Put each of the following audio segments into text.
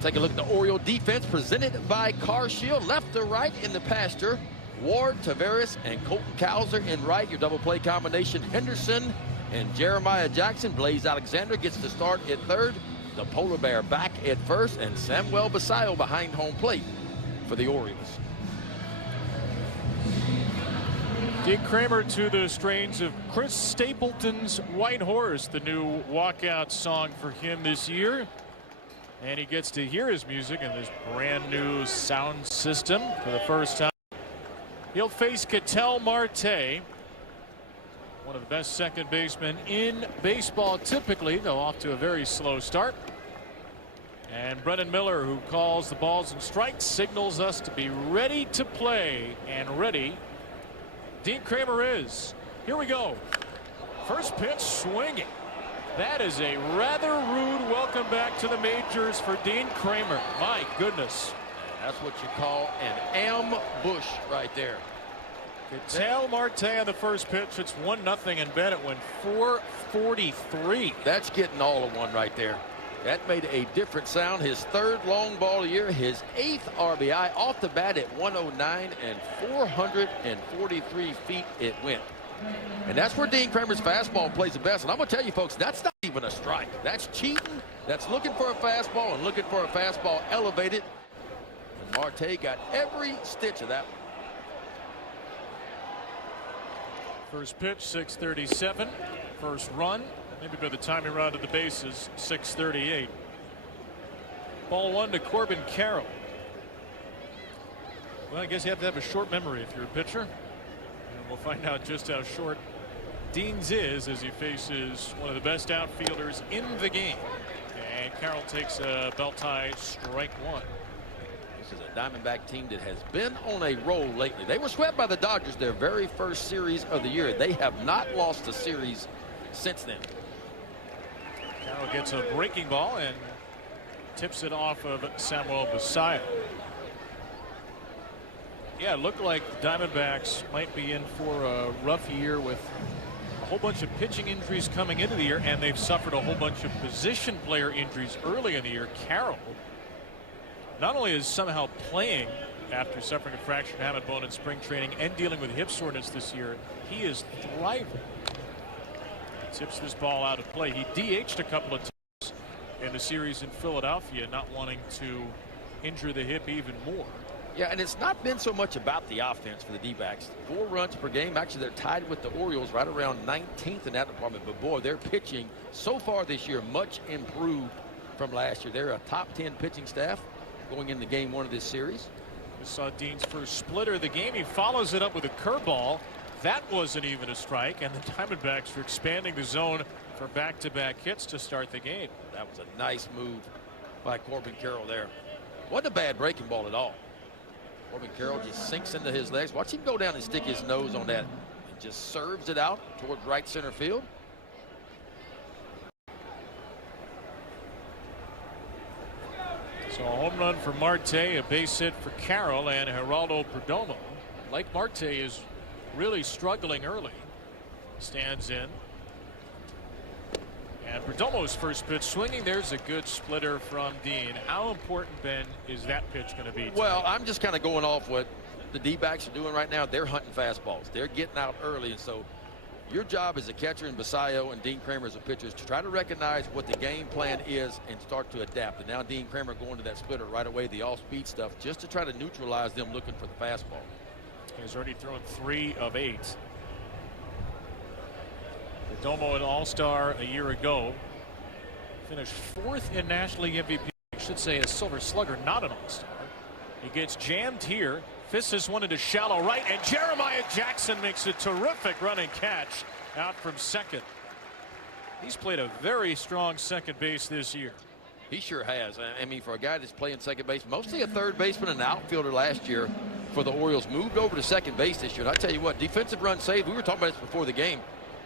Take a look at the Oriole defense presented by Car Shield. Left to right in the pasture, Ward, Tavares, and Colton Cowser in right. Your double play combination, Henderson and Jeremiah Jackson. Blaze Alexander gets to start at third. The Polar Bear back at first, and Samuel Basayo behind home plate for the Orioles. Dick Kramer to the strains of Chris Stapleton's White Horse, the new walkout song for him this year. And he gets to hear his music in this brand new sound system for the first time. He'll face Ketel Marte, one of the best second basemen in baseball typically, though off to a very slow start. And Brennan Miller, who calls the balls and strikes, signals us to be ready to play, and ready Dean Kramer is. Here we go. First pitch swinging. That is a rather rude welcome back to the majors for Dean Kramer. My goodness. That's what you call an ambush right there. Ketel Marte on the first pitch. It's 1-0, and Bennett went 443. That's getting all of one right there. That made a different sound. His third long ball of the year, his 8th RBI off the bat at 109, and 443 feet it went. And that's where Dean Kramer's fastball plays the best. And I'm going to tell you folks, that's not even a strike. That's cheating. That's looking for a fastball and looking for a fastball elevated. And Marte got every stitch of that one. First pitch, 6:37. First run, maybe by the time he rounded the bases, 6:38. Ball one to Corbin Carroll. Well, I guess you have to have a short memory if you're a pitcher. And we'll find out just how short Dean's is as he faces one of the best outfielders in the game. And Carroll takes a belt tie, strike one. This is a Diamondback team that has been on a roll lately. They were swept by the Dodgers their very first series of the year. They have not lost a series since then. Carroll gets a breaking ball and tips it off of Samuel Basayo. Yeah, it looked like the Diamondbacks might be in for a rough year with a whole bunch of pitching injuries coming into the year, and they've suffered a whole bunch of position player injuries early in the year. Carroll not only is somehow playing after suffering a fractured hamate bone in spring training and dealing with hip soreness this year, he is thriving. He tips this ball out of play. He DH'd a couple of times in the series in Philadelphia, not wanting to injure the hip even more. Yeah, and it's not been so much about the offense for the D-backs. 4 runs per game. Actually, they're tied with the Orioles right around 19th in that department. But, boy, their pitching so far this year much improved from last year. They're a top 10 pitching staff going into game 1 of this series. We saw Dean's first splitter of the game. He follows it up with a curveball. That wasn't even a strike, and the Diamondbacks are expanding the zone for back-to-back hits to start the game. That was a nice move by Corbin Carroll there. Wasn't a bad breaking ball at all. Corbin Carroll just sinks into his legs. Watch him go down and stick his nose on that. And just serves it out towards right center field. So a home run for Marte, a base hit for Carroll, and Geraldo Perdomo, like Marte, is really struggling early. Stands in. And Perdomo's first pitch swinging. There's a good splitter from Dean. How important, Ben, is that pitch going to be tonight? Well, I'm just kind of going off what the D-backs are doing right now. They're hunting fastballs. They're getting out early, and so your job as a catcher in Basayo and Dean Kramer as a pitcher is to try to recognize what the game plan is and start to adapt. And now Dean Kramer going to that splitter right away, the off-speed stuff, just to try to neutralize them looking for the fastball. He's already thrown 3 of 8. Perdomo, an all-star a year ago, finished 4th in National League MVP. I should say a Silver Slugger, not an all-star. He gets jammed here, fists this one into shallow right, and Jeremiah Jackson makes a terrific running catch out from second. He's played a very strong second base this year. He sure has. I mean, for a guy that's playing second base, mostly a third baseman and an outfielder last year for the Orioles, moved over to second base this year. And I tell you what, defensive run save, we were talking about this before the game.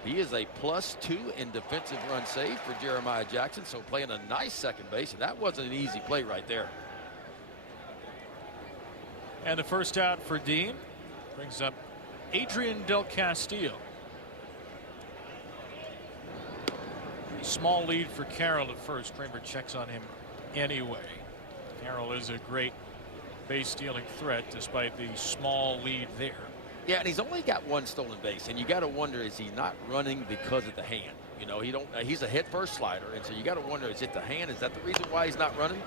He is a +2 in defensive run save for Jeremiah Jackson, so playing a nice second base, and that wasn't an easy play right there. And the first out for Dean brings up Adrian Del Castillo. Small lead for Carroll at first. Kramer checks on him anyway. Merrill is a great base stealing threat despite the small lead there. Yeah, and he's only got one stolen base, and you got to wonder, is he not running because of the hand? You know, he's a hit first slider, and so you got to wonder, is it the hand? Is that the reason why he's not running?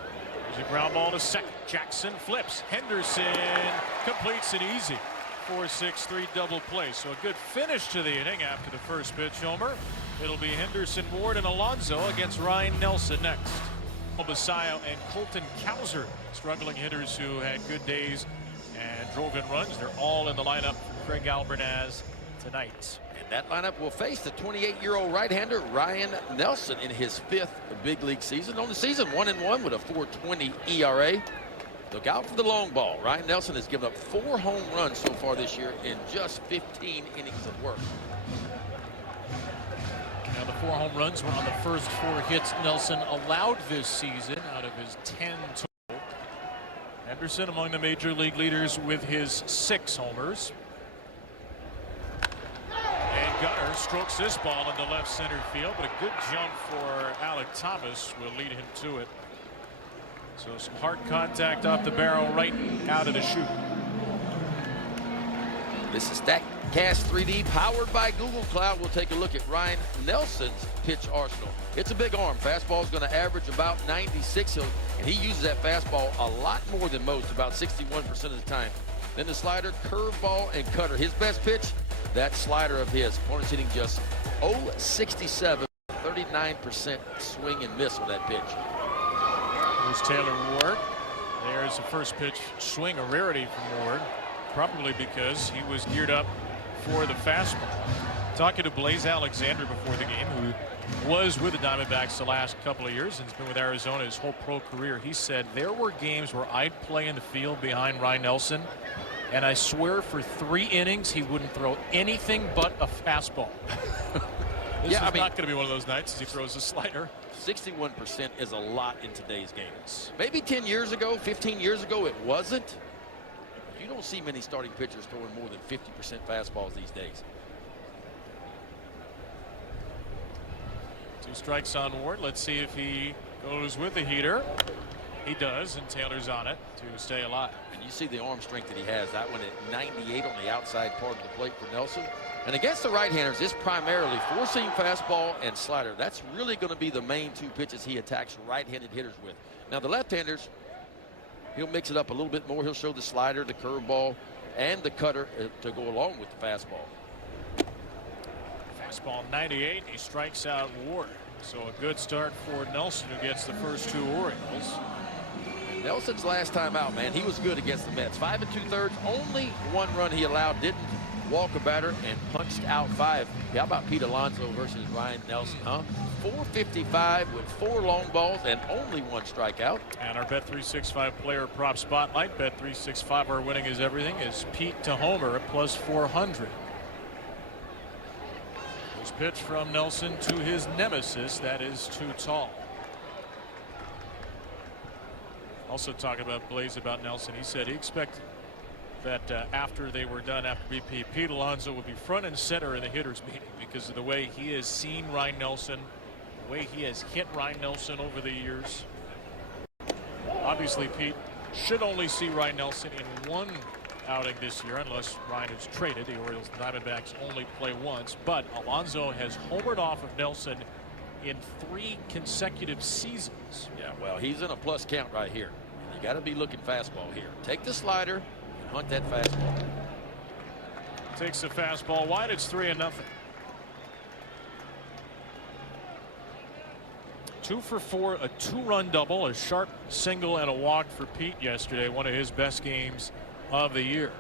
There's a ground ball to second. Jackson flips. Henderson completes it easy. 4-6-3 double play. So a good finish to the inning after the first pitch homer. It'll be Henderson, Ward, and Alonso against Ryan Nelson next. Basayo and Colton Cowser, struggling hitters who had good days and drove in runs. They're all in the lineup for Craig Albernaz tonight. And that lineup will face the 28-year-old right-hander Ryan Nelson in his 5th big league season. On the season, 1-1 with a 4.20 ERA. Look out for the long ball. Ryan Nelson has given up 4 home runs so far this year in just 15 innings of work. Now the 4 home runs were on the first 4 hits Nelson allowed this season out of his 10 total. Henderson among the major league leaders with his 6 homers. And Gunnar strokes this ball into left center field, but a good jump for Alec Thomas will lead him to it. So some hard contact off the barrel right out of the chute. This is StatCast 3D powered by Google Cloud. We'll take a look at Ryan Nelson's pitch arsenal. It's a big arm. Fastball is going to average about 96, and he uses that fastball a lot more than most, about 61% of the time. Then the slider, curveball, and cutter. His best pitch, that slider of his. Opponent's hitting just 0.67, 39% swing and miss on that pitch. Here's Taylor Ward. There's the first pitch swing, a rarity from Ward, probably because he was geared up for the fastball. Talking to Blaze Alexander before the game, who was with the Diamondbacks the last couple of years and has been with Arizona his whole pro career. He said there were games where I'd play in the field behind Ryan Nelson, and I swear for 3 innings he wouldn't throw anything but a fastball. This is not going to be one of those nights as he throws a slider. 61% is a lot in today's games. Maybe 10 years ago, 15 years ago, it wasn't. You don't see many starting pitchers throwing more than 50% fastballs these days. 2 strikes on Ward. Let's see if he goes with the heater. He does, and Taylor's on it to stay alive. And you see the arm strength that he has. That one at 98 on the outside part of the plate for Nelson. And against the right-handers, it's primarily 4-seam fastball and slider. That's really going to be the main 2 pitches he attacks right-handed hitters with. Now, the left-handers, he'll mix it up a little bit more. He'll show the slider, the curveball, and the cutter to go along with the fastball. Fastball 98. He strikes out Ward. So a good start for Nelson, who gets the first 2 Orioles. Nelson's last time out, man, he was good against the Mets. 5 2/3, only 1 run he allowed, didn't walk a batter, and punched out 5. How about Pete Alonso versus Ryan Nelson, huh? 455 with 4 long balls and only 1 strikeout. And our Bet365 player prop spotlight. Bet365, our winning is everything, is Pete to homer at plus 400. This pitch from Nelson to his nemesis, that is too tall. Also talking about Blaze about Nelson, he said he expected that after they were done after BP, Pete Alonso would be front and center in the hitters meeting because of the way he has seen Ryan Nelson, the way he has hit Ryan Nelson over the years. Obviously, Pete should only see Ryan Nelson in 1 outing this year unless Ryan is traded. The Orioles and Diamondbacks only play once, but Alonso has homered off of Nelson in 3 consecutive seasons. Yeah, well, he's in a plus count right here. You got to be looking fastball here. Take the slider and hunt that fastball. Takes the fastball wide. It's 3-0. 2 for 4, a 2-run double, a sharp single, and a walk for Pete yesterday. One of his best games of the year.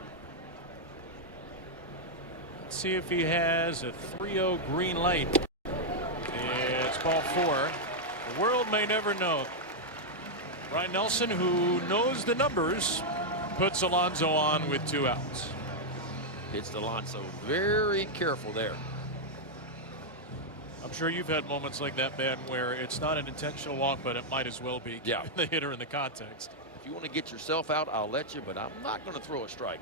Let's see if he has a 3-0 green light. It's ball 4. The world may never know. Ryan Nelson, who knows the numbers, puts Alonso on with 2 outs. It's Alonso very careful there. I'm sure you've had moments like that, Ben, where it's not an intentional walk, but it might as well be. Yeah. The hitter in the context. If you want to get yourself out, I'll let you, but I'm not going to throw a strike.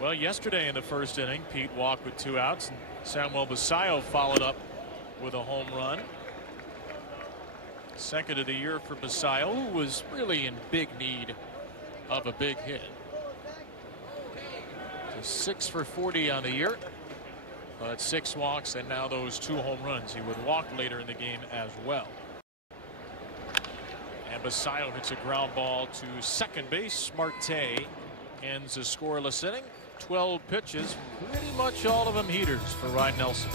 Well, yesterday in the first inning, Pete walked with 2 outs, and Samuel Basayo followed up with a home run. Second of the year for Basayo, who was really in big need of a big hit. Just 6 for 40 on the year, but 6 walks and now those 2 home runs. He would walk later in the game as well. And Basayo hits a ground ball to second base. Marte ends a scoreless inning. 12 pitches, pretty much all of them heaters for Ryan Nelson.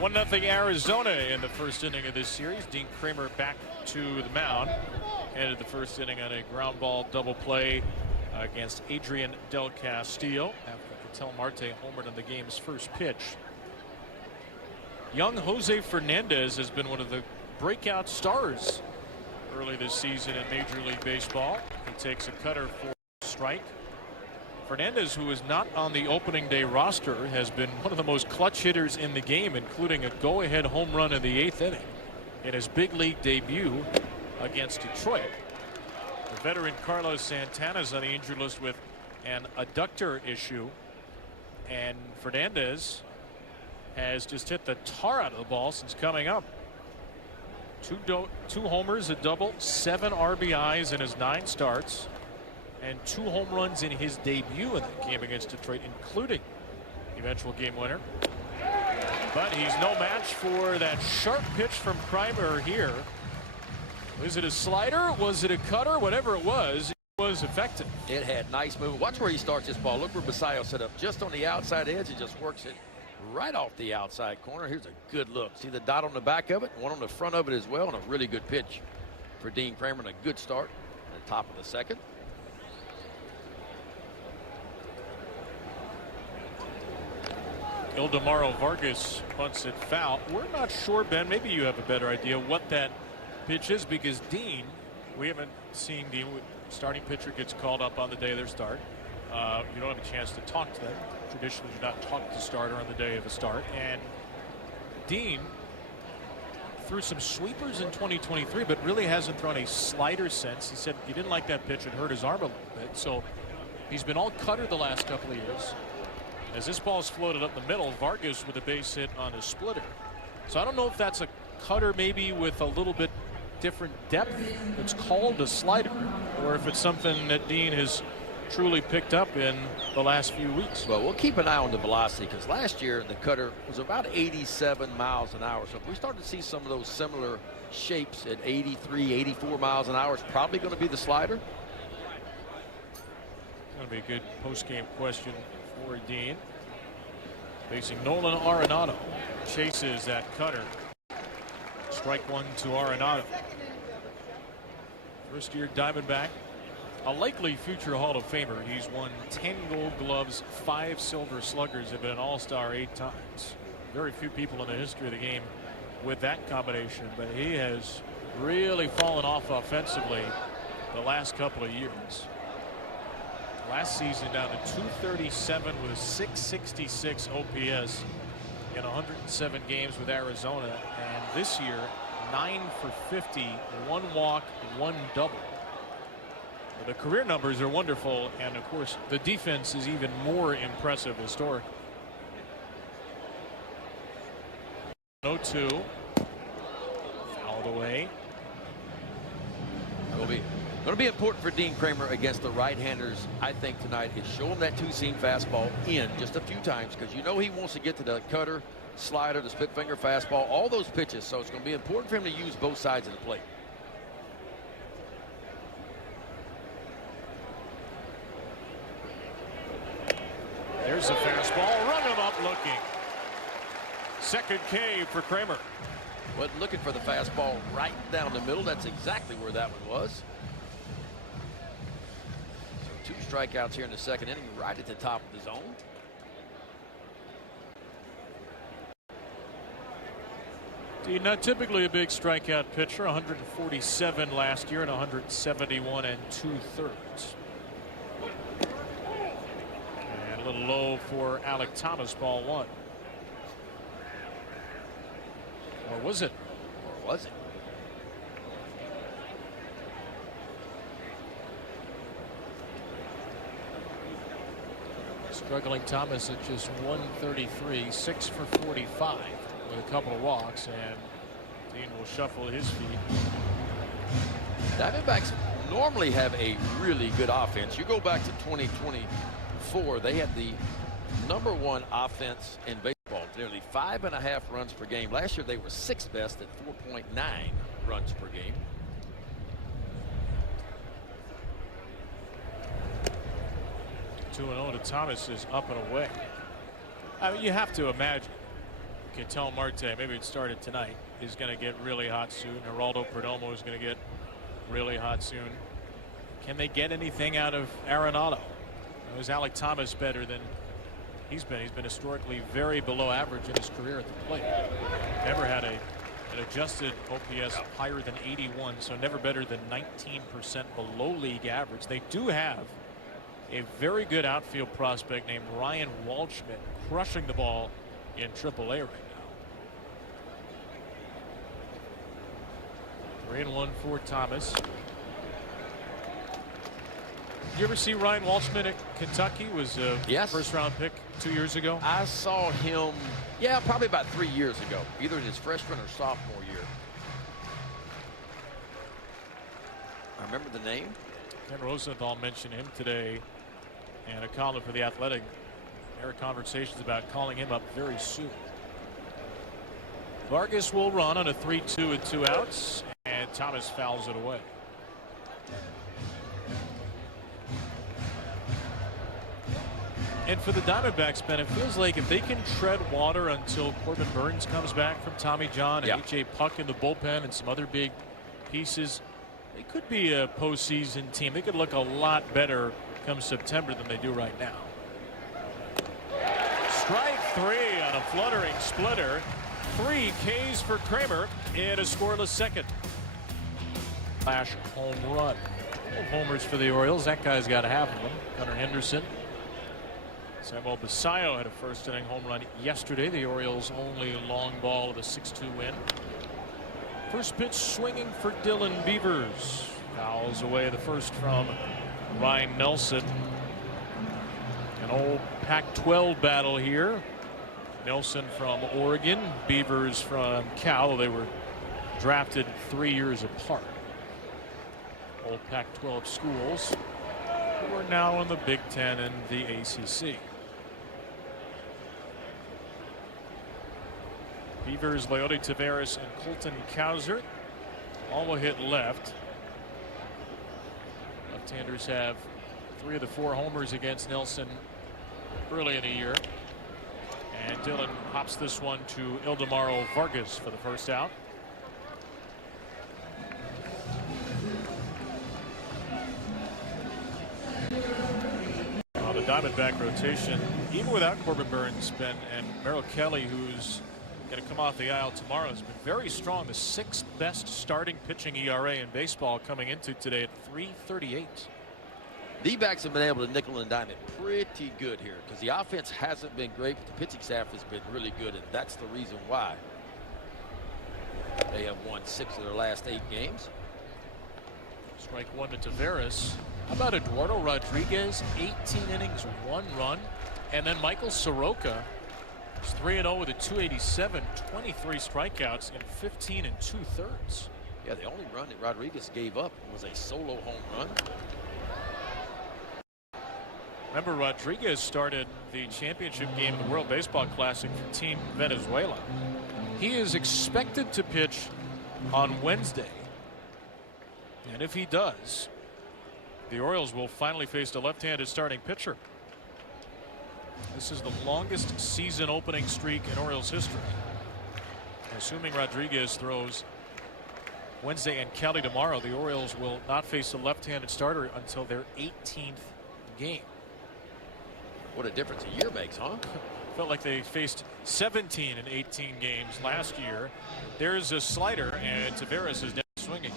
1-0 Arizona in the first inning of this series. Dean Kramer back to the mound. Ended the first inning on a ground ball double play against Adrian Del Castillo after Ketel Marte homered on the game's first pitch. Young Jose Fernandez has been one of the breakout stars early this season in Major League Baseball. He takes a cutter for a strike. Fernandez, who is not on the opening day roster, has been one of the most clutch hitters in the game, including a go-ahead home run in the 8th inning in his big league debut against Detroit. The veteran Carlos Santana is on the injured list with an adductor issue, and Fernandez has just hit the tar out of the ball since coming up. Two homers, a double, 7 RBIs in his 9 starts, and 2 home runs in his debut in the game against Detroit, including the eventual game winner. But he's no match for that sharp pitch from Kramer here. Was it a slider? Was it a cutter? Whatever it was effective. It had nice movement. Watch where he starts this ball. Look where Basayo set up just on the outside edge and just works it right off the outside corner. Here's a good look. See the dot on the back of it, one on the front of it as well, and a really good pitch for Dean Kramer, and a good start at the top of the second. Ildemaro Vargas punts it foul. We're not sure, Ben, maybe you have a better idea what that pitch is, because Dean, we haven't seen Dean. Starting pitcher gets called up on the day of their start. You don't have a chance to talk to them. Traditionally, you do not talk to the starter on the day of the start. And Dean threw some sweepers in 2023, but really hasn't thrown a slider since. He said he didn't like that pitch. It hurt his arm a little bit. So he's been all cutter the last couple of years. As this ball's floated up the middle, Vargas with a base hit on a splitter. So I don't know if that's a cutter maybe with a little bit different depth. It's called a slider, or if it's something that Dean has truly picked up in the last few weeks. Well, we'll keep an eye on the velocity, because last year the cutter was about 87 miles an hour. So if we start to see some of those similar shapes at 83, 84 miles an hour, it's probably going to be the slider. Going to be a good post-game question for Dean. Facing Nolan Arenado. Chases that cutter. Strike 1 to Arenado. First year Diamondback. A likely future Hall of Famer. He's won 10 Gold Gloves, 5 Silver Sluggers, and been an All-Star 8 times. Very few people in the history of the game with that combination, but he has really fallen off offensively the last couple of years. Last season down to 237 with a 666 OPS in 107 games with Arizona, and this year 9 for 50, 1 walk, 1 double. The career numbers are wonderful, and of course the defense is even more impressive historically. 0-2. Fouled away. It'll be going to be important for Dean Kramer against the right-handers, I think, tonight, is show him that 2-seam fastball in just a few times, because you know he wants to get to the cutter, slider, the split finger fastball, all those pitches. So it's going to be important for him to use both sides of the plate. There's a fastball, run him up looking. Second K for Kramer. Wasn't looking for the fastball right down the middle. That's exactly where that one was. So 2 strikeouts here in the second inning, right at the top of the zone. Dean, not typically a big strikeout pitcher. 147 last year and 171 2/3. And a little low for Alek Thomas, ball 1. Or was it? Or was it? Struggling Thomas at just 133, 6 for 45 with a couple of walks, and Dean will shuffle his feet. Diamondbacks normally have a really good offense. You go back to 2024, they had the #1 offense in baseball, nearly 5.5 runs per game. Last year they were 6th best at 4.9 runs per game. Two and 0 to Thomas is up and away. I mean, you have to imagine Ketel Marte, maybe it started tonight, is going to get really hot soon. Geraldo Perdomo is going to get really hot soon. Can they get anything out of Arenado? Is Alek Thomas better than he's been? He's been historically very below average in his career at the plate. Never had an adjusted OPS higher than 81, so never better than 19% below league average. They do have a very good outfield prospect named Ryan Waldschmidt, crushing the ball in AAA right now. 3-1 for Thomas. Did you ever see Ryan Waldschmidt at Kentucky? Was a first-round pick 2 years ago. I saw him, yeah, probably about 3 years ago, either in his freshman or sophomore year. I remember the name. Ken Rosenthal mentioned him today in a column for The Athletic. There are conversations about calling him up very soon. Vargas will run on a 3-2 with 2 outs, and Thomas fouls it away. And for the Diamondbacks, Ben, it feels like if they can tread water until Corbin Burns comes back from Tommy John and H.A. Puck in the bullpen and some other big pieces, they could be a postseason team. They could look a lot better come September than they do right now. Strike 3 on a fluttering splitter. 3 Ks for Kramer in a scoreless second. Flash home run. 12 homers for the Orioles. That guy's got half of them. Gunnar Henderson. Samuel Basayo had a first inning home run yesterday. The Orioles' only long ball of a 6-2 win. First pitch swinging for Dylan Beavers. Fouls away the first from Ryan Nelson. An old Pac-12 battle here. Nelson from Oregon, Beavers from Cal. They were drafted 3 years apart. Old Pac-12 schools who are now in the Big Ten and the ACC. Beavers, Leody Taveras, and Colton Cowser all will hit left. Left-handers have 3 of the 4 homers against Nelson early in the year. And Dylan hops this one to Ildemaro Vargas for the first out. Well, the Diamondback rotation, even without Corbin Burns, Ben, and Merrill Kelly, who's going to come off the aisle tomorrow, has been very strong. The 6th best starting pitching ERA in baseball coming into today at 3.38. D-backs have been able to nickel and dime it pretty good here because the offense hasn't been great, but the pitching staff has been really good, and that's the reason why they have won 6 of their last 8 games. Strike 1 to Taveras. How about Eduardo Rodriguez? 18 innings, 1 run. And then Michael Soroka is 3-0 with a 287, 23 strikeouts in 15 2/3. Yeah, the only run that Rodriguez gave up was a solo home run. Remember, Rodriguez started the championship game of the World Baseball Classic for Team Venezuela. He is expected to pitch on Wednesday. And if he does, the Orioles will finally face a left-handed starting pitcher. This is the longest season opening streak in Orioles history. Assuming Rodriguez throws Wednesday and Cali tomorrow, the Orioles will not face a left-handed starter until their 18th game. What a difference a year makes, huh? Felt like they faced 17 in 18 games last year. There's a slider, and Taveras is down swinging.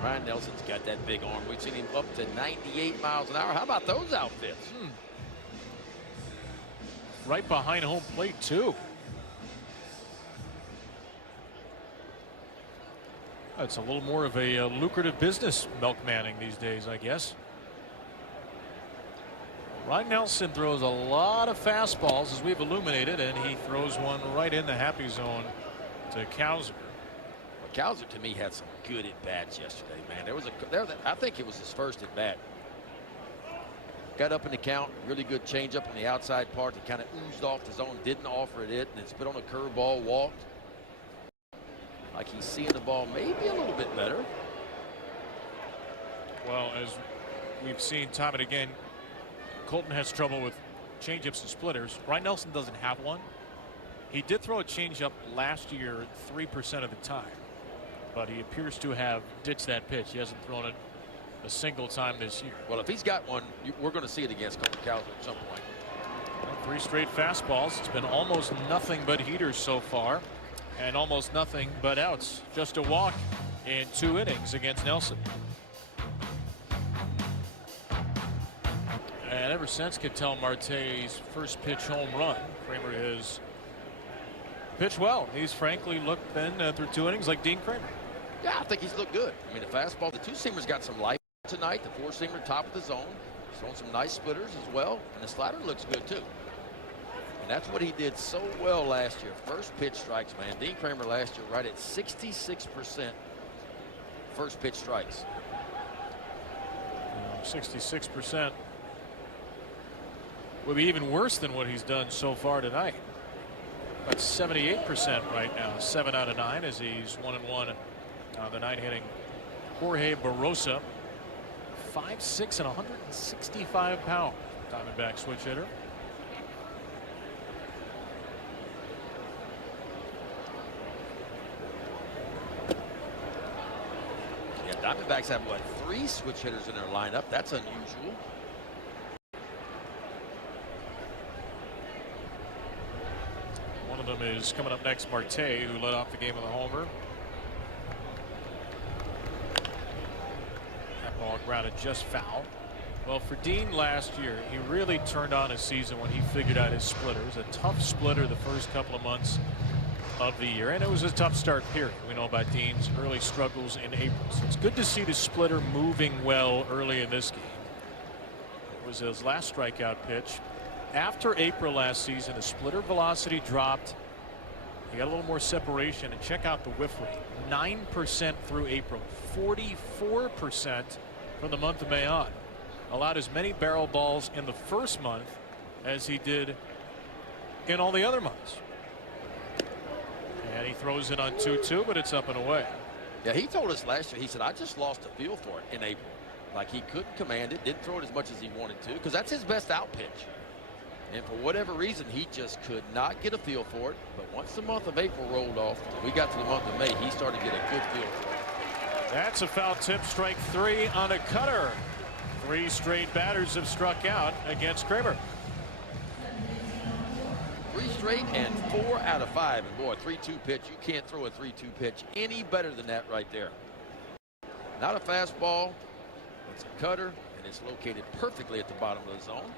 Ryan Nelson's got that big arm. We've seen him up to 98 miles an hour. How about those outfits? Right behind home plate, too. It's a little more of a lucrative business, milkmanning these days, I guess. Ryan Nelson throws a lot of fastballs, as we've illuminated, and he throws one right in the happy zone to Cowser. Cowser to me had some good at bats yesterday, man. I think it was his first at bat. Got up in the count, really good changeup on the outside part that kind of oozed off the zone, didn't offer it, and it's put on a curveball, walked. Like he's seeing the ball maybe a little bit better. Well, as we've seen time and again, Colton has trouble with changeups and splitters. Ryan Nelson doesn't have one. He did throw a changeup last year 3% of the time, but he appears to have ditched that pitch. He hasn't thrown it a single time this year. Well, if he's got one, we're going to see it against Colton Cowser at some point. Well, 3 straight fastballs. It's been almost nothing but heaters so far, and almost nothing but outs. Just a walk in 2 innings against Nelson. And ever since Ketel Marte's first pitch home run, Kramer has pitched well. He's frankly looked then through 2 innings like Dean Kramer. Yeah, I think he's looked good. I mean, the fastball, the 2-seamer's got some life tonight. The 4-seamer top of the zone. He's throwing some nice splitters as well. And the slider looks good too. And that's what he did so well last year. First pitch strikes, man. Dean Kramer last year right at 66% first pitch strikes. 66% would be even worse than what he's done so far tonight. About 78% right now. 7 out of 9 as he's 1-1 the night, hitting Jorge Barosa. 5'6" and 165 pounds. Diamondback switch hitter. Yeah, Diamondbacks have what, 3 switch hitters in their lineup? That's unusual. One of them is coming up next, Marte, who led off the game with a homer. That ball grounded just foul. Well, for Dean last year, he really turned on his season when he figured out his splitters. A tough splitter the first couple of months of the year, and it was a tough start period. We know about Dean's early struggles in April, so it's good to see the splitter moving well early in this game. It was his last strikeout pitch. After April last season, the splitter velocity dropped. He got a little more separation, and check out the whiff rate. 9% through April, 44% from the month of May on. Allowed as many barrel balls in the first month as he did in all the other months. And he throws it on 2-2, but it's up and away. Yeah, he told us last year, he said, I just lost a feel for it in April. Like he couldn't command it, didn't throw it as much as he wanted to, because that's his best out pitch. And for whatever reason, he just could not get a feel for it. But once the month of April rolled off, we got to the month of May, he started to get a good feel for it. That's a foul tip, strike 3 on a cutter. 3 straight batters have struck out against Kramer. 3 straight and 4 out of 5. And boy, 3-2 pitch, you can't throw a 3-2 pitch any better than that right there. Not a fastball, it's a cutter, and it's located perfectly at the bottom of the zone.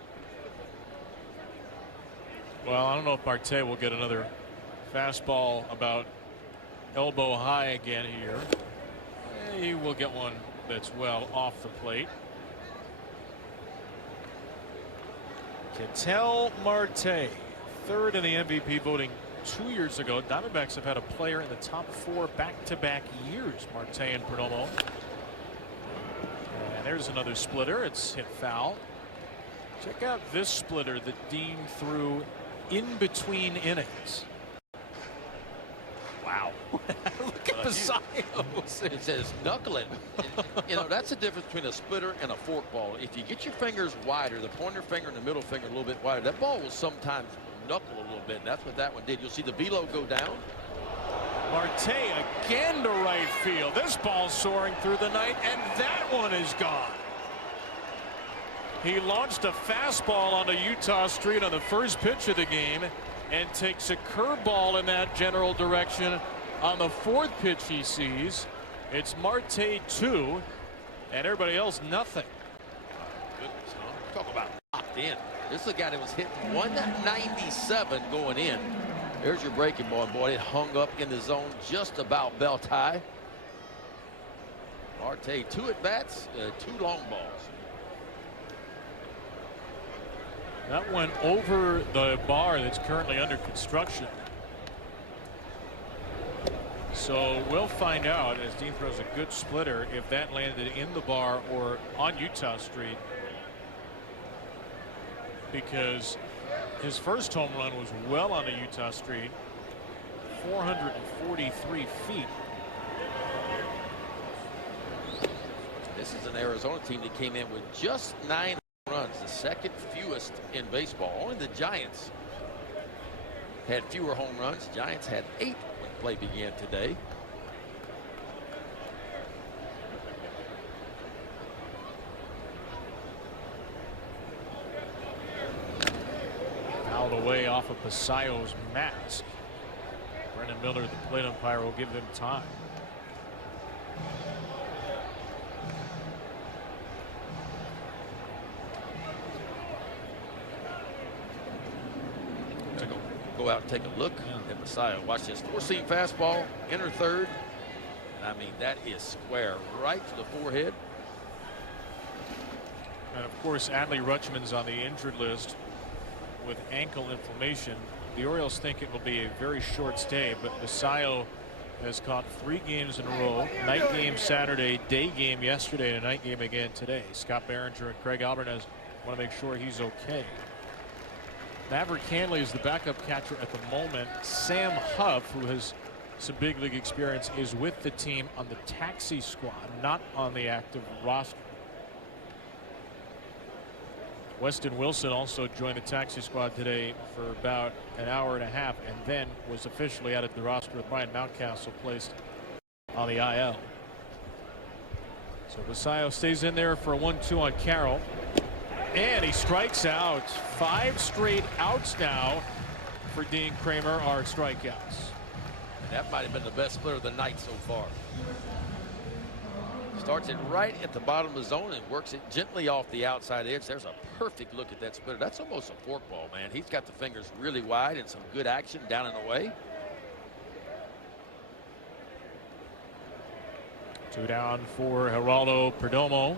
Well, I don't know if Marte will get another fastball about elbow high again here. He will get one that's well off the plate. Ketel Marte, 3rd in the MVP voting 2 years ago. Diamondbacks have had a player in the top 4 back-to-back years, Marte and Perdomo. And there's another splitter. It's hit foul. Check out this splitter that Dean threw in between innings. Wow. Look at Bazios. It says knuckling. You know, that's the difference between a splitter and a forkball. If you get your fingers wider, the pointer finger and the middle finger a little bit wider, that ball will sometimes knuckle a little bit, and that's what that one did. You'll see the velo go down. Marte again to right field. This ball soaring through the night, and that one is gone. He launched a fastball onto Utah Street on the first pitch of the game and takes a curveball in that general direction on the 4th pitch he sees. It's Marte 2 and everybody else nothing. Goodness, huh? Talk about locked in. This is a guy that was hitting 197 going in. There's your breaking ball, boy. It hung up in the zone just about belt high. Marte 2 at bats, 2 long balls. That went over the bar that's currently under construction. So we'll find out as Dean throws a good splitter if that landed in the bar or on Utah Street, because his first home run was well on the Utah Street, 443 feet. This is an Arizona team that came in with just 9 runs, the second fewest in baseball. Only the Giants had fewer home runs. Giants had 8 when play began today. Fouled away off of Pasayo's mask. Brendan Miller, the plate umpire, will give them time. Go out and take a look at Messiah. Watch this four-seam fastball, inner third. I mean, that is square right to the forehead. And of course, Adley Rutschman's on the injured list with ankle inflammation. The Orioles think it will be a very short stay, but Messiah has caught 3 games in a row. Night game Saturday, day game yesterday, and a night game again today. Scott Behringer and Craig Albertez want to make sure he's okay. Maverick Hanley is the backup catcher at the moment. Sam Huff, who has some big league experience, is with the team on the taxi squad, not on the active roster. Weston Wilson also joined the taxi squad today for about an hour and a half, and then was officially added to the roster with Brian Mountcastle placed on the IL. So Basayo stays in there for a 1-2 on Carroll. And he strikes out. 5 straight outs now for Dean Kramer are strikeouts. And that might have been the best splitter of the night so far. Starts it right at the bottom of the zone and works it gently off the outside edge. There's a perfect look at that splitter. That's almost a forkball, man. He's got the fingers really wide and some good action down and away. 2 down for Geraldo Perdomo.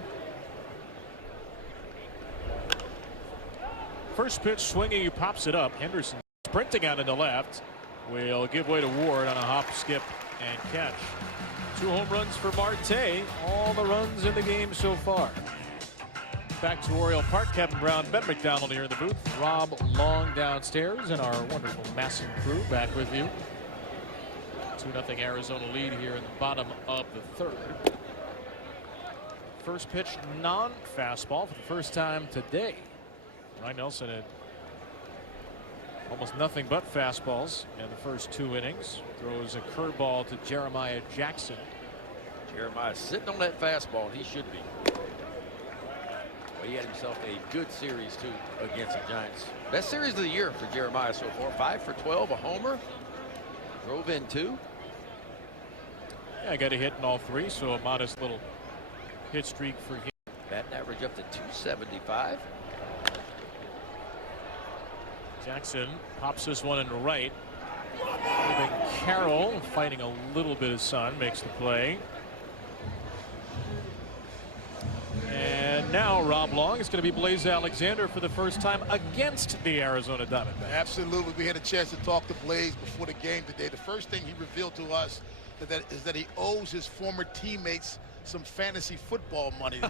First pitch swinging, he pops it up. Henderson sprinting out into left. Will give way to Ward on a hop, skip, and catch. 2 home runs for Marte. All the runs in the game so far. Back to Oriole Park. Kevin Brown, Ben McDonald here in the booth. Rob Long downstairs, and our wonderful Masson crew back with you. 2-0 Arizona lead here in the bottom of the 3rd. First pitch non-fastball for the first time today. Ryan Nelson had almost nothing but fastballs in the first 2 innings. Throws a curveball to Jeremiah Jackson. Jeremiah sitting on that fastball. He should be. Well, he had himself a good series too against the Giants. Best series of the year for Jeremiah so far. 5 for 12, a homer. Drove in 2. Yeah, I got a hit in all 3, so a modest little hit streak for him. Batting average up to 275. Jackson pops this one into right. Carroll fighting a little bit of sun makes the play. And now Rob Long is going to be Blaze Alexander for the first time against the Arizona Diamondbacks. Absolutely. We had a chance to talk to Blaze before the game today. The first thing he revealed to us is that he owes his former teammates some fantasy football money.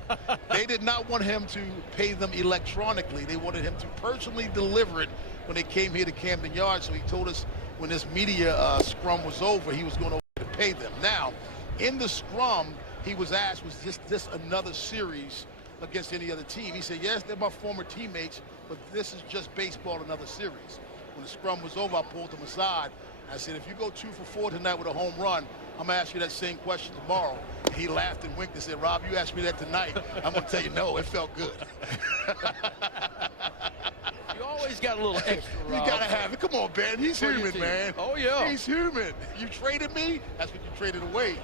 They did not want him to pay them electronically. They wanted him to personally deliver it when they came here to Camden Yards. So he told us when this media scrum was over, he was going to pay them. Now, in the scrum, he was asked, was this another series against any other team? He said, yes, they're my former teammates, but this is just baseball, another series. When the scrum was over, I pulled him aside. I said, if you go 2 for 4 tonight with a home run, I'm going to ask you that same question tomorrow. And he laughed and winked and said, Rob, you asked me that tonight. I'm going to tell you, no, it felt good. You always got a little extra, Rob. You got to have it. Come on, Ben. He's human, man. Oh, yeah. He's human. You traded me, that's what you traded away.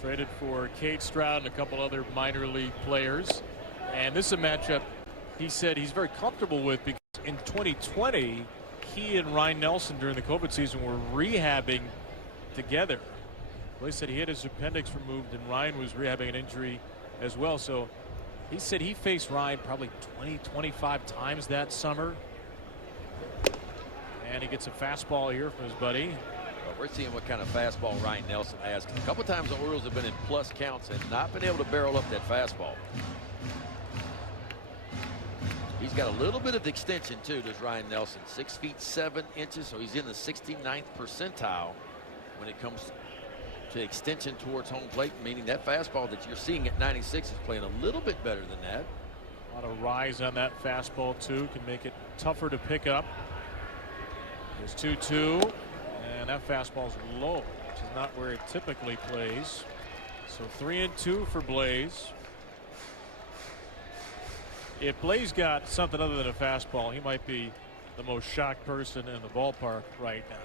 Traded for Cade Stroud and a couple other minor league players. And this is a matchup he said he's very comfortable with because in 2020, he and Ryan Nelson during the COVID season were rehabbing together. Well, he said he had his appendix removed and Ryan was rehabbing an injury as well. So he said he faced Ryan probably 20-25 times that summer. And he gets a fastball here from his buddy. Well, we're seeing what kind of fastball Ryan Nelson has. A couple times the Orioles have been in plus counts and not been able to barrel up that fastball. He's got a little bit of extension too, does Ryan Nelson. 6 feet 7 inches, so he's in the 69th percentile when it comes to extension towards home plate, meaning that fastball that you're seeing at 96 is playing a little bit better than that. A lot of rise on that fastball too, can make it tougher to pick up. There's 2-2, and that fastball's low, which is not where it typically plays. So 3-2 for Blaze. If Blaze got something other than a fastball, he might be the most shocked person in the ballpark right now.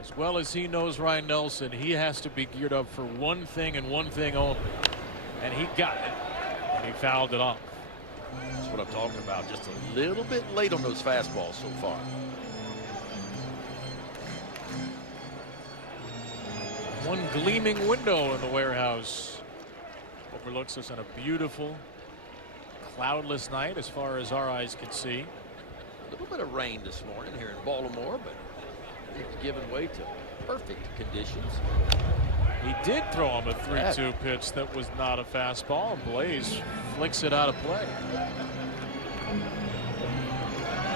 As well as he knows Ryan Nelson, he has to be geared up for one thing and one thing only. And he got it, and he fouled it off. That's what I'm talking about. Just a little bit late on those fastballs so far. One gleaming window in the warehouse overlooks us on a beautiful cloudless night as far as our eyes can see. A little bit of rain this morning here in Baltimore, but it's given way to perfect conditions. He did throw him a 3-2 pitch that was not a fastball, and Blaze flicks it out of play.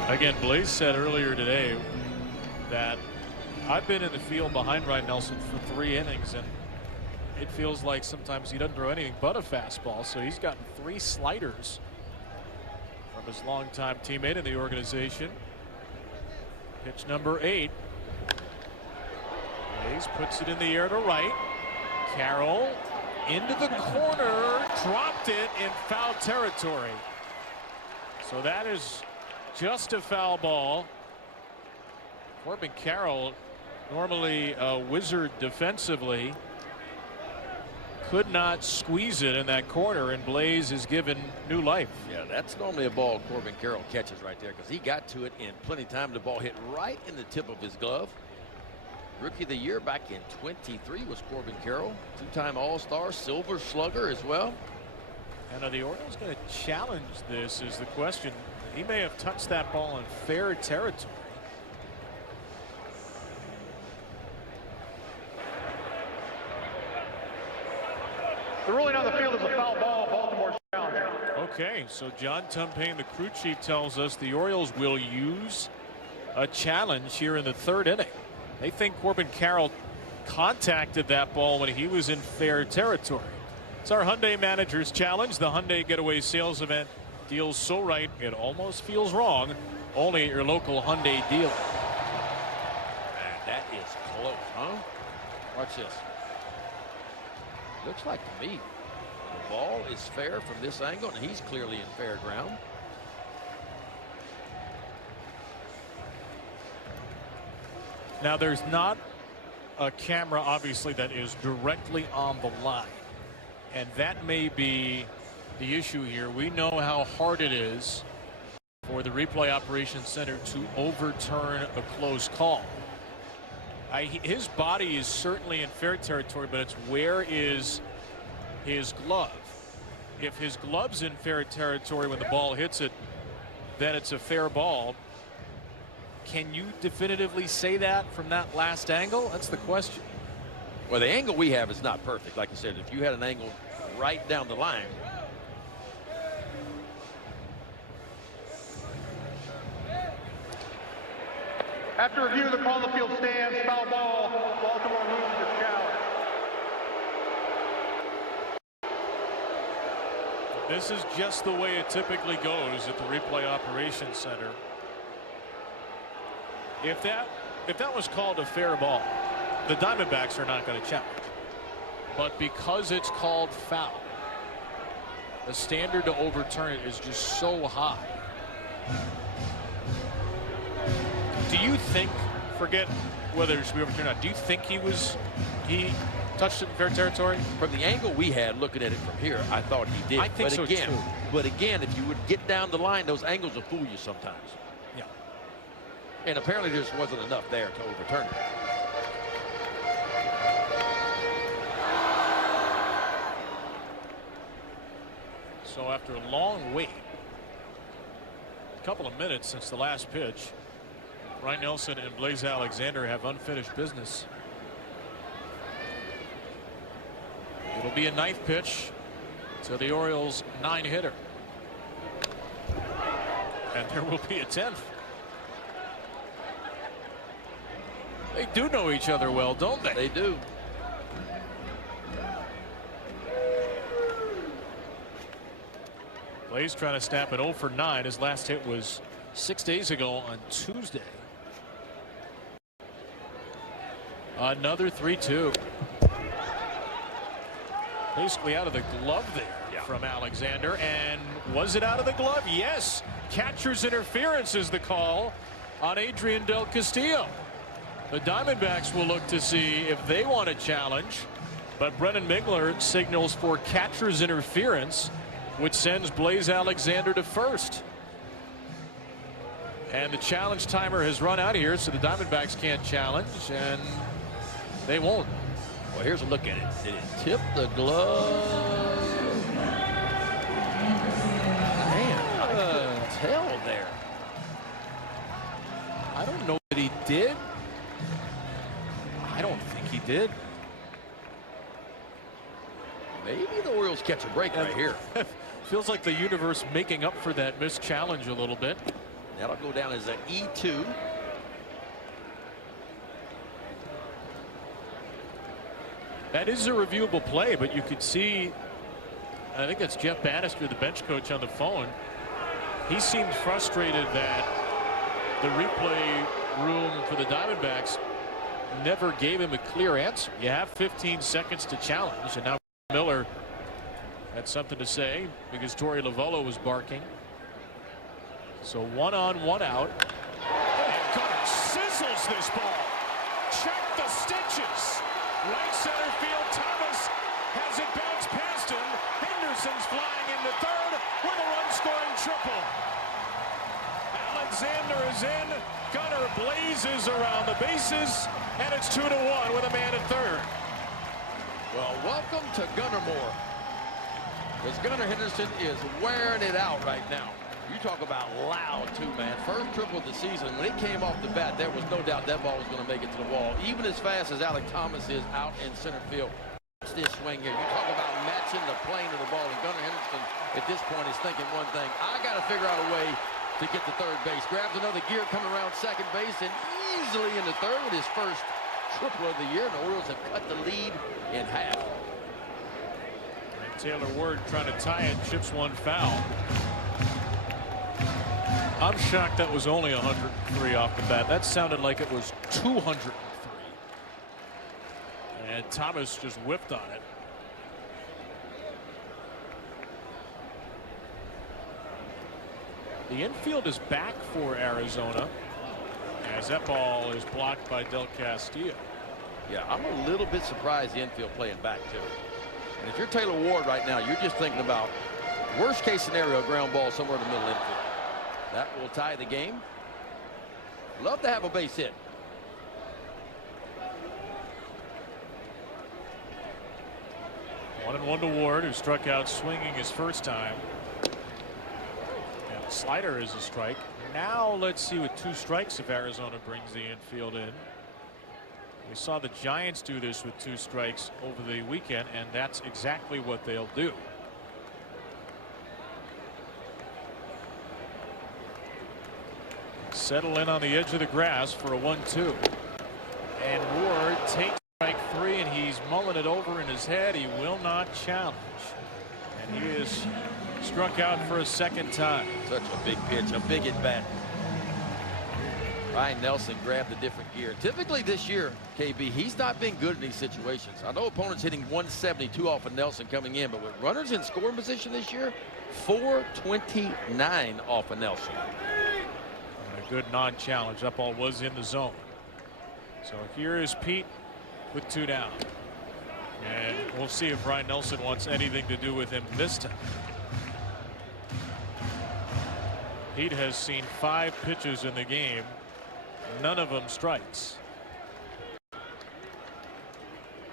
Again, Blaze said earlier today that I've been in the field behind Ryan Nelson for 3 innings, and it feels like sometimes he doesn't throw anything but a fastball. So he's gotten 3 sliders from his longtime teammate in the organization. Pitch number 8. Blaze puts it in the air to right. Carroll into the corner, dropped it in foul territory. So that is just a foul ball. Corbin Carroll, normally a wizard defensively, could not squeeze it in that corner, and Blaze is given new life. Yeah, that's normally a ball Corbin Carroll catches right there, because he got to it in plenty of time. The ball hit right in the tip of his glove. Rookie of the year back in 23 was Corbin Carroll, 2-time All-Star, Silver Slugger as well. And are the Orioles going to challenge this is the question. He may have touched that ball in fair territory. The ruling on the field is a foul ball. Baltimore challenge. Okay, so John Tumpane, the crew chief, tells us the Orioles will use a challenge here in the 3rd inning. They think Corbin Carroll contacted that ball when he was in fair territory. It's our Hyundai Manager's Challenge. The Hyundai Getaway Sales Event deals so right it almost feels wrong. Only at your local Hyundai dealer. Man, that is close, huh? Watch this. Looks like to me the ball is fair from this angle, and he's clearly in fair ground. Now there's not a camera obviously that is directly on the line, and that may be the issue here. We know how hard it is for the replay operations center to overturn a close call. His body is certainly in fair territory, but it's where is his glove. If his glove's in fair territory when the ball hits it, then it's a fair ball. Can you definitively say that from that last angle? That's the question. Well, the angle we have is not perfect. Like I said, if you had an angle right down the line. After review, the call on the field stands. Foul ball. Baltimore loses the challenge. This is just the way it typically goes at the replay operations center. If that was called a fair ball, the Diamondbacks are not going to challenge. But because it's called foul, the standard to overturn it is just so high. Do you think, forget whether it should be overturned or not, do you think he touched it in fair territory? From the angle we had looking at it from here, I thought he did. I think so too. But again, if you would get down the line, those angles will fool you sometimes. Yeah. And apparently there just wasn't enough there to overturn it. So after a long wait, a couple of minutes since the last pitch, Ryan Nelson and Blaze Alexander have unfinished business. It'll be a ninth pitch to the Orioles 9-hitter. And there will be a 10th. They do know each other well, don't they? They do. Blaze trying to snap an 0 for 9. His last hit was 6 days ago on Tuesday. Another 3-2. Basically out of the glove there from Alexander. And was it out of the glove? Yes. Catcher's interference is the call on Adrian Del Castillo. The Diamondbacks will look to see if they want to challenge. But Brennan Migler signals for catcher's interference, which sends Blaze Alexander to first. And the challenge timer has run out here, so the Diamondbacks can't challenge, and they won't. Well, here's a look at it. Did it tip the glove? Man, I couldn't tell there. I don't know that he did. I don't think he did. Maybe the Orioles catch a break right here. Feels like the universe making up for that missed challenge a little bit. That'll go down as an E2. That is a reviewable play, but you could see, I think that's Jeff Bannister, the bench coach, on the phone. He seemed frustrated that the replay room for the Diamondbacks never gave him a clear answer. You have 15 seconds to challenge, and now Miller had something to say because Torey Lovullo was barking. So 1 on, 1 out. And Gunnar sizzles this ball. Check the stitches. Right center field. Thomas has it bounce past him. Henderson's flying into third with a run-scoring triple. Alexander is in. Gunnar blazes around the bases, and it's 2-1 with a man at third. Well, welcome to Gunnar Moore. Because Gunnar Henderson is wearing it out right now. You talk about loud, too, man. First triple of the season. When it came off the bat, there was no doubt that ball was going to make it to the wall. Even as fast as Alec Thomas is out in center field. Watch this swing here. You talk about matching the plane of the ball. And Gunnar Henderson, at this point, is thinking one thing. I got to figure out a way to get to third base. Grabs another gear coming around second base and easily into third with his first triple of the year. And the Orioles have cut the lead in half. And Taylor Ward trying to tie it, chips one foul. I'm shocked that was only 103 off the bat. That sounded like it was 203. And Thomas just whipped on it. The infield is back for Arizona as that ball is blocked by Del Castillo. Yeah, I'm a little bit surprised the infield playing back too. And if you're Taylor Ward right now, you're just thinking about worst case scenario, ground ball somewhere in the middle infield. That will tie the game. Love to have a base hit. 1-1 to Ward, who struck out swinging his first time. And the slider is a strike. Now let's see with 2 strikes if Arizona brings the infield in. We saw the Giants do this with 2 strikes over the weekend, and that's exactly what they'll do. Settle in on the edge of the grass for a 1-2. And Ward takes strike 3, and he's mulling it over in his head. He will not challenge. And he is struck out for a second time. Such a big pitch, a big at bat. Ryan Nelson grabbed a different gear. Typically this year, KB, he's not been good in these situations. I know opponents hitting 172 off of Nelson coming in, but with runners in scoring position this year, 429 off of Nelson. And a good non-challenge. That ball was in the zone. So here is Pete with 2 down. And we'll see if Ryan Nelson wants anything to do with him this time. Pete has seen 5 pitches in the game. None of them strikes.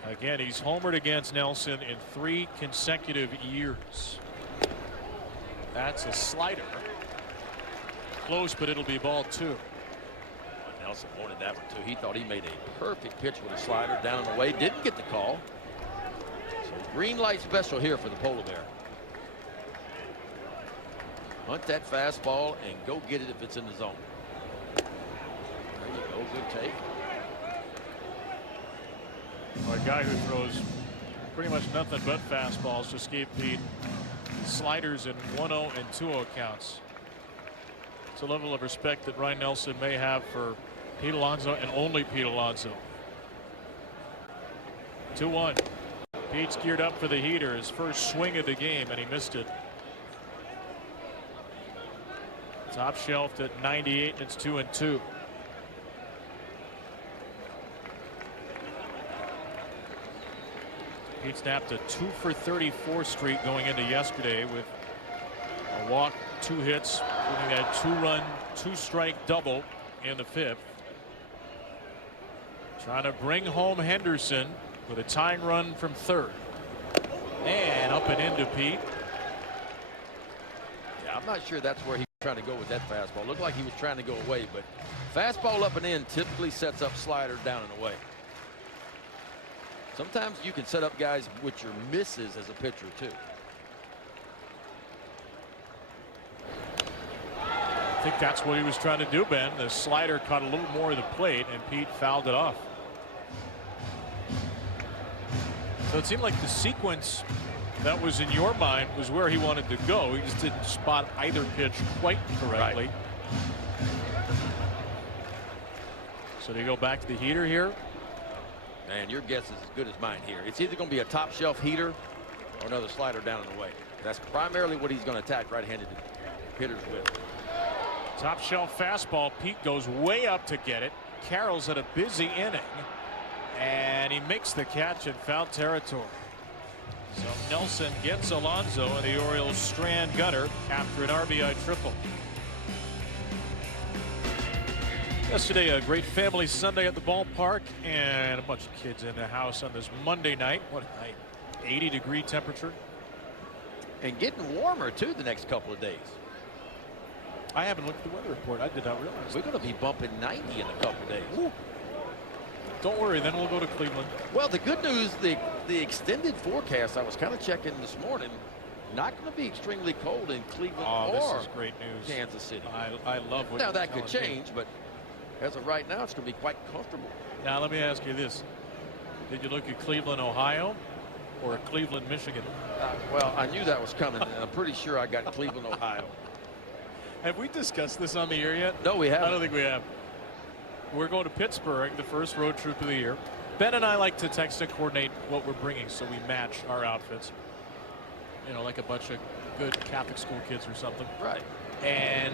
Again, he's homered against Nelson in 3 consecutive years. That's a slider. Close, but it'll be ball 2. Nelson wanted that one too. He thought he made a perfect pitch with a slider down and away. Didn't get the call. So green light special here for the Polar Bear. Hunt that fastball and go get it if it's in the zone. There you go. Good take. A guy who throws pretty much nothing but fastballs just gave Pete sliders in 1-0 and 2-0 counts. It's a level of respect that Ryan Nelson may have for Pete Alonso and only Pete Alonso. 2-1. Pete's geared up for the heater, his first swing of the game, and he missed it. Top shelved at 98, and it's 2-2. Pete snapped a 2-for-34 streak going into yesterday with a walk, 2 hits, including that 2-run, 2-strike double in the 5th. Trying to bring home Henderson with a tying run from 3rd. And up and into Pete. Yeah, I'm not sure that's where he was trying to go with that fastball. Looked like he was trying to go away, but fastball up and in typically sets up sliders down and away. Sometimes you can set up guys with your misses as a pitcher too. I think that's what he was trying to do, Ben. The slider caught a little more of the plate, and Pete fouled it off. So it seemed like the sequence that was in your mind was where he wanted to go. He just didn't spot either pitch quite correctly. Right. So do you go back to the heater here? Man, your guess is as good as mine here. It's either going to be a top shelf heater or another slider down and away. That's primarily what he's going to attack right-handed hitters with. Top shelf fastball. Pete goes way up to get it. Carroll's at a busy inning, and he makes the catch in foul territory. So Nelson gets Alonso, and the Orioles strand Gutter after an RBI triple. Yesterday, a great family Sunday at the ballpark, and a bunch of kids in the house on this Monday night. What a night. 80-degree temperature. And getting warmer, too, the next couple of days. I haven't looked at the weather report. I did not realize. We're going to be bumping 90 in a couple of days. Ooh. Don't worry, then we'll go to Cleveland. Well, the good news, the extended forecast, I was kind of checking this morning, not going to be extremely cold in Cleveland or this is great news. Kansas City. I love what now that could change, but as of right now, it's going to be quite comfortable. Now, let me ask you this. Did you look at Cleveland, Ohio, or Cleveland, Michigan? Well, I knew that was coming, and I'm pretty sure I got Cleveland, Ohio. Have we discussed this on the air yet? No, we haven't. I don't think we have. We're going to Pittsburgh, the first road trip of the year. Ben and I like to text and coordinate what we're bringing so we match our outfits. You know, like a bunch of good Catholic school kids or something. Right. And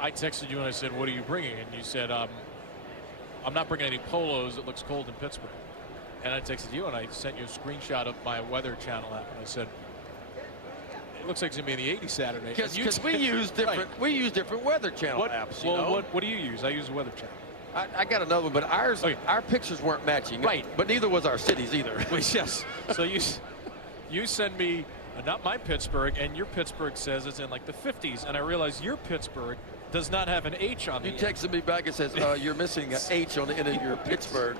I texted you and I said, what are you bringing? And you said, I'm not bringing any polos. It looks cold in Pittsburgh. And I texted you and I sent you a screenshot of my Weather Channel app. And I said, it looks like it's going to be in the 80s Saturday. Because we use different Weather Channel apps. What do you use? I use the Weather Channel. I got another one, but our pictures weren't matching. Right. But neither was our cities either. Yes. So you send me not my Pittsburgh, and your Pittsburgh says it's in like the 50s, and I realize your Pittsburgh does not have an H on the end. You texted me back and says you're missing an H on the end of your Pittsburgh.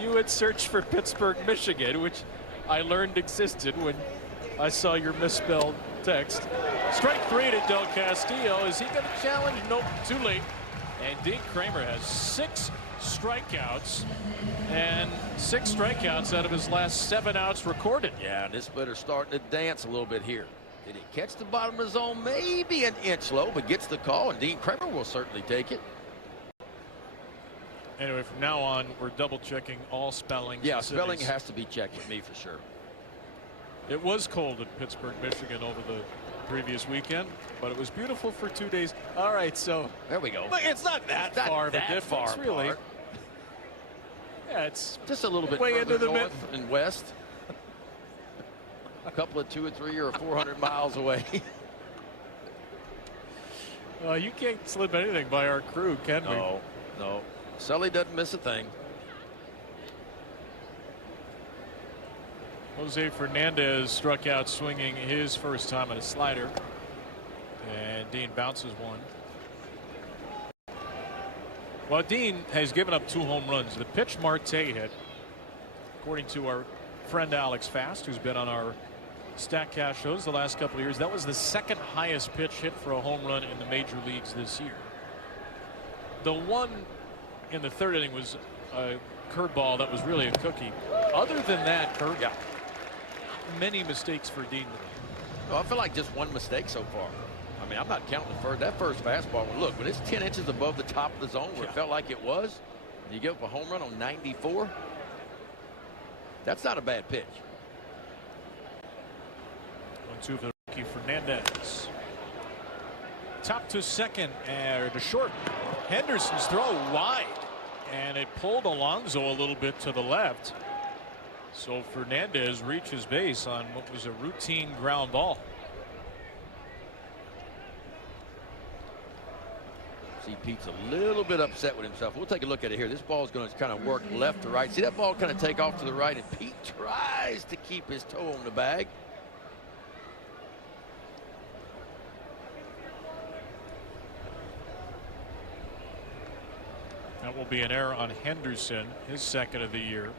You had searched for Pittsburgh, Michigan, which I learned existed when I saw your misspelled text. Strike 3 to Del Castillo. Is he going to challenge? Nope, too late. And Dean Kramer has 6 strikeouts, and 6 strikeouts out of his last 7 outs recorded. Yeah, and this splitter's starting to dance a little bit here. Did he catch the bottom of the zone? Maybe an inch low, but gets the call, and Dean Kramer will certainly take it. Anyway, from now on, we're double checking all spellings. Yeah, spelling has to be checked with me for sure. It was cold in Pittsburgh, Michigan over the previous weekend, but it was beautiful for 2 days. All right, so there we go. Look, it's not that far of a difference, really. Yeah, it's just a little bit way further into the north and west. A couple of 200 or 300 or 400 miles away. You can't slip anything by our crew, can we? No. Sully doesn't miss a thing. Jose Fernandez struck out swinging his first time at a slider, and Dean bounces one. Well, Dean has given up 2 home runs. The pitch Marte hit, according to our friend Alex Fast, who's been on our StatCast shows the last couple of years, that was the 2nd highest pitch hit for a home run in the major leagues this year. The one in the 3rd inning was a curveball that was really a cookie. Other than that, Kurt, Yeah. many mistakes for Dean today. Well, I feel like just one mistake so far. I mean, I'm not counting that first fastball. Look, when it's 10 inches above the top of the zone where it felt like it was, and you give up a home run on 94, that's not a bad pitch. 1-2 for the rookie Fernandez. Top to second and to short. Henderson's throw wide, and it pulled Alonso a little bit to the left. So Fernandez reaches base on what was a routine ground ball. See, Pete's a little bit upset with himself. We'll take a look at it here. This ball is going to kind of work left to right. See that ball kind of take off to the right, and Pete tries to keep his toe on the bag. That will be an error on Henderson, his 2nd of the year.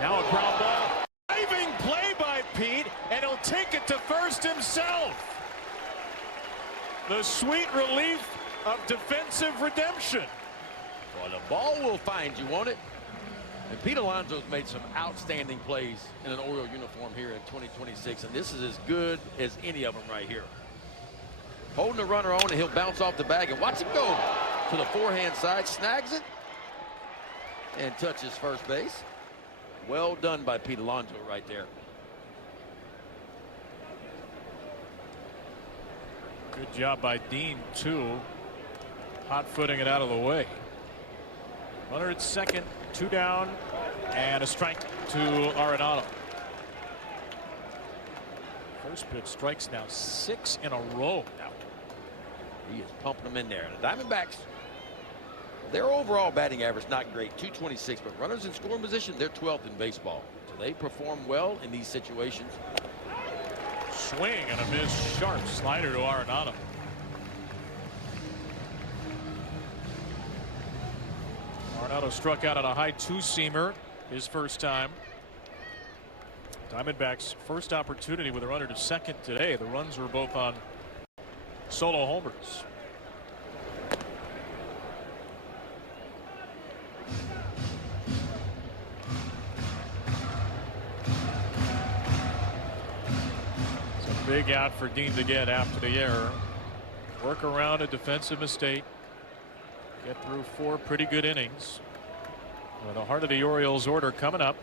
Now a ground ball. Diving play by Pete, and he'll take it to first himself. The sweet relief of defensive redemption. Well, the ball will find you, won't it? And Pete Alonso's made some outstanding plays in an Oriole uniform here in 2026, and this is as good as any of them right here. Holding the runner on, and he'll bounce off the bag, and watch him go to the forehand side, snags it, and touches first base. Well done by Pete Alonso right there. Good job by Dean, too. Hot footing it out of the way. Runner at second, 2 down, and a strike to Arenado. First pitch strikes now 6 in a row now. He is pumping them in there. The Diamondbacks, their overall batting average not great, 226, but runners in scoring position, they're 12th in baseball. So they perform well in these situations. Swing and a miss, sharp slider to Arenado. Arenado struck out on a high 2-seamer his first time. Diamondbacks' first opportunity with a runner to second today. The runs were both on solo homers. It's a big out for Dean to get after the error. Work around a defensive mistake. Get through 4 pretty good innings. Well, the heart of the Orioles order coming up.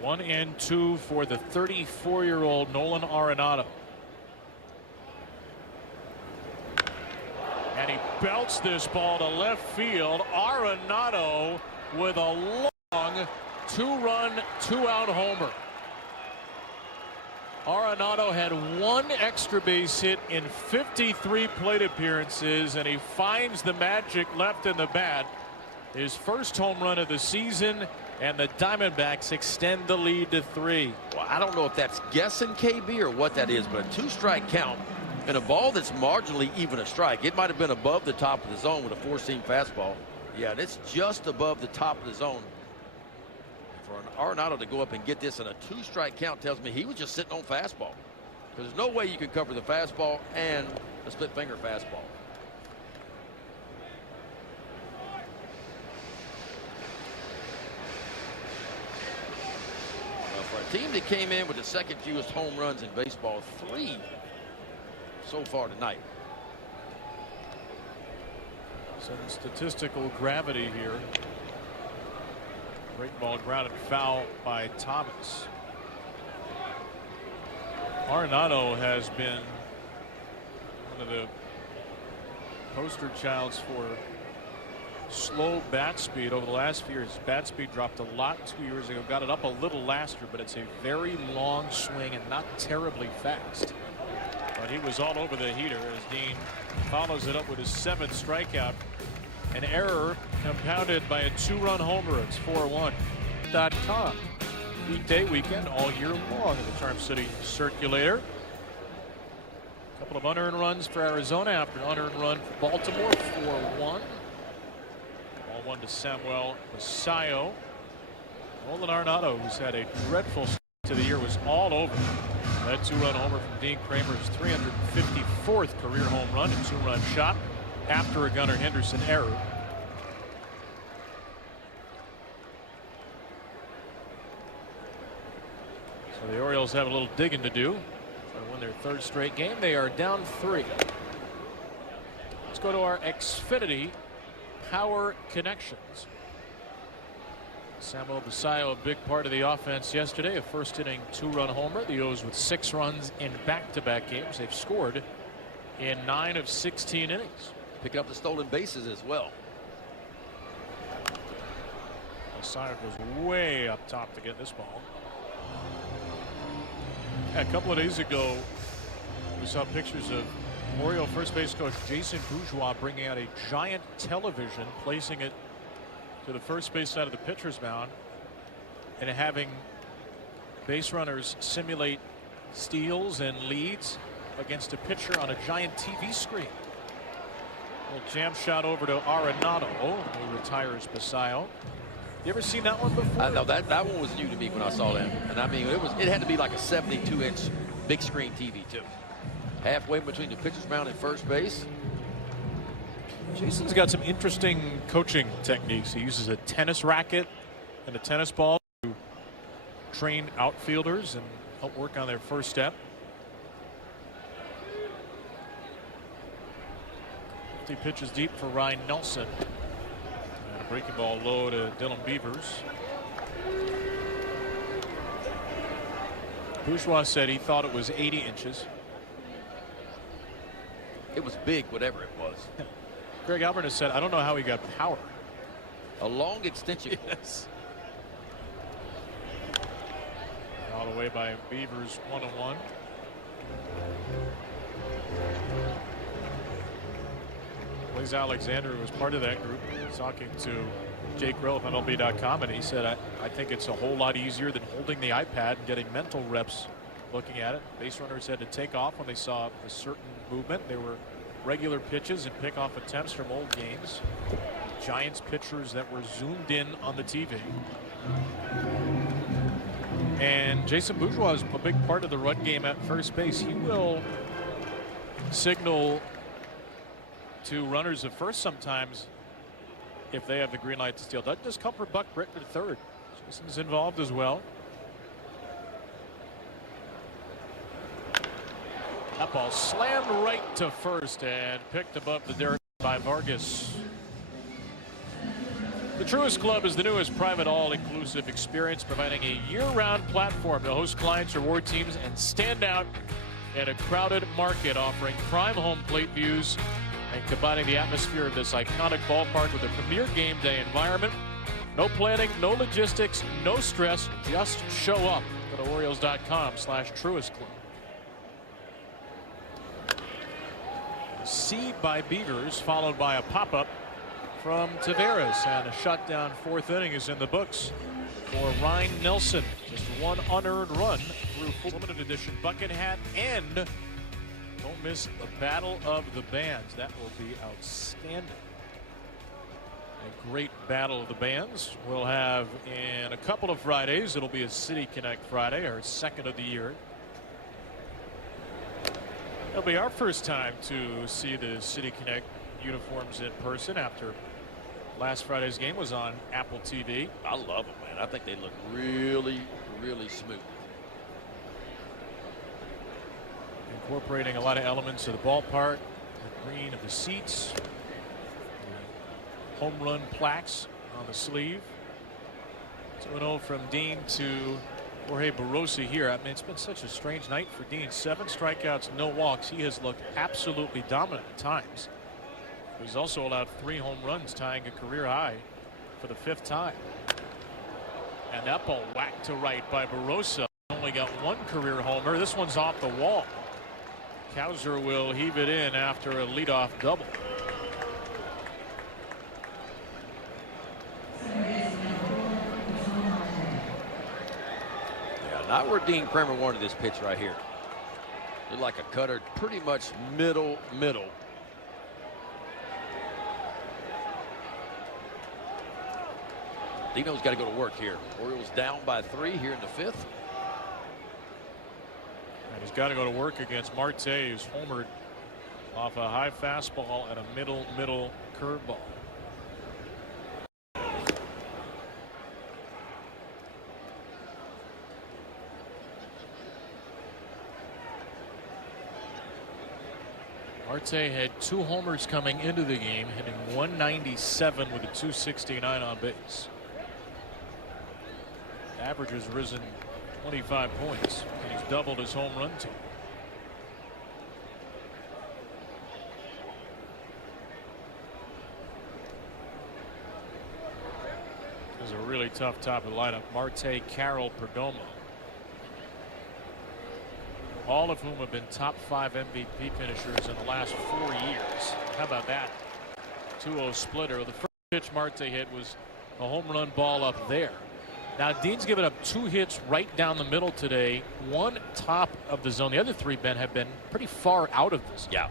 1 and 2 for the 34-year-old Nolan Arenado. And he belts this ball to left field. Arenado with a long 2-run, 2-out homer. Arenado had 1 extra base hit in 53 plate appearances, and he finds the magic left in the bat. His first home run of the season, and the Diamondbacks extend the lead to 3. Well, I don't know if that's guessing, KB, or what that is, but a 2-strike count and a ball that's marginally even a strike. It might have been above the top of the zone with a 4-seam fastball. Yeah, and it's just above the top of the zone. For an Arenado to go up and get this in a 2-strike count tells me he was just sitting on fastball. Because there's no way you can cover the fastball and the split finger fastball. Well, for a team that came in with the 2nd fewest home runs in baseball, 3 so far tonight. Some statistical gravity here. Great ball grounded foul by Thomas. Arenado has been one of the poster childs for slow bat speed over the last few years. Bat speed dropped a lot 2 years ago, got it up a little last year, but it's a very long swing and not terribly fast. But he was all over the heater as Dean follows it up with his 7th strikeout. An error compounded by a 2-run homer. It's 4-1.com. Weekday weekend all year long in the Charm City Circulator. A couple of unearned runs for Arizona after an unearned run for Baltimore. 4-1. Ball one to Samuel Basallo. Nolan Arenado, who's had a dreadful start to the year, was all over. That 2-run homer from Dean Kramer's 354th career home run, a 2-run shot after a Gunnar Henderson error. So the Orioles have a little digging to do to win their 3rd straight game. They are down 3. Let's go to our Xfinity Power Connections. Samuel Basallo, a big part of the offense yesterday. A first inning 2-run homer. The O's with 6 runs in back-to-back games. They've scored in 9 of 16 innings. Picking up the stolen bases as well. Basallo goes way up top to get this ball. Yeah, a couple of days ago, we saw pictures of Oriole first base coach Jason Bourgeois bringing out a giant television, placing it to the first base side of the pitcher's mound, and having base runners simulate steals and leads against a pitcher on a giant TV screen. A little jam shot over to Arenado, who retires Basallo. You ever seen that one before? No, that one was new to me when I saw that. And I mean, it had to be like a 72-inch big screen TV too. Halfway between the pitcher's mound and first base. Jason's got some interesting coaching techniques. He uses a tennis racket and a tennis ball to train outfielders and help work on their first step. 50 pitches deep for Ryan Nelson. And a breaking ball low to Dylan Beavers. Bourgeois said he thought it was 80 inches. It was big, whatever it was. Greg Albert has said, I don't know how he got power. A long extension. Yes. All the way by Beavers, 1-1. Blaze Alexander, who was part of that group, talking to Jake Rowe of MLB.com, and he said, I think it's a whole lot easier than holding the iPad and getting mental reps looking at it. Base runners had to take off when they saw a certain movement. There were regular pitches and pickoff attempts from old games. Giants pitchers that were zoomed in on the TV. And Jason Bourgeois is a big part of the run game at first base. He will signal to runners at first sometimes if they have the green light to steal. Doesn't just come for Buck Britton at third. Jason's involved as well. That ball slammed right to first and picked above the dirt by Vargas. The Truist Club is the newest private all-inclusive experience, providing a year-round platform to host clients, reward teams, and stand out in a crowded market, offering prime home plate views and combining the atmosphere of this iconic ballpark with a premier game day environment. No planning, no logistics, no stress, just show up. Go to Orioles.com/Truist Club. Seed by Beavers, followed by a pop-up from Taveras, and a shutdown 4th inning is in the books for Ryan Nelson. Just 1 unearned run through full limited edition bucket hat, and don't miss the Battle of the Bands. That will be outstanding. A great Battle of the Bands we'll have in a couple of Fridays. It'll be a City Connect Friday, our 2nd of the year. It'll be our first time to see the City Connect uniforms in person after last Friday's game was on Apple TV. I love them, man. I think they look really, really smooth. Incorporating a lot of elements of the ballpark, the green of the seats, the home run plaques on the sleeve. 2-0 from Dean to Jorge Barrosa here. I mean, it's been such a strange night for Dean. 7 strikeouts, no walks. He has looked absolutely dominant at times. He's also allowed 3 home runs, tying a career high for the 5th time. And that ball whacked to right by Barrosa. Only got 1 career homer. This one's off the wall. Cowser will heave it in after a leadoff double. Not where Dean Kramer wanted this pitch right here. Looked like a cutter, pretty much middle. Dino's got to go to work here. Orioles down by 3 here in the 5th. And he's got to go to work against Marte, who's homered off a high fastball and a middle curveball. Marte had 2 homers coming into the game, hitting 197 with a 269 on base. Average has risen 25 points, and he's doubled his home run team. This is a really tough top of the lineup. Marte, Carroll, Perdomo. All of whom have been top 5 MVP finishers in the last 4 years. How about that? 2-0 splitter. The first pitch Marte hit was a home run ball up there. Now Dean's given up 2 hits right down the middle today. 1 top of the zone. The other 3, Ben, have been pretty far out of this. Yeah.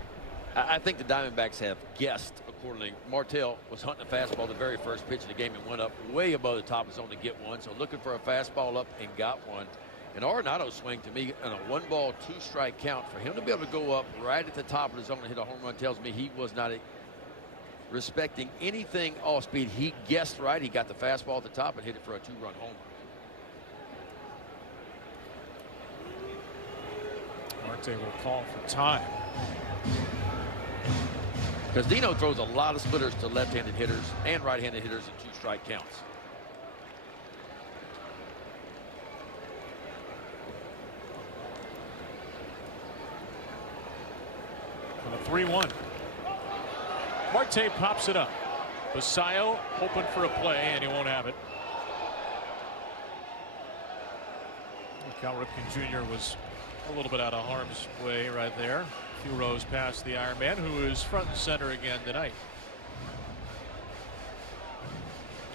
I think the Diamondbacks have guessed accordingly. Martell was hunting a fastball the very first pitch of the game and went up way above the top of the zone to get one. So looking for a fastball up and got one. And Arenado's swing to me on a 1-ball 2-strike count, for him to be able to go up right at the top of the zone and hit a home run tells me he was not respecting anything off speed. He guessed right. He got the fastball at the top and hit it for a 2-run homer. Marte will call for time. Because Dino throws a lot of splitters to left-handed hitters and right-handed hitters in 2-strike counts. For the 3-1. Marte pops it up. Basayo hoping for a play, and he won't have it. Cal Ripken Jr. was a little bit out of harm's way right there. A few rows past the Iron Man, who is front and center again tonight.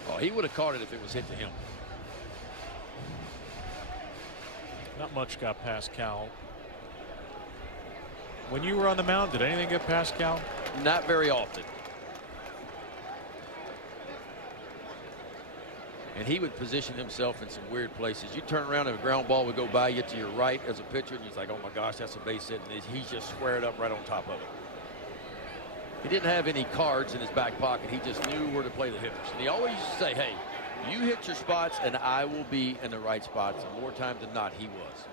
Oh, he would have caught it if it was hit to him. Not much got past Cal. When you were on the mound, did anything get past Cal? Not very often. And he would position himself in some weird places. You turn around and a ground ball would go by you to your right as a pitcher, and you're like, oh my gosh, that's a base hit. And he's just squared up right on top of it. He didn't have any cards in his back pocket. He just knew where to play the hitters. And he always used to say, hey, you hit your spots and I will be in the right spots. And more times than not, he was.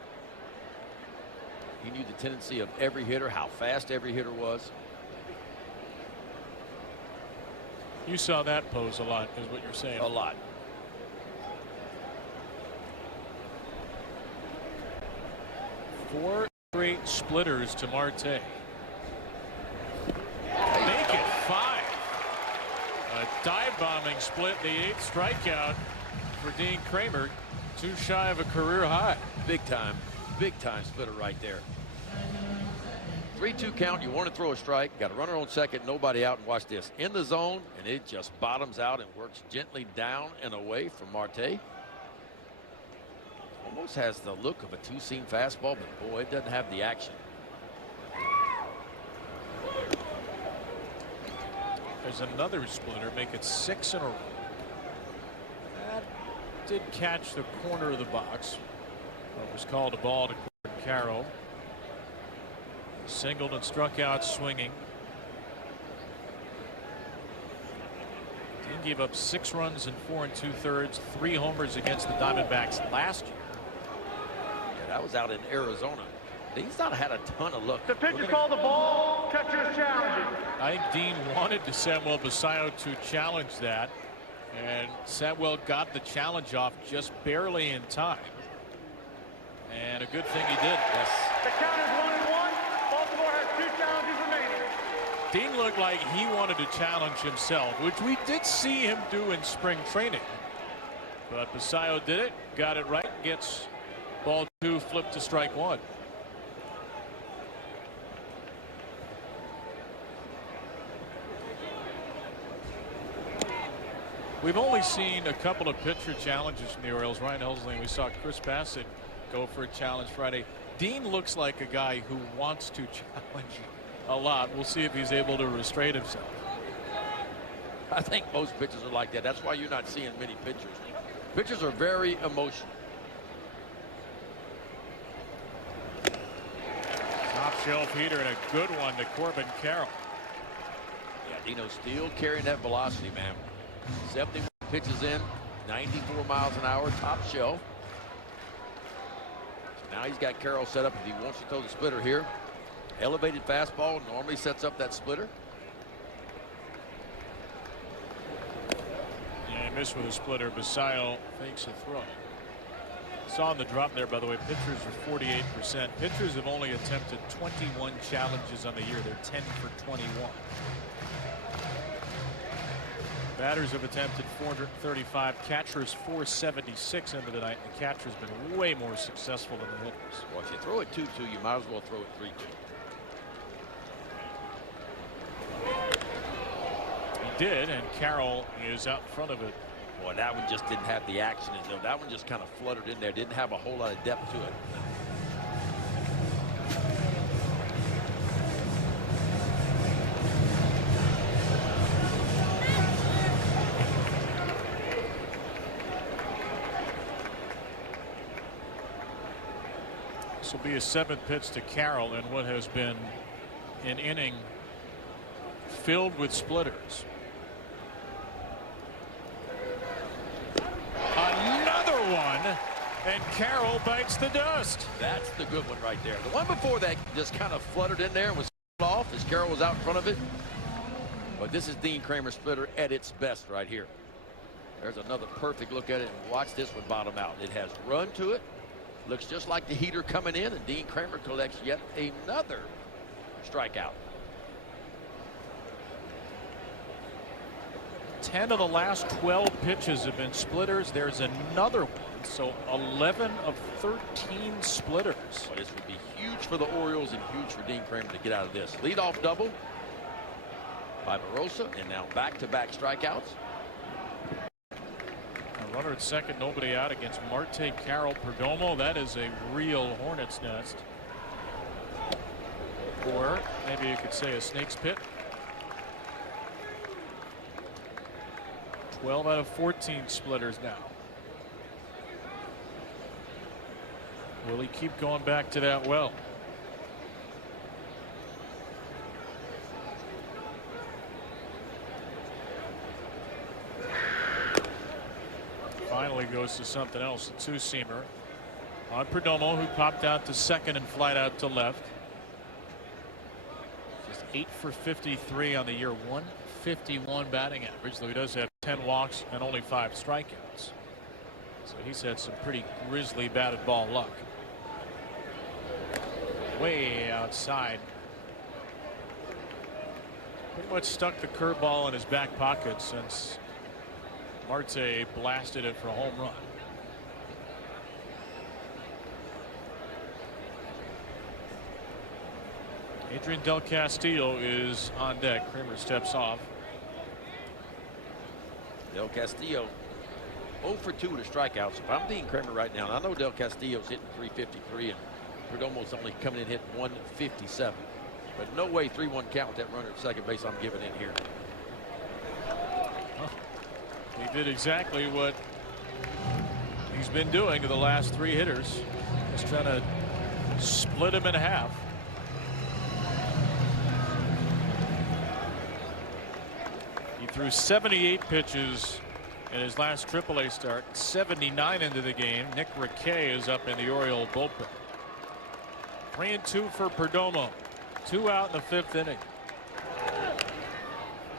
He knew the tendency of every hitter, how fast every hitter was. You saw that pose a lot, is what you're saying. A lot. Four straight splitters to Marte. Make it 5. A dive-bombing split, the 8th strikeout for Dean Kramer. 2 shy of a career high. Big time splitter right there. 3-2 count. You want to throw a strike. Got a runner on second, nobody out, and watch this. In the zone, and it just bottoms out and works gently down and away from Marte. Almost has the look of a 2-seam fastball, but boy, it doesn't have the action. There's another splitter, make it 6 in a row. That did catch the corner of the box. It was called a ball to Carroll. Singled and struck out swinging. Dean gave up 6 runs in 4 2/3, 3 homers against the Diamondbacks last year. Yeah, that was out in Arizona. He's not had a ton of luck. The pitch is called the ball. Catcher's challenging. I think Dean wanted to Samuel Basayo to challenge that, and Samuel got the challenge off just barely in time. And a good thing he did. Yes. The count is 1-1. Baltimore has 2 challenges remaining. Dean looked like he wanted to challenge himself, which we did see him do in spring training. But Basayo did it, got it right, gets ball 2 flipped to strike 1. We've only seen a couple of pitcher challenges from the Orioles. Ryan Helsley, we saw Chris Bassett go for a challenge Friday. Dean looks like a guy who wants to challenge a lot. We'll see if he's able to restrain himself. I think most pitchers are like that. That's why you're not seeing many pitchers. Pitchers are very emotional. Top shelf heater and a good one to Corbin Carroll. Yeah, Dino still carrying that velocity, man. 71 pitches in, 94 miles an hour, top shelf. So now he's got Carroll set up if he wants to throw the splitter here. Elevated fastball normally sets up that splitter. Yeah, he missed with a splitter. Basayo fakes a throw. Saw on the drop there, by the way, pitchers are 48%. Pitchers have only attempted 21 challenges on the year. They're 10 for 21. Batters have attempted 435. Catchers 476 into the night. The catcher's been way more successful than the hitters. Well, if you throw it 2-2, you might as well throw it 3-2. He did, and Carroll is out in front of it. Boy, that one just didn't have the action in there. That one just kind of fluttered in there. Didn't have a whole lot of depth to it. This will be a 7th pitch to Carroll in what has been an inning filled with splitters. Another one, and Carroll bites the dust. That's the good one right there. The one before that just kind of fluttered in there and was off as Carroll was out in front of it. But this is Dean Kramer's splitter at its best right here. There's another perfect look at it, and watch this one bottom out. It has run to it. Looks just like the heater coming in, and Dean Kramer collects yet another strikeout. 10 of the last 12 pitches have been splitters. There's another one, so 11 of 13 splitters. Well, this would be huge for the Orioles and huge for Dean Kramer to get out of this. Leadoff double by Barossa, and now back-to-back strikeouts. A runner at second, nobody out against Marte, Carroll, Perdomo. That is a real hornet's nest. Or maybe you could say a snake's pit. 12 out of 14 splitters now. Will he keep going back to that well? Finally goes to something else. A two-seamer on Perdomo, who popped out to second and flied out to left. Just 8 for 53 on the year, 151 batting average, though he does have 10 walks and only 5 strikeouts. So he's had some pretty grisly batted ball luck. Way outside. Pretty much stuck the curveball in his back pocket since Marte blasted it for a home run. Adrian Del Castillo is on deck. Kramer steps off. Del Castillo 0 for 2 with a strikeout. So if I'm Dean Kramer right now, and I know Del Castillo's hitting 353 and Perdomo's only coming in hitting 157. But no way 3-1 count with that runner at second base I'm giving in here. He did exactly what he's been doing to the last 3 hitters. Just trying to split him in half. He threw 78 pitches in his last AAA start, 79 into the game. Nick Riquet is up in the Oriole bullpen. 3-2 for Perdomo. 2 out in the 5th inning.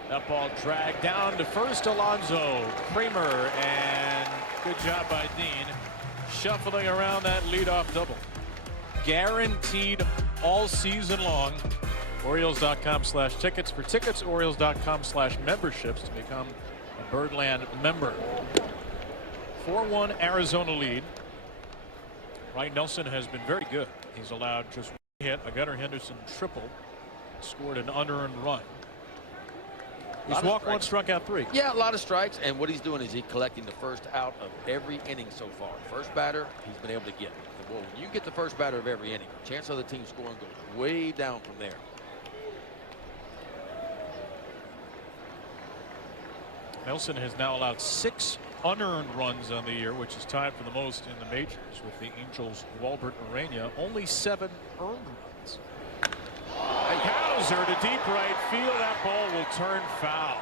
That ball dragged down to first. Alonso, Kramer, and good job by Dean shuffling around that leadoff double. Guaranteed all season long. Orioles.com/tickets for tickets. Orioles.com/memberships to become a Birdland member. 4-1 Arizona lead. Ryan Nelson has been very good. He's allowed just 1 hit, a Gunnar Henderson triple, scored an unearned run. He's walked one, struck out 3. Yeah, a lot of strikes, and what he's doing is he's collecting the first out of every inning so far. First batter he's been able to get. Well, when you get the first batter of every inning, the chance of the team scoring goes way down from there. Nelson has now allowed 6 unearned runs on the year, which is tied for the most in the majors with the Angels' Walbert Urania. Only 7 earned runs. Hauser to deep right field. That ball will turn foul.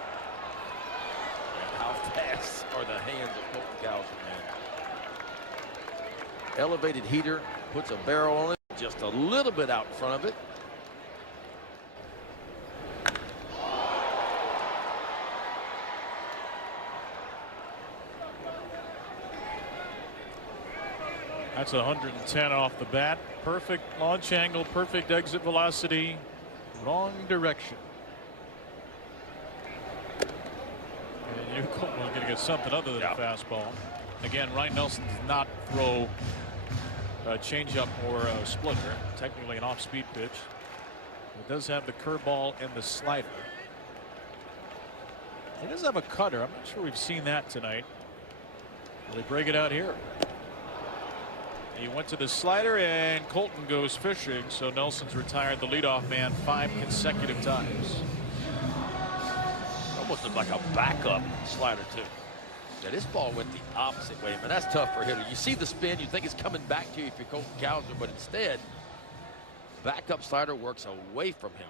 How fast are the hands of Colton Cowser, man? Elevated heater, puts a barrel on it, just a little bit out in front of it. That's 110 off the bat. Perfect launch angle, perfect exit velocity. Wrong direction. And you are going to get something other than a fastball. Again, Ryan Nelson does not throw a changeup or a splitter. Technically an off-speed pitch. It does have the curveball and the slider. He does have a cutter. I'm not sure we've seen that tonight. Will they break it out here? He went to the slider, and Colton goes fishing, so Nelson's retired the leadoff man 5 consecutive times. Almost looked like a backup slider, too. Yeah, this ball went the opposite way, man. That's tough for a hitter. You see the spin, you think it's coming back to you if you're Colton Cowser, but instead, backup slider works away from him.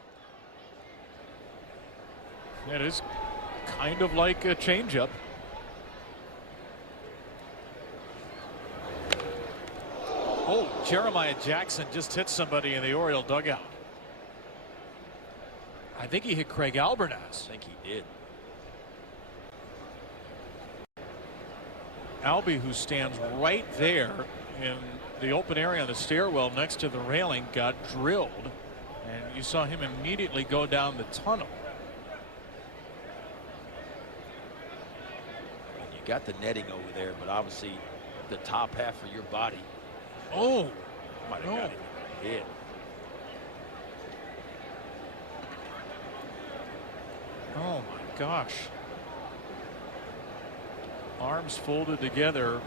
It is kind of like a changeup. Oh, Jeremiah Jackson just hit somebody in the Oriole dugout. I think he hit Craig Albernaz. I think he did. Albie, who stands right there in the open area on the stairwell next to the railing, got drilled, and you saw him immediately go down the tunnel. You got the netting over there, but obviously the top half of your body. Oh, might have got it in the head. Oh my gosh. Arms folded together.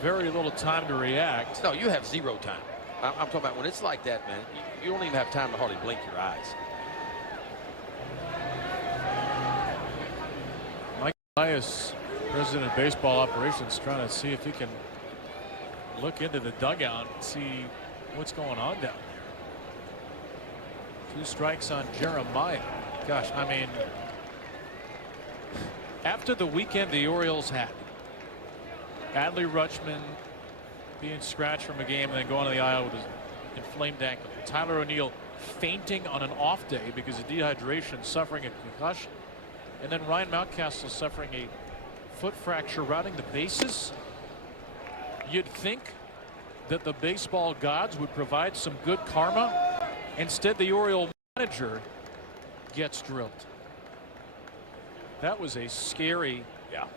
Very little time to react. No, you have 0 time. I'm talking about when it's like that, man. You don't even have time to hardly blink your eyes. Mike Elias, president of baseball operations, trying to see if he can look into the dugout and see what's going on down there. 2 strikes on Jeremiah. Gosh, I mean, after the weekend the Orioles had, Adley Rutschman being scratched from a game and then going to the aisle with his inflamed ankle, Tyler O'Neill fainting on an off day because of dehydration, suffering a concussion, and then Ryan Mountcastle suffering a foot fracture routing the bases. You'd think that the baseball gods would provide some good karma. Instead, the Oriole manager gets drilled. That was a scary,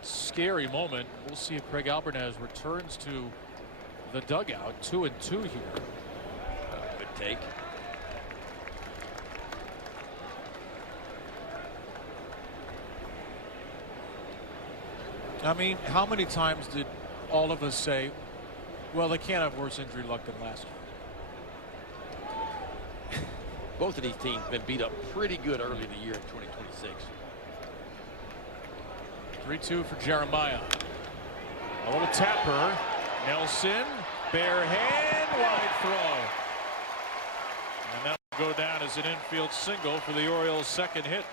scary moment. We'll see if Craig Albernaz returns to the dugout. 2-2 here. Good take. I mean, how many times did all of us say, well, they can't have worse injury luck than last year? Both of these teams have been beat up pretty good early in the year in 2026. 3-2 for Jeremiah. A little tapper. Nelson, bare hand, wide throw. And that will go down as an infield single for the Orioles' second hit.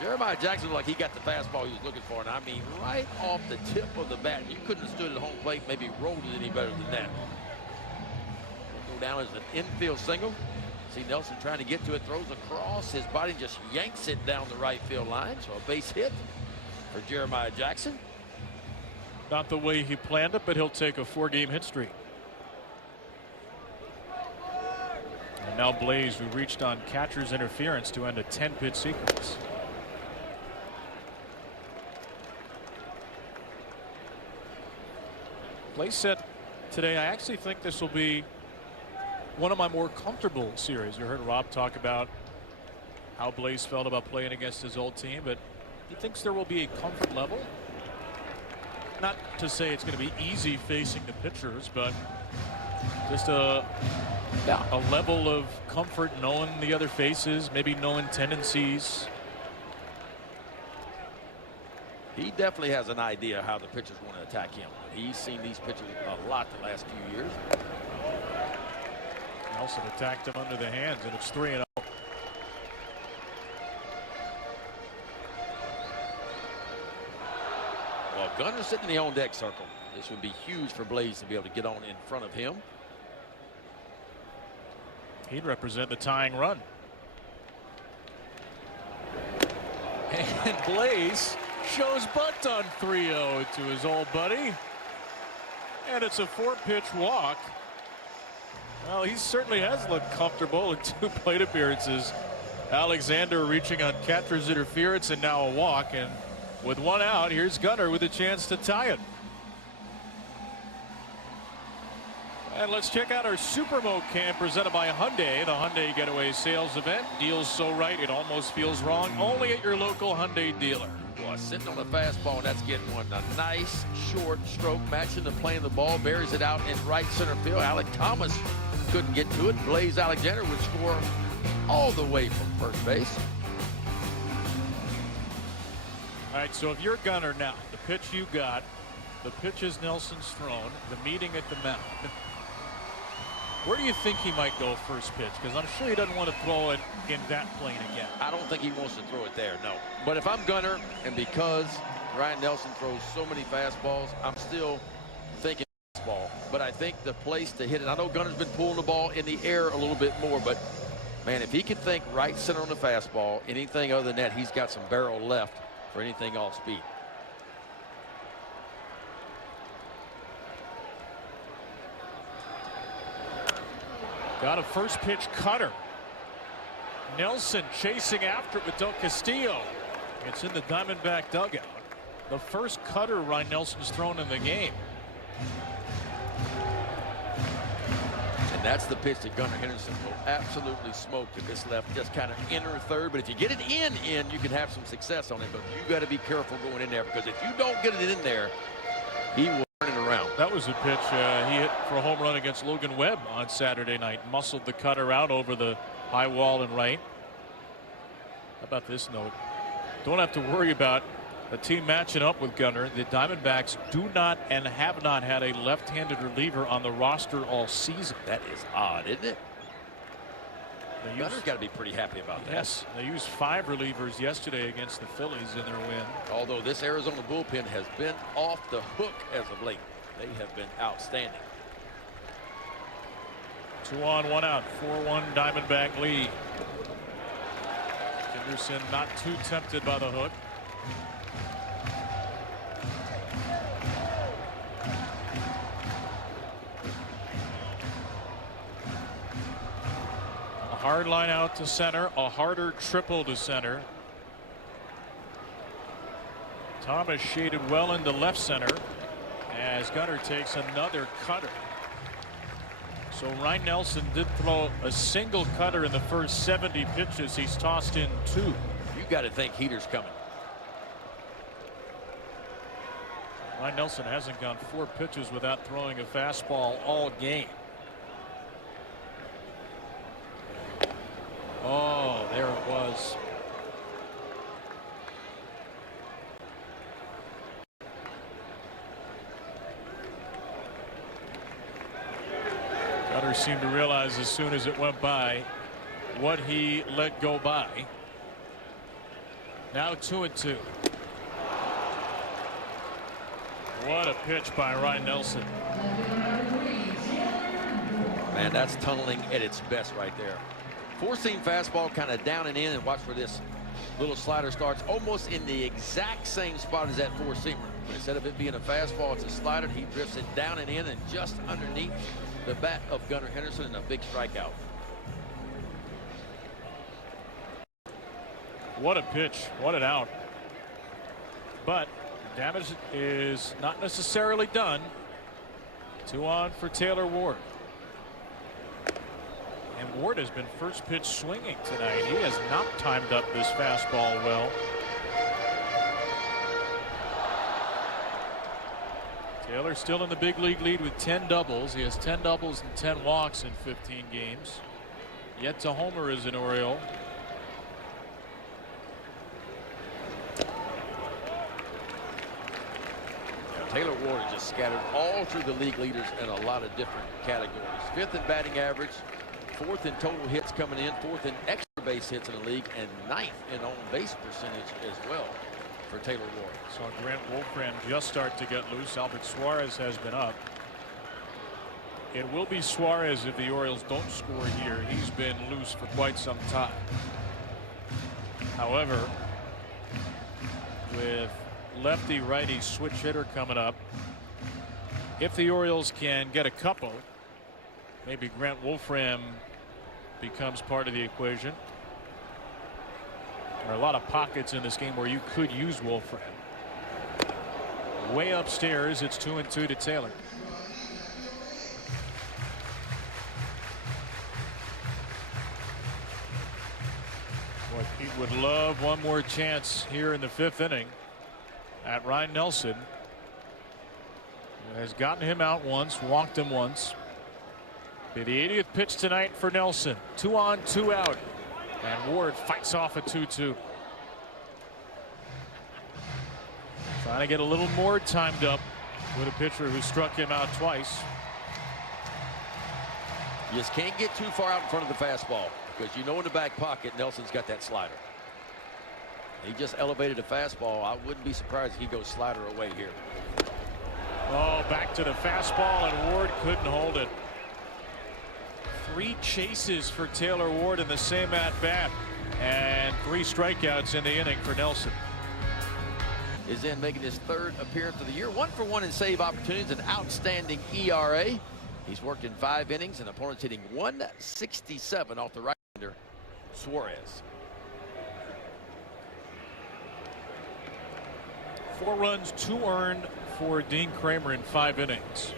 Jeremiah Jackson looked like he got the fastball he was looking for, and I mean right off the tip of the bat. You couldn't have stood at home plate, maybe rolled it any better than that. Go down as an infield single. See Nelson trying to get to it, throws across. His body just yanks it down the right field line. So a base hit for Jeremiah Jackson. Not the way he planned it, but he'll take a 4-game hit streak. And now Blaze, who reached on catcher's interference to end a 10-pitch sequence. Blaze said today, I actually think this will be one of my more comfortable series. You heard Rob talk about how Blaze felt about playing against his old team, but he thinks there will be a comfort level. Not to say it's going to be easy facing the pitchers, but just a level of comfort knowing the other faces, maybe knowing tendencies. He definitely has an idea how the pitchers want to attack him. He's seen these pitchers a lot the last few years. Nelson attacked him under the hands, and it's 3-0. Well, Gunner's sitting in the on-deck circle. This would be huge for Blaze to be able to get on in front of him. He'd represent the tying run. And Blaze shows bunt on 3-0 to his old buddy. And it's a 4-pitch walk. Well, he certainly has looked comfortable in 2 plate appearances. Alexander reaching on catcher's interference and now a walk. And with 1 out, here's Gunner with a chance to tie it. And let's check out our Supermo Cam presented by Hyundai, the Hyundai Getaway Sales Event. Deals so right it almost feels wrong. Only at your local Hyundai dealer. Boy, sitting on the fastball, and that's getting one. A nice short stroke matching the plane of the ball. Buries it out in right center field. Alec Thomas couldn't get to it. Blaze Alexander would score all the way from first base. All right, so if you're Gunner now, the pitch you got, the pitches Nelson's thrown, the meeting at the mound. Where do you think he might go first pitch? Because I'm sure he doesn't want to throw it in that plane again. I don't think he wants to throw it there, no. But if I'm Gunner, and because Ryan Nelson throws so many fastballs, I'm still thinking fastball. But I think the place to hit it, I know Gunner's been pulling the ball in the air a little bit more, but man, if he can think right center on the fastball, anything other than that, he's got some barrel left for anything off speed. Got a first pitch cutter. Nelson chasing after it with Del Castillo. It's in the Diamondback dugout. The first cutter Ryan Nelson's thrown in the game. And that's the pitch that Gunnar Henderson will absolutely smoke if this left just kind of enter third. But if you get it in, you can have some success on it. But you got to be careful going in there, because if you don't get it in there, he will turn it around. That was a pitch he hit for a home run against Logan Webb on Saturday night. Muscled the cutter out over the high wall and right. How about this note? Don't have to worry about a team matching up with Gunnar. The Diamondbacks do not and have not had a left-handed reliever on the roster all season. That is odd, isn't it? Gunner's got to be pretty happy about that. Yes, they used 5 relievers yesterday against the Phillies in their win. Although this Arizona bullpen has been off the hook as of late. They have been outstanding. 2 on, 1 out, 4-1 Diamondback lead. Henderson not too tempted by the hook. A hard line out to center, a harder triple to center. Thomas shaded well into left center as Gunnar takes another cutter. So Ryan Nelson did throw a single cutter in the first 70 pitches. He's tossed in 2. You got to think heater's coming. Ryan Nelson hasn't gone 4 pitches without throwing a fastball all game. Oh, there it was. Gunnar seemed to realize as soon as it went by what he let go by. Now 2-2. What a pitch by Ryan Nelson. Man, that's tunneling at its best right there. 4-seam fastball kind of down and in, and watch where this little slider starts almost in the exact same spot as that 4-seamer. But instead of it being a fastball, it's a slider. He drifts it down and in and just underneath the bat of Gunnar Henderson, and a big strikeout. What a pitch. What an out. But damage is not necessarily done. 2 on for Taylor Ward. And Ward has been first pitch swinging tonight. He has not timed up this fastball well. Taylor still in the big league lead with 10 doubles. He has 10 doubles and 10 walks in 15 games. Yet to homer as an Oriole. Taylor Ward is just scattered all through the league leaders in a lot of different categories. 5th in batting average, 4th in total hits coming in, 4th in extra base hits in the league, and 9th in on base percentage as well for Taylor Ward. Saw Grant Wolfram just start to get loose. Albert Suarez has been up. It will be Suarez if the Orioles don't score here. He's been loose for quite some time. However, with lefty righty switch hitter coming up, if the Orioles can get a couple, maybe Grant Wolfram becomes part of the equation. There are a lot of pockets in this game where you could use Wolfram. Way upstairs, it's 2-2 to Taylor. Boy, Pete would love one more chance here in the 5th inning at Ryan Nelson. Has gotten him out once, walked him once. Be the 80th pitch tonight for Nelson. 2 on, 2 out. And Ward fights off a 2-2. Trying to get a little more timed up with a pitcher who struck him out twice. You just can't get too far out in front of the fastball because you know in the back pocket Nelson's got that slider. He just elevated a fastball. I wouldn't be surprised if he goes slider away here. Oh, back to the fastball, and Ward couldn't hold it. 3 chases for Taylor Ward in the same at bat, and 3 strikeouts in the inning for Nelson. Is in making his 3rd appearance of the year. 1 for 1 in save opportunities, an outstanding ERA. He's worked in 5 innings, and opponents hitting .167 off the right-hander Suarez. 4 runs, 2 earned for Dean Kramer in 5 innings.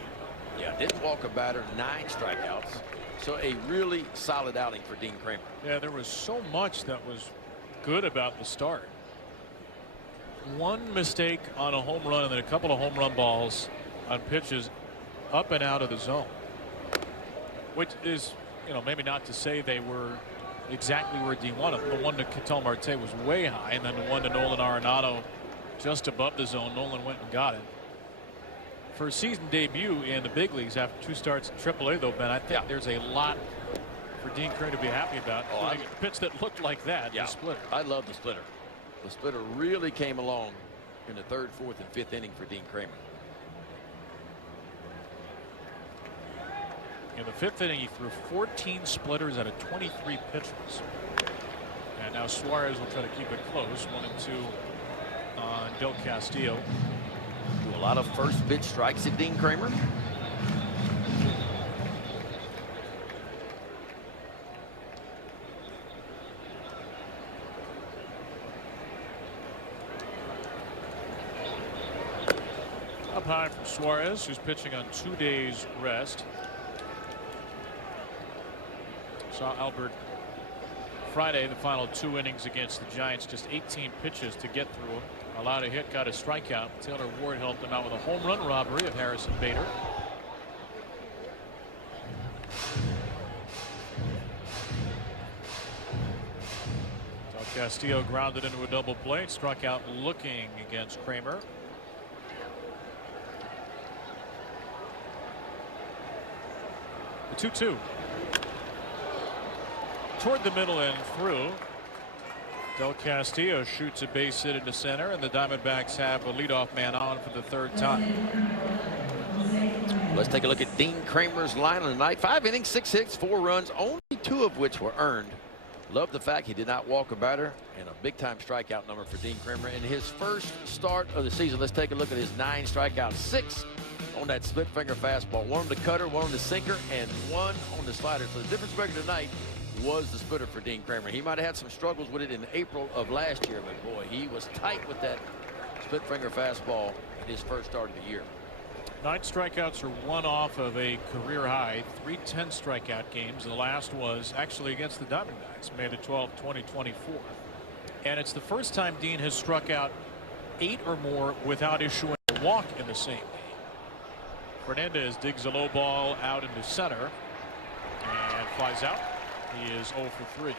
Yeah, didn't walk a batter, 9 strikeouts. So a really solid outing for Dean Kramer. Yeah, there was so much that was good about the start. 1 mistake on a home run and then a couple of home run balls on pitches up and out of the zone. Which is, you know, maybe not to say they were exactly where Dean wanted. The one to Ketel Marte was way high, and then the one to Nolan Arenado just above the zone. Nolan went and got it. For a season debut in the big leagues after 2 starts in AAA, though, Ben, I think there's a lot for Dean Kramer to be happy about. A pitch that looked like that, the splitter. I love the splitter. The splitter really came along in the 3rd, 4th, and 5th inning for Dean Kramer. In the 5th inning, he threw 14 splitters out of 23 pitches. And now Suarez will try to keep it close. 1 and 2 on Del Castillo. Do a lot of first pitch strikes at Dean Kramer. Up high from Suarez, who's pitching on 2 days rest. Saw Albert Friday, the final 2 innings against the Giants, just 18 pitches to get through him. Allowed a hit, got a strikeout. Taylor Ward helped him out with a home run robbery of Harrison Bader. Del Castillo grounded into a double play, struck out looking against Kramer. The 2-2. Toward the middle and through. Del Castillo shoots a base hit into center, and the Diamondbacks have a leadoff man on for the 3rd time. Let's take a look at Dean Kramer's line on the night. 5 innings, 6 hits, 4 runs, only 2 of which were earned. Love the fact he did not walk a batter, and a big-time strikeout number for Dean Kramer in his first start of the season. Let's take a look at his 9 strikeouts, 6 on that split finger fastball, 1 on the cutter, 1 on the sinker, and 1 on the slider. So the difference maker tonight was the splitter for Dean Kramer. He might have had some struggles with it in April of last year, but boy, he was tight with that split finger fastball in his first start of the year. 9 strikeouts are one off of a career high 310 strikeout games. The last was actually against the Diamondbacks, May the 12th, 2024. And it's the first time Dean has struck out 8 or more without issuing a walk in the same game. Fernandez digs a low ball out into center and flies out. He is 0 for 3.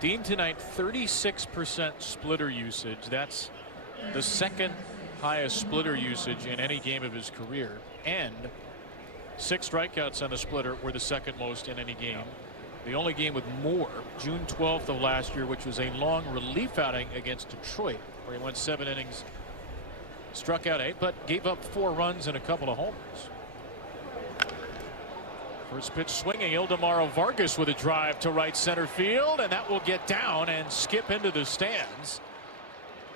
Dean tonight 36% splitter usage. That's the second highest splitter usage in any game of his career, and 6 strikeouts on the splitter were the second most in any game. The only game with more, June 12th of last year, which was a long relief outing against Detroit, where he went 7 innings, struck out 8, but gave up 4 runs and a couple of homers. First pitch swinging, Ildemaro Vargas with a drive to right center field, and that will get down and skip into the stands.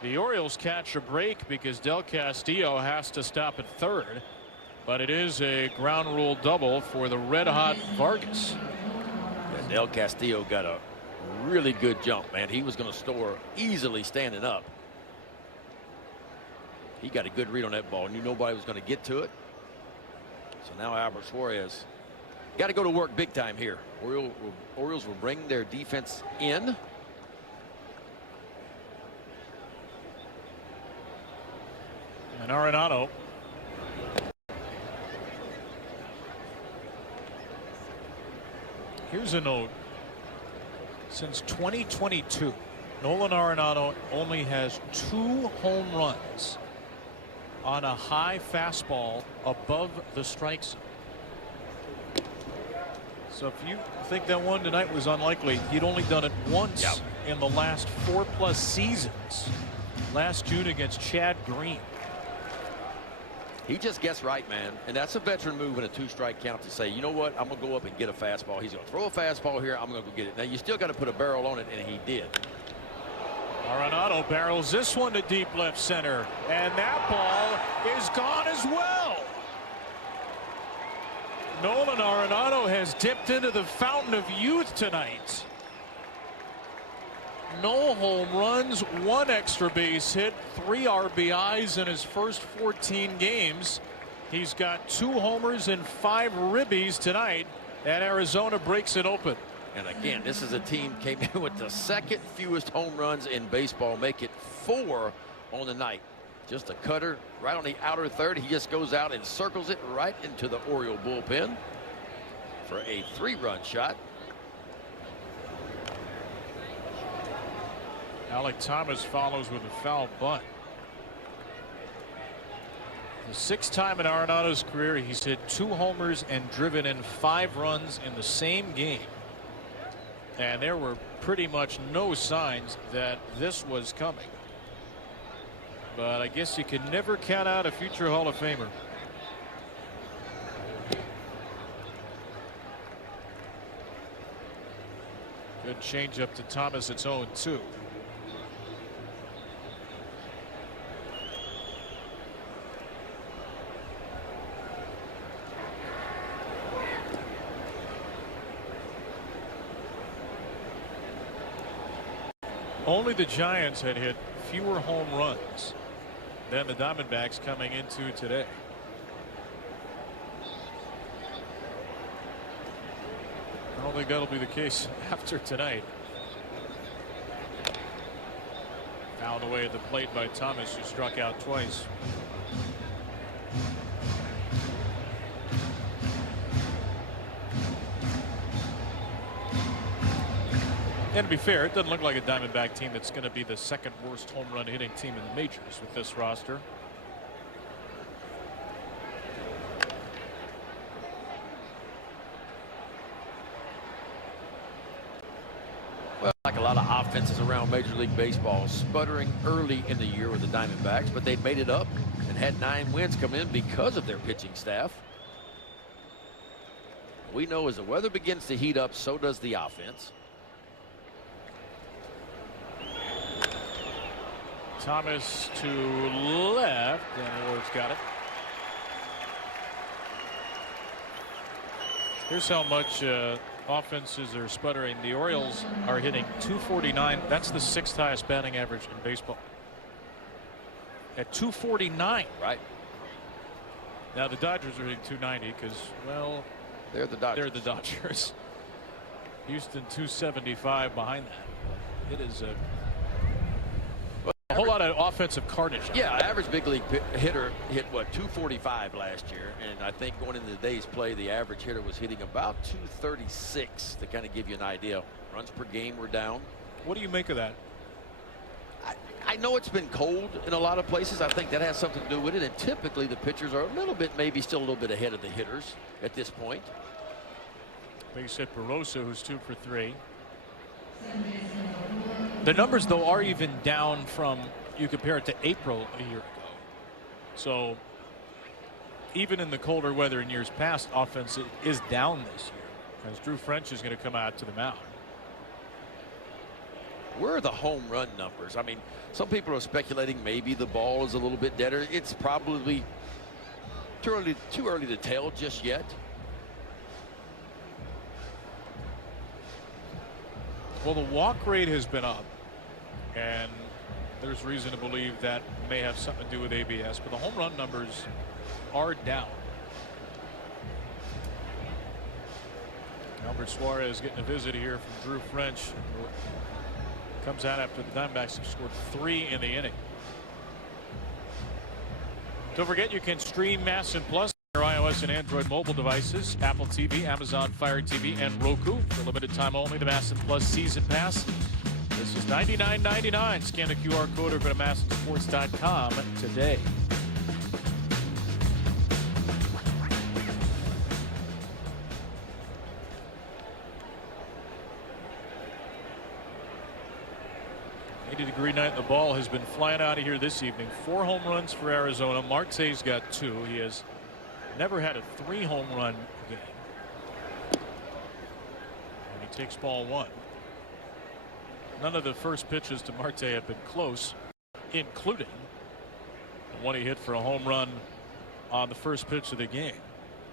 The Orioles catch a break because Del Castillo has to stop at third, but it is a ground rule double for the red hot Vargas. And Del Castillo got a really good jump, man. He was going to score easily standing up. He got a good read on that ball, knew nobody was going to get to it. So now Albert Suarez got to go to work big time here. Orioles will bring their defense in. And Arenado here's a note. Since 2022, Nolan Arenado only has 2 home runs on a high fastball above the strike zone. So if you think that one tonight was unlikely, he'd only done it once in the last 4+ seasons. Last June against Chad Green. He just gets right, man, and that's a veteran move in a 2-strike count to say, you know what, I'm gonna go up and get a fastball. He's gonna throw a fastball here. I'm gonna go get it. Now you still got to put a barrel on it, and he did. Arenado barrels this one to deep left center, and that ball is gone as well. Nolan Arenado has dipped into the fountain of youth tonight. No home runs, 1 extra base hit, 3 RBIs in his first 14 games. He's got 2 homers and 5 ribbies tonight, and Arizona breaks it open. And again, this is a team came in with the 2nd fewest home runs in baseball, make it 4 on the night. Just a cutter right on the outer third. He just goes out and circles it right into the Oriole bullpen for a 3-run shot. Alec Thomas follows with a foul bunt. The 6th time in Arenado's career he's hit 2 homers and driven in 5 runs in the same game. And there were pretty much no signs that this was coming. But I guess you can never count out a future Hall of Famer. Good changeup to Thomas. It's 0-2. Only the Giants had hit fewer home runs than the Diamondbacks coming into today. I don't think that'll be the case after tonight. Fouled away at the plate by Thomas, who struck out twice. And to be fair, it doesn't look like a Diamondback team that's going to be the 2nd worst home run hitting team in the majors with this roster. Well, like a lot of offenses around Major League Baseball, sputtering early in the year with the Diamondbacks, but they made it up and had 9 wins come in because of their pitching staff. We know as the weather begins to heat up, so does the offense. Thomas to left, and Ward's got it. Here's how much offenses are sputtering. The Orioles are hitting .249. That's the 6th highest batting average in baseball. at 249. Right. Now the Dodgers are hitting 290 because, well, They're the Dodgers. they're the Dodgers. Houston 275 behind that. It is a whole lot of offensive carnage. Yeah, average big league hitter hit what, 245 last year, and I think going into today's play, the average hitter was hitting about 236 to kind of give you an idea. Runs per game were down. What do you make of that? I know it's been cold in a lot of places. I think that has something to do with it, and typically the pitchers are a little bit, maybe still a little bit ahead of the hitters at this point. Base hit Barossa, who's 2 for 3. The numbers, though, are even down from, you compare it to April a year ago. So even in the colder weather in years past, offense is down this year as Drew French is going to come out to the mound. Where are the home run numbers? I mean, some people are speculating maybe the ball is a little bit deader. It's probably too early to tell just yet. Well, the walk rate has been up, and there's reason to believe that may have something to do with ABS, but the home run numbers are down. Albert Suarez getting a visit here from Drew French. Comes out after the Diamondbacks have scored 3 in the inning. Don't forget, you can stream MASN Plus on your iOS and Android mobile devices, Apple TV, Amazon Fire TV, and Roku. For limited time only, the MASN Plus Season Pass. This is $99.99. Scan the QR code or go to MASNsports.com today. Degree night. The ball has been flying out of here this evening. 4 home runs for Arizona. Marte's got 2. He has never had a 3 home run game. And he takes ball 1. None of the first pitches to Marte have been close, including the one he hit for a home run on the first pitch of the game.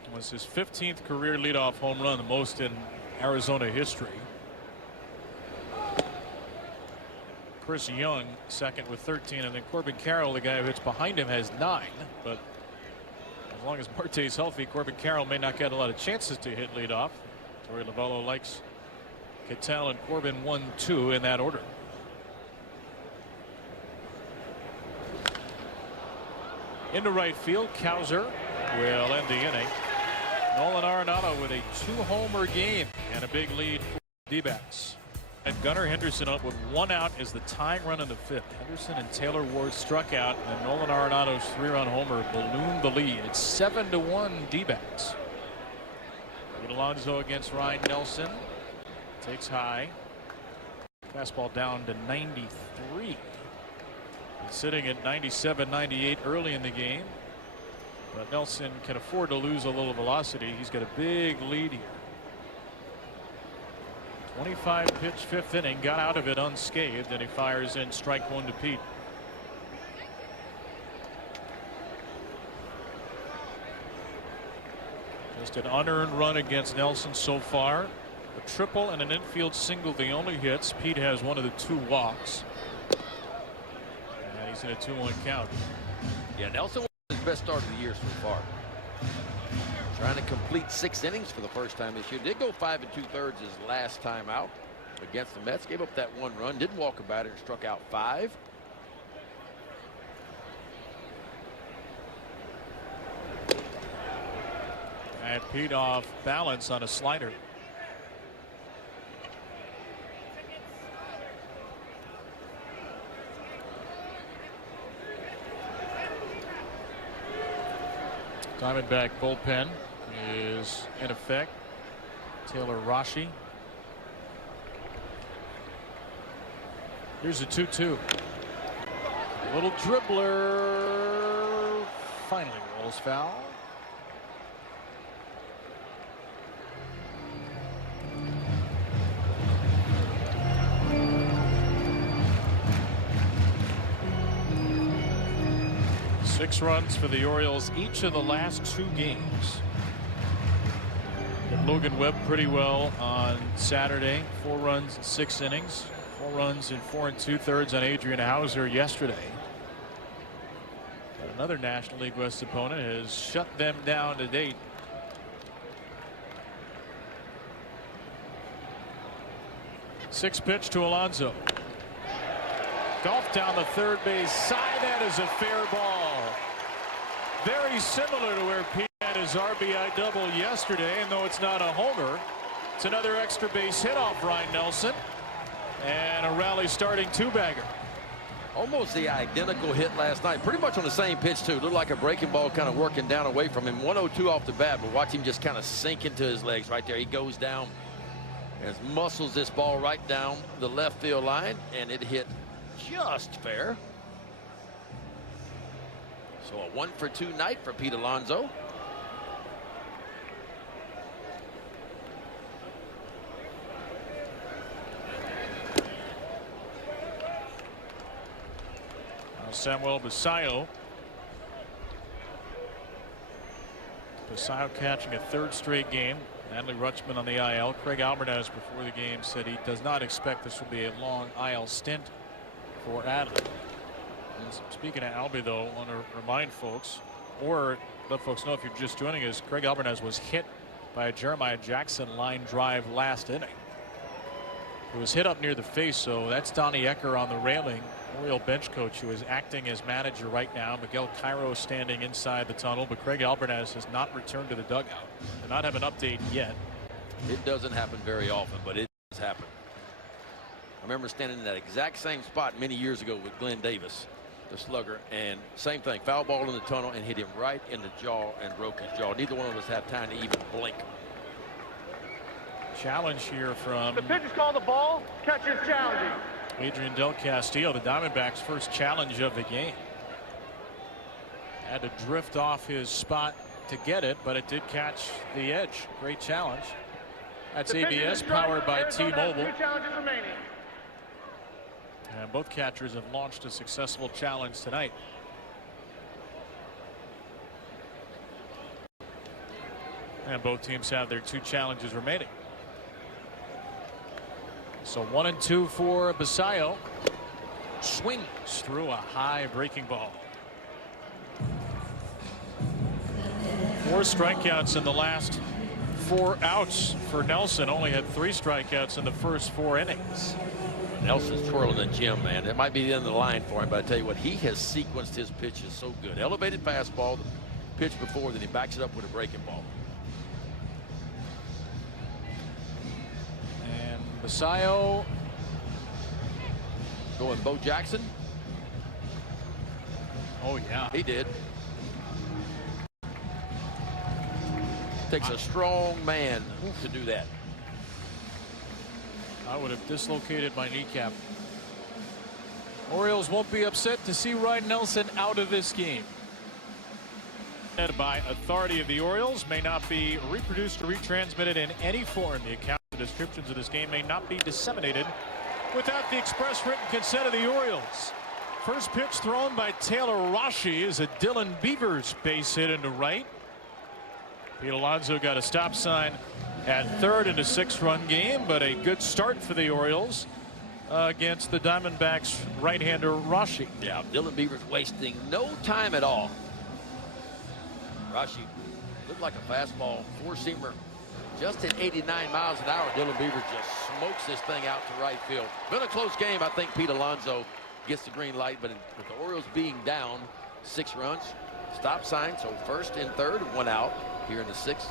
It was his 15th career leadoff home run, the most in Arizona history. Chris Young second with 13, and then Corbin Carroll, the guy who hits behind him, has 9. But as long as Marte's healthy, Corbin Carroll may not get a lot of chances to hit leadoff. Torey Lovullo likes Cattell and Corbin 1-2 in that order. Into right field, Cowser will end the inning. Nolan Arenado with a 2-homer game and a big lead for the D-backs. And Gunnar Henderson up with 1 out as the tying run in the 5th. Henderson and Taylor Ward struck out, and Nolan Arenado's 3-run homer ballooned the lead. It's 7-1 D-backs. Alonso against Ryan Nelson. Takes high. Fastball down to 93. He's sitting at 97-98 early in the game. But Nelson can afford to lose a little velocity. He's got a big lead here. 25 pitch 5th inning, got out of it unscathed, and he fires in strike 1 to Pete. Just an unearned run against Nelson so far. A triple and an infield single, the only hits. Pete has 1 of the 2 walks. And he's in a 2-1 count. Yeah, Nelson was his best start of the year so far. Trying to complete 6 innings for the first time this year. Did go 5 2/3 his last time out against the Mets. Gave up that 1 run. Didn't walk a batter and struck out 5. And Pete off balance on a slider. Diamondback bullpen is in effect. Taylor Rashi. Here's a 2-2. Little dribbler finally rolls foul. Six runs for the Orioles each of the last 2 games. Logan Webb pretty well on Saturday. 4 runs in 6 innings. 4 runs in 4 2/3 on Adrian Hauser yesterday. Another National League West opponent has shut them down to date. Six pitch to Alonso. Golf down the third base side. That is a fair ball. Very similar to where Pete had his RBI double yesterday, and though it's not a homer, it's another extra base hit off Ryan Nelson and a rally starting two-bagger. Almost the identical hit last night. Pretty much on the same pitch, too. Looked like a breaking ball kind of working down away from him. 102 off the bat, but watch him just kind of sink into his legs right there. He goes down and muscles this ball right down the left field line, and it hit just fair. So a 1-for-2 night for Pete Alonso. Samuel Basallo. Basallo catching a third straight game. Adley Rutschman on the IL. Craig Albertaz before the game said he does not expect this will be a long IL stint for Adley. And speaking of Albie, though, I want to remind folks, or let folks know if you're just joining us, Craig Albertaz was hit by a Jeremiah Jackson line drive last inning. It was hit up near the face, so that's Donnie Ecker on the railing. Oriole bench coach who is acting as manager right now. Miguel Cairo standing inside the tunnel, but Craig Albertaz has not returned to the dugout. Did not have an update yet. It doesn't happen very often, but it does happen. I remember standing in that exact same spot many years ago with Glenn Davis, the slugger, and same thing, foul ball in the tunnel and hit him right in the jaw and broke his jaw. Neither one of us had time to even blink. Challenge here from The pitch is called the ball. Catch is challenging. Adrian Del Castillo, the Diamondbacks' first challenge of the game. Had to drift off his spot to get it, but it did catch the edge. Great challenge. That's ABS powered by T-Mobile. 2 challenges remaining. And both catchers have launched a successful challenge tonight. And both teams have their 2 challenges remaining. So 1-2 for Basallo. Swings through a high breaking ball. 4 strikeouts in the last 4 outs for Nelson. Only had 3 strikeouts in the first 4 innings. Nelson's twirling the gym, man. It might be the end of the line for him, but I tell you what, he has sequenced his pitches so good. Elevated fastball, the pitch before, then he backs it up with a breaking ball. Basallo going Bo Jackson. Oh yeah, he did. Takes a strong man to do that. I would have dislocated my kneecap. Orioles won't be upset to see Ryan Nelson out of this game. By authority of the Orioles, may not be reproduced or retransmitted in any form. The account descriptions of this game may not be disseminated without the express written consent of the Orioles. First pitch thrown by Taylor Rashi is a Dylan Beavers base hit into right. Pete Alonso got a stop sign at third in a 6-run game, but a good start for the Orioles against the Diamondbacks right-hander Rashi. Yeah, Dylan Beavers wasting no time at all. Rashi looked like a fastball 4-seamer. Just at 89 miles an hour, Dylan Beavers just smokes this thing out to right field. Been a close game. I think Pete Alonso gets the green light, but with the Orioles being down 6 runs, stop sign, so first and third, 1 out here in the 6th.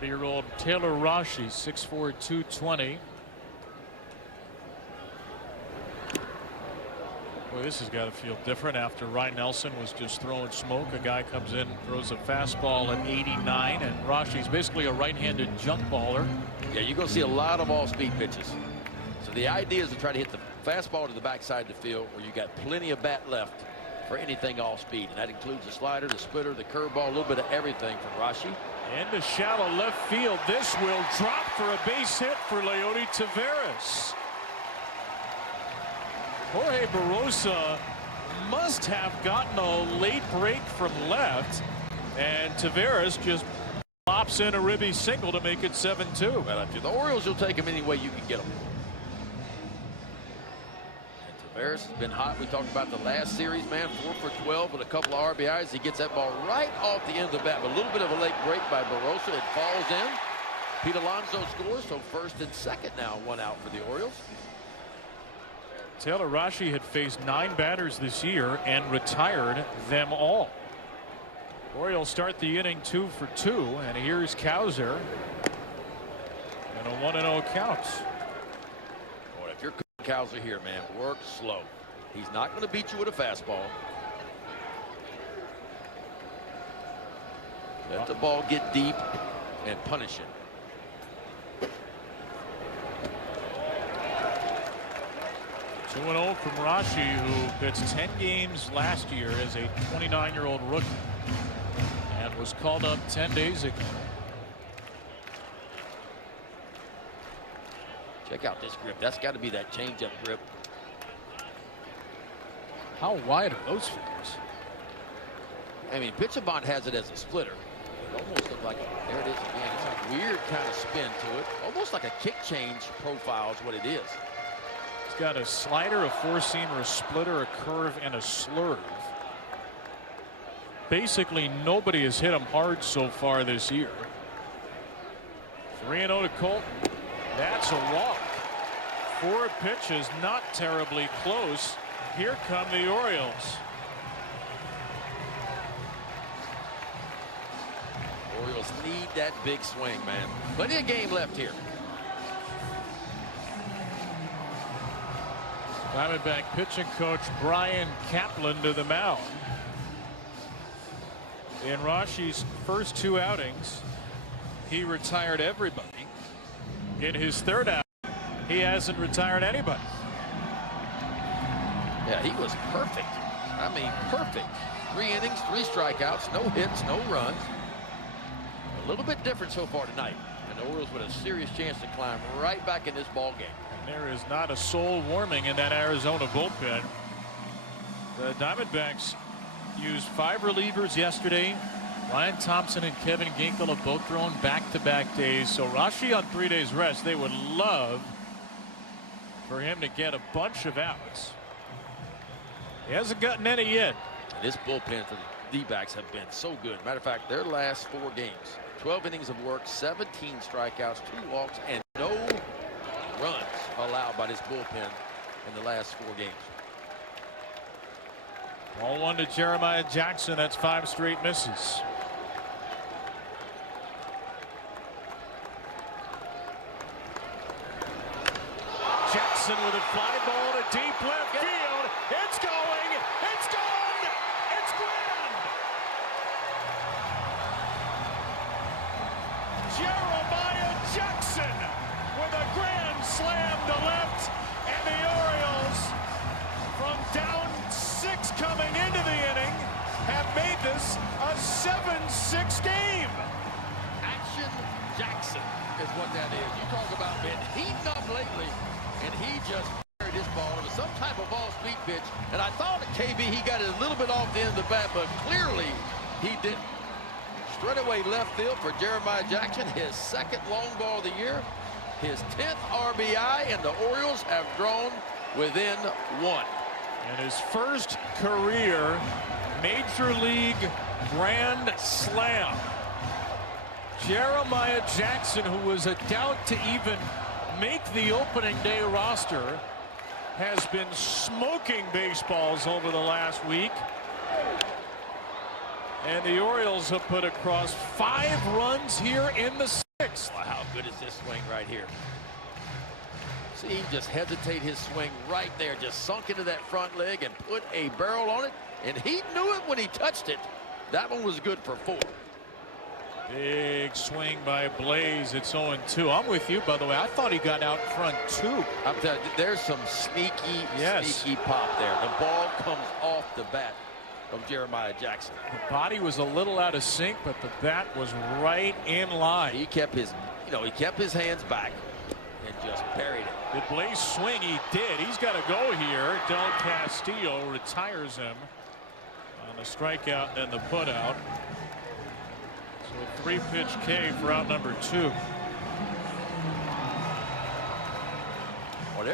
30-year-old Taylor Rashi, 6'4", 220. Boy, this has got to feel different after Ryan Nelson was just throwing smoke. A guy comes in, throws a fastball at 89, and Rashi's basically a right-handed junk baller. Yeah, you're going to see a lot of all-speed pitches. So the idea is to try to hit the fastball to the backside of the field where you got plenty of bat left for anything all-speed, and that includes the slider, the splitter, the curveball, a little bit of everything from Rashi. Into shallow left field. This will drop for a base hit for Leody Taveras. Jorge Barosa must have gotten a late break from left, and Taveras just pops in a ribby single to make it 7-2. Well, if you're the Orioles, you'll take them any way you can get them. And Harris has been hot. We talked about the last series, man. 4 for 12 with a couple of RBIs. He gets that ball right off the end of the bat. But a little bit of a late break by Barossa. It falls in. Pete Alonso scores, so first and second now, 1 out for the Orioles. Taylor Rashi had faced 9 batters this year and retired them all. Orioles start the inning 2 for 2, and here's Cowser. And a 1-0 count. Boy, if you're Cowser here, man, work slow. He's not going to beat you with a fastball. Let the ball get deep and punish him. Two 2-0 from Rashi, who pitched 10 games last year as a 29-year-old rookie and was called up 10 days ago. Check out this grip. That's got to be that changeup grip. How wide are those fingers? I mean, Pitchabont has it as a splitter. It almost looks like there it is again. It's a weird kind of spin to it. Almost like a kick change profile is what it is. He's got a slider, a four-seamer, a splitter, a curve, and a slurve. Basically, nobody has hit him hard so far this year. 3-0 to Colton. That's a walk. 4 pitches, not terribly close. Here come the Orioles. Orioles need that big swing, man. Plenty of game left here. Diamondback pitching coach Brian Kaplan to the mound. In Rashi's first 2 outings, he retired everybody. In his 3rd outing, he hasn't retired anybody. Yeah, he was perfect. I mean, perfect. 3 innings, 3 strikeouts, no hits, no runs. A little bit different so far tonight. And the Orioles with a serious chance to climb right back in this ball game. And there is not a soul warming in that Arizona bullpen. The Diamondbacks used 5 relievers yesterday. Ryan Thompson and Kevin Ginkel have both thrown back-to-back days. So Rashi on 3 days rest. They would love for him to get a bunch of outs. He hasn't gotten any yet. And this bullpen for the D-backs have been so good. Matter of fact, their last 4 games, 12 innings of work, 17 strikeouts, 2 walks, and no runs allowed by this bullpen in the last 4 games. Ball 1 to Jeremiah Jackson. That's 5 straight misses. Jackson with a fly ball to deep left field. It's going. It's gone. It's grand. Jeremiah Jackson with a grand slam to left, and the Orioles, from down 6 coming into the inning, have made this a 7-6 game. Action Jackson is what that is. You talk about been heating up lately, and he just carried this ball. It was some type of off-speed pitch, and I thought at KB he got it a little bit off the end of the bat, but clearly he didn't. Straight away left field for Jeremiah Jackson, his 2nd long ball of the year, his 10th RBI, and the Orioles have drawn within 1. And his first career Major League Grand Slam. Jeremiah Jackson, who was a doubt to even make the opening day roster, has been smoking baseballs over the last week. And the Orioles have put across 5 runs here in the 6th. Wow, how good is this swing right here? See him just hesitate his swing right there, just sunk into that front leg and put a barrel on it, and he knew it when he touched it. That one was good for 4. Big swing by Blaze. It's 0-2. I'm with you, by the way. I thought he got out front too. I'm telling you, there's some sneaky pop there. The ball comes off the bat of Jeremiah Jackson. The body was a little out of sync, but the bat was right in line. He kept his, he kept his hands back and just buried it. Did Blaze swing? He did. He's got to go here. Del Castillo retires him on the strikeout and the putout. So 3-pitch K for out number 2. Well,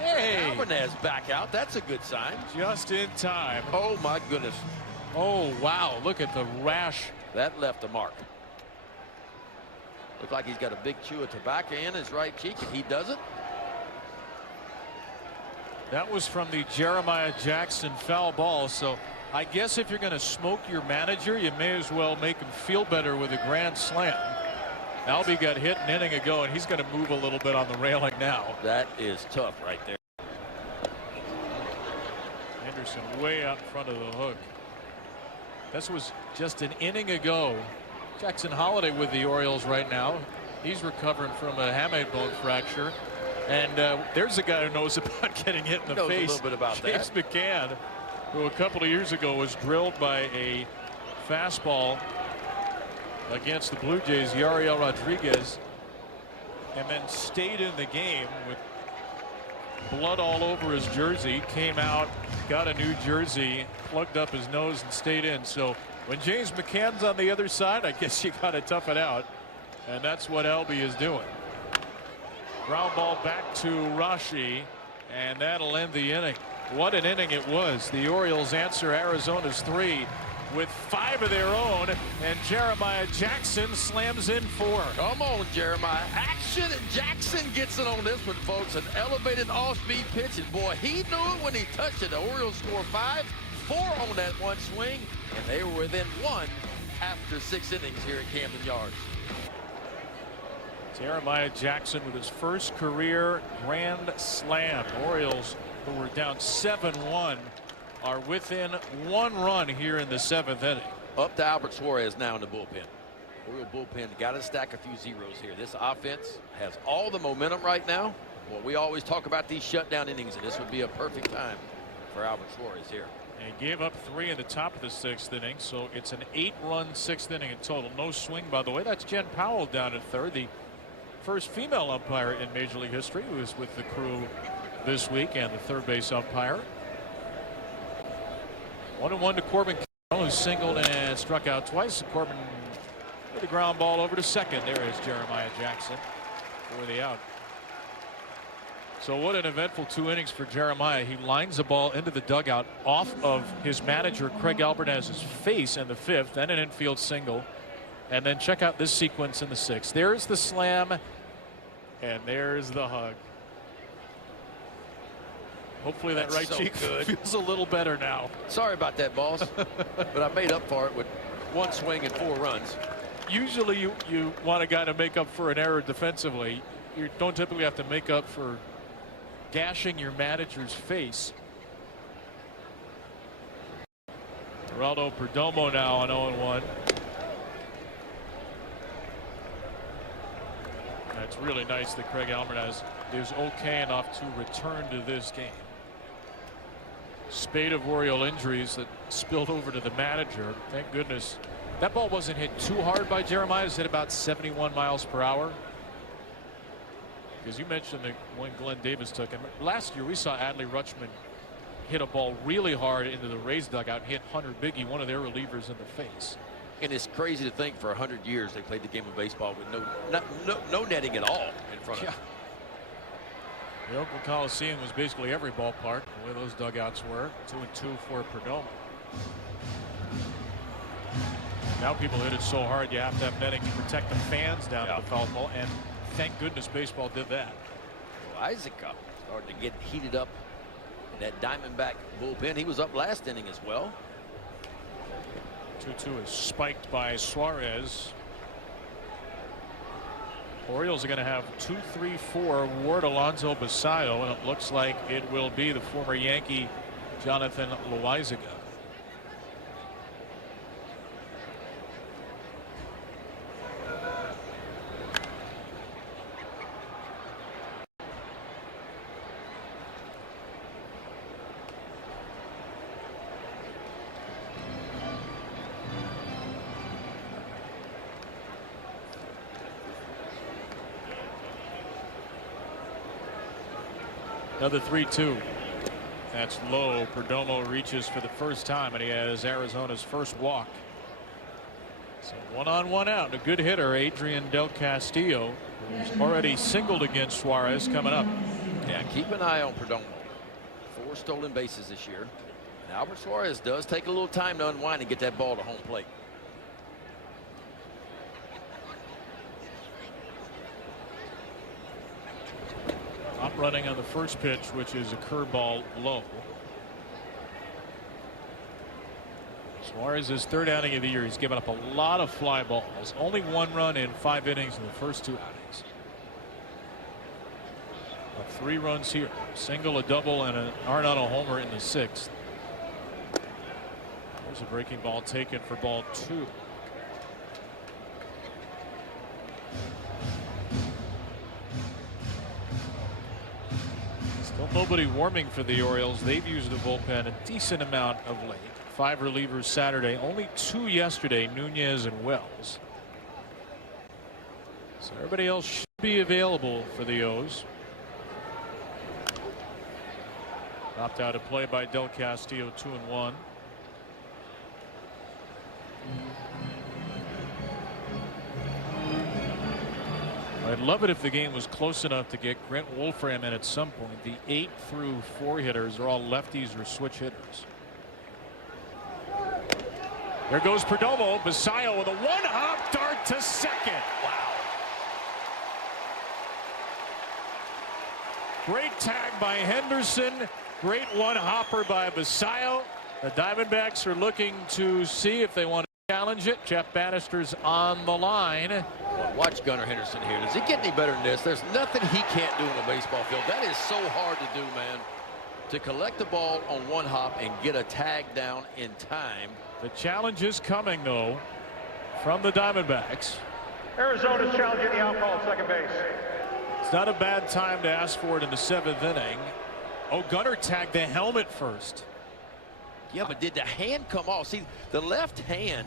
Hey. Alvarez back out. That's a good sign. Just in time. Oh, my goodness. Oh, wow. Look at the rash. That left a mark. Looked like he's got a big chew of tobacco in his right cheek, and he doesn't. That was from the Jeremiah Jackson foul ball. So I guess if you're going to smoke your manager, you may as well make him feel better with a grand slam. Albie got hit an inning ago, and he's going to move a little bit on the railing now. That is tough right there. Anderson way out in front of the hook. This was just an inning ago. Jackson Holiday with the Orioles right now. He's recovering from a hamate bone fracture. And there's a guy who knows about getting hit in the face. A little bit about James that. McCann, who a couple of years ago was drilled by a fastball against the Blue Jays, Yariel Rodriguez, and then stayed in the game with blood all over his jersey. Came out, got a new jersey, plugged up his nose, and stayed in. So when James McCann's on the other side, I guess you got to tough it out, and that's what Albie is doing. Ground ball back to Rashi, and that'll end the inning. What an inning it was. The Orioles answer Arizona's 3 with 5 of their own, and Jeremiah Jackson slams in 4. Come on, Jeremiah. Action, and Jackson gets it on this one, folks. An elevated off-speed pitch, and boy, he knew it when he touched it. The Orioles score 5, 4 on that one swing, and they were within 1 after 6 innings here at Camden Yards. Jeremiah Jackson with his first career grand slam. Orioles, who were down 7-1, are within 1 run here in the 7th inning. Up to Albert Suarez now in the bullpen. Oriole bullpen got to stack a few zeros here. This offense has all the momentum right now. Well, we always talk about these shutdown innings, and this would be a perfect time for Albert Suarez here. And he gave up 3 in the top of the 6th inning, so it's an 8-run 6th inning in total. No swing, by the way. That's Jen Powell down at third, the first female umpire in Major League history, who is with the crew this week, and the third base umpire. 1-1 to Corbin Carroll, who singled and struck out twice. And Corbin with a ground ball over to second. There is Jeremiah Jackson for the out. So what an eventful 2 innings for Jeremiah. He lines the ball into the dugout off of his manager Craig Alvarez's face in the 5th, then an infield single. And then check out this sequence in the 6th. There's the slam, and there's the hug. Hopefully that right cheek feels a little better now. Sorry about that, boss. But I made up for it with 1 swing and 4 runs. Usually you want a guy to make up for an error defensively. You don't typically have to make up for gashing your manager's face. Geraldo Perdomo now on 0-1. It's really nice that Craig Alvarez is okay enough to return to this game. Spate of Oriole injuries that spilled over to the manager. Thank goodness that ball wasn't hit too hard by Jeremiah. It's hit about 71 miles per hour. Because you mentioned that when Glenn Davis took him last year, we saw Adley Rutschman hit a ball really hard into the Rays dugout, hit Hunter Biggie, one of their relievers, in the face. And it's crazy to think for 100 years they played the game of baseball with no netting at all in front of them. The Oakland Coliseum was basically every ballpark, the way those dugouts were. 2-2 for Perdomo. Now people hit it so hard you have to have netting to protect the fans down at the foul ball, and thank goodness baseball did that. Well, Isaac started to get heated up in that Diamondback bullpen. He was up last inning as well. 2-2 is spiked by Suarez. Orioles are going to have 2-3-4 Ward Alonso Basayo, and it looks like it will be the former Yankee Jonathan Loaizaga. Another 3-2. That's low. Perdomo reaches for the first time, and he has Arizona's first walk. So 1-on-1 out. A good hitter, Adrian Del Castillo, who's already singled against Suarez, coming up. Yeah, keep an eye on Perdomo. 4 stolen bases this year. And Albert Suarez does take a little time to unwind and get that ball to home plate. Top running on the first pitch, which is a curveball low. Suarez's 3rd outing of the year. He's given up a lot of fly balls. Only 1 run in 5 innings in the first 2 outings. 3 runs here. Single, a double, and an Arenado homer in the 6th. There's a breaking ball taken for ball 2. Still nobody warming for the Orioles. They've used the bullpen a decent amount of late. 5 relievers Saturday, only 2 yesterday, Nunez and Wells. So everybody else should be available for the O's. Dropped out of play by Del Castillo, 2-1. I'd love it if the game was close enough to get Grant Wolfram in at some point. The 8 through 4 hitters are all lefties or switch hitters. There goes Perdomo. Basayo with a 1-hop dart to second. Wow. Great tag by Henderson. Great 1-hopper by Basayo. The Diamondbacks are looking to see if they want to challenge it. Jeff Bannister's on the line. Well, watch Gunnar Henderson here. Does he get any better than this? There's nothing he can't do in a baseball field. That is so hard to do, man. To collect the ball on 1 hop and get a tag down in time. The challenge is coming, though, from the Diamondbacks. Arizona's challenging the out call at second base. It's not a bad time to ask for it in the 7th inning. Oh, Gunnar tagged the helmet first. Yeah, but did the hand come off? See, the left hand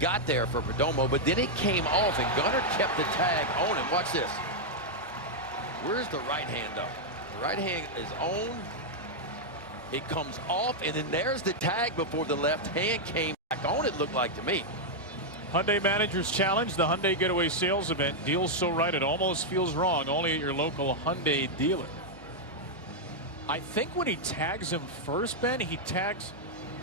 got there for Perdomo, but then it came off, and Gunnar kept the tag on him. Watch this. Where's the right hand up? The right hand is on. It comes off, and then there's the tag before the left hand came back on, it looked like to me. Hyundai Managers Challenge, the Hyundai Getaway Sales Event. Deals so right it almost feels wrong. Only at your local Hyundai dealer. I think when he tags him first, Ben, he tags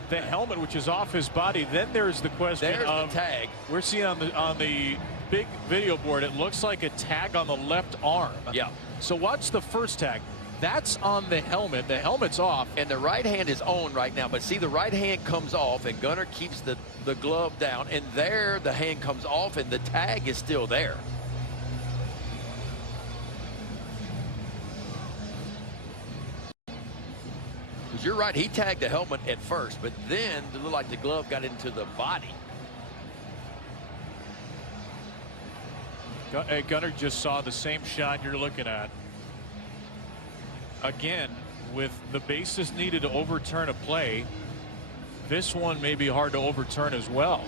the helmet, which is off his body. Then there's the question of the tag. We're seeing on the big video board, it looks like a tag on the left arm. Yeah. So watch the first tag. That's on the helmet. The helmet's off. And the right hand is on right now. But see, the right hand comes off, and Gunnar keeps the glove down. And there, the hand comes off, and the tag is still there. Because you're right, he tagged the helmet at first, but then it looked like the glove got into the body. Gunnar just saw the same shot you're looking at. Again, with the bases needed to overturn a play, this one may be hard to overturn as well.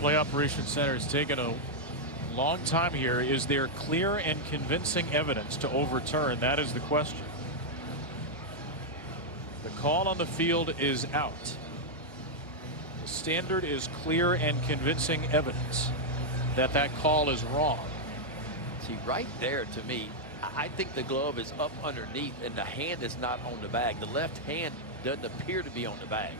Replay Operations Center has taken a long time here. Is there clear and convincing evidence to overturn? That is the question. The call on the field is out. The standard is clear and convincing evidence that that call is wrong. See, right there, to me, I think the glove is up underneath and the hand is not on the bag. The left hand doesn't appear to be on the bag.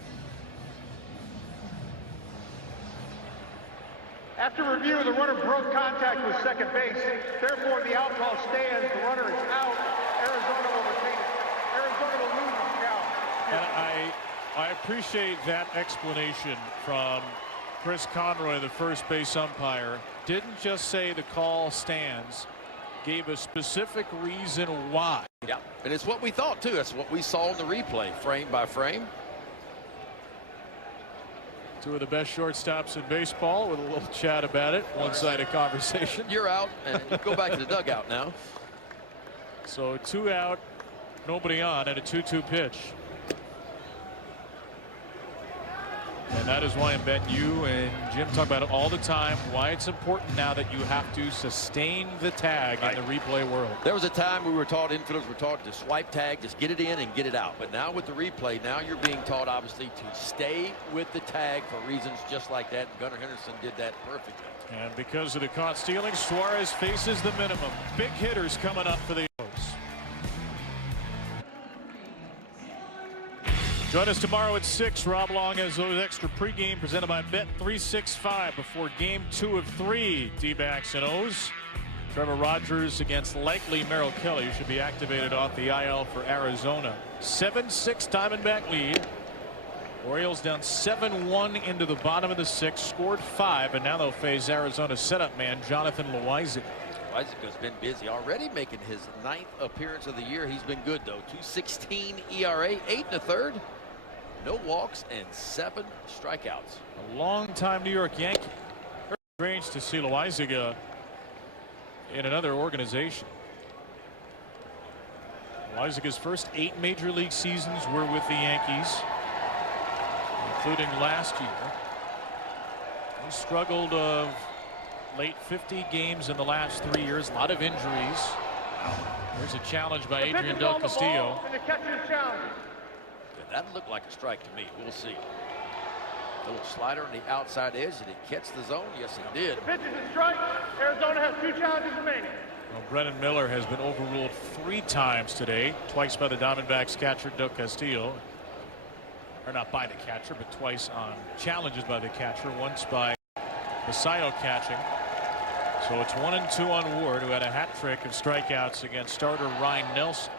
After review, the runner broke contact with second base. Therefore, the out call stands. The runner is out. Arizona will retain it. Arizona will lose the count. And I appreciate that explanation from Chris Conroy, the first base umpire. Didn't just say the call stands, gave a specific reason why. Yeah, and it's what we thought too. That's what we saw in the replay, frame by frame. Two of the best shortstops in baseball with a little chat about it. One-sided conversation. You're out, and you go back to the dugout now. So 2 out, nobody on, and a 2-2 pitch. And that is why I bet you and Jim talk about it all the time, why it's important now that you have to sustain the tag in the replay world. There was a time we were taught, infielders were taught to swipe tag, just get it in and get it out. But now with the replay, now you're being taught obviously to stay with the tag for reasons just like that. And Gunnar Henderson did that perfectly. And because of the caught stealing, Suarez faces the minimum. Big hitters coming up for the Orioles. Join us tomorrow at 6. Rob Long has those extra pregame presented by Bet365 before Game 2 of 3. D-backs and O's. Trevor Rogers against likely Merrill Kelly should be activated off the IL for Arizona. 7-6 Diamondback lead. Orioles down 7-1 into the bottom of the 6th, scored 5, and now they'll face Arizona setup man Jonathan Loaiziga. Loaiziga's been busy already, making his 9th appearance of the year. He's been good though. 2.16 ERA, 8 1/3. No walks and 7 strikeouts. A long-time New York Yankee. Very strange to see Loaiziga in another organization. Loaiziga's first 8 major league seasons were with the Yankees, including last year. He struggled of late 50 games in the last 3 years. A lot of injuries. There's a challenge by Adrian Del Castillo. That looked like a strike to me. We'll see. A little slider on the outside edge. Did it catch the zone? Yes, it did. The pitch is a strike. Arizona has 2 challenges remaining. Well, Brennan Miller has been overruled 3 times today. Twice by the Diamondbacks catcher Del Castillo. Or not by the catcher, but twice on challenges by the catcher. Once by Basayo catching. So it's 1-2 on Ward, who had a hat trick of strikeouts against starter Ryan Nelson.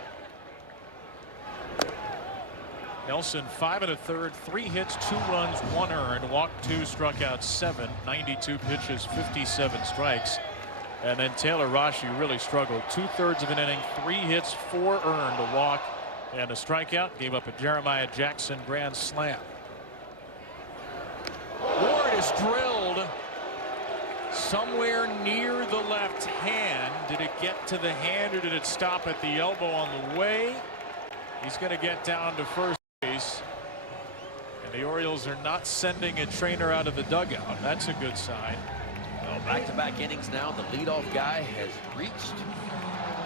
Nelson 5 1/3, 3 hits, 2 runs, 1 earned, walked 2, struck out 7, 92 pitches, 57 strikes. And then Taylor Rashi really struggled. 2/3 of an inning, 3 hits, 4 earned, a walk and a strikeout. Gave up a Jeremiah Jackson grand slam. Ward is drilled somewhere near the left hand. Did it get to the hand or did it stop at the elbow on the way? He's going to get down to first base. And the Orioles are not sending a trainer out of the dugout. That's a good sign. Well, back-to-back innings now. The leadoff guy has reached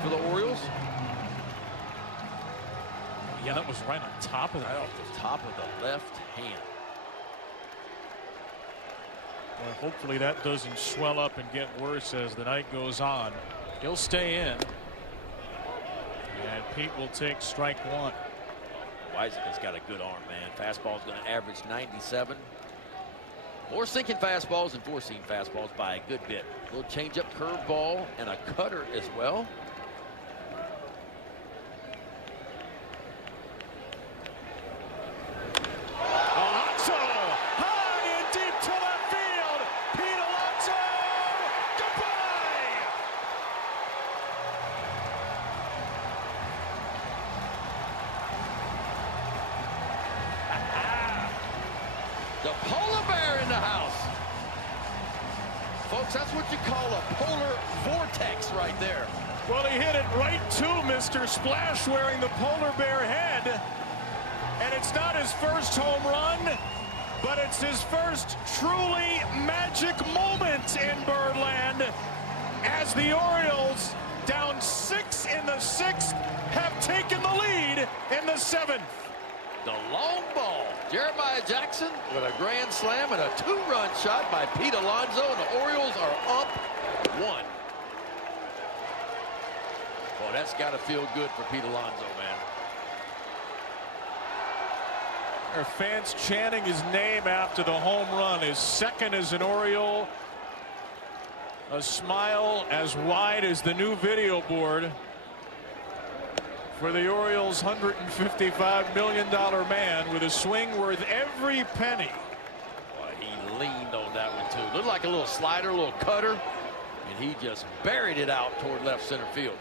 for the Orioles. Yeah, that was right on top of right off the top of the left hand. Well, hopefully that doesn't swell up and get worse as the night goes on. He'll stay in. And Pete will take strike 1. Loaiziga's got a good arm, man. Fastball's going to average 97. More sinking fastballs and four-seam fastballs by a good bit. A little changeup, curveball, and a cutter as well. Alonso, high and deep to left field. Pete Alonso, goodbye. The polar bear in the house. Folks, that's what you call a polar vortex right there. Well, he hit it right to Mr. Splash wearing the polar bear head. And it's not his first home run, but it's his first truly magic moment in Birdland as the Orioles, down 6 in the 6th, have taken the lead in the 7th. The long ball. Jeremiah Jackson with a grand slam and a 2-run shot by Pete Alonso, and the Orioles are up 1. Boy, that's got to feel good for Pete Alonso, man. Our fans chanting his name after the home run. His second as an Oriole. A smile as wide as the new video board for the Orioles' $155 million man with a swing worth every penny. Boy, he leaned on that one too. Looked like a little slider, a little cutter, and he just buried it out toward left center field.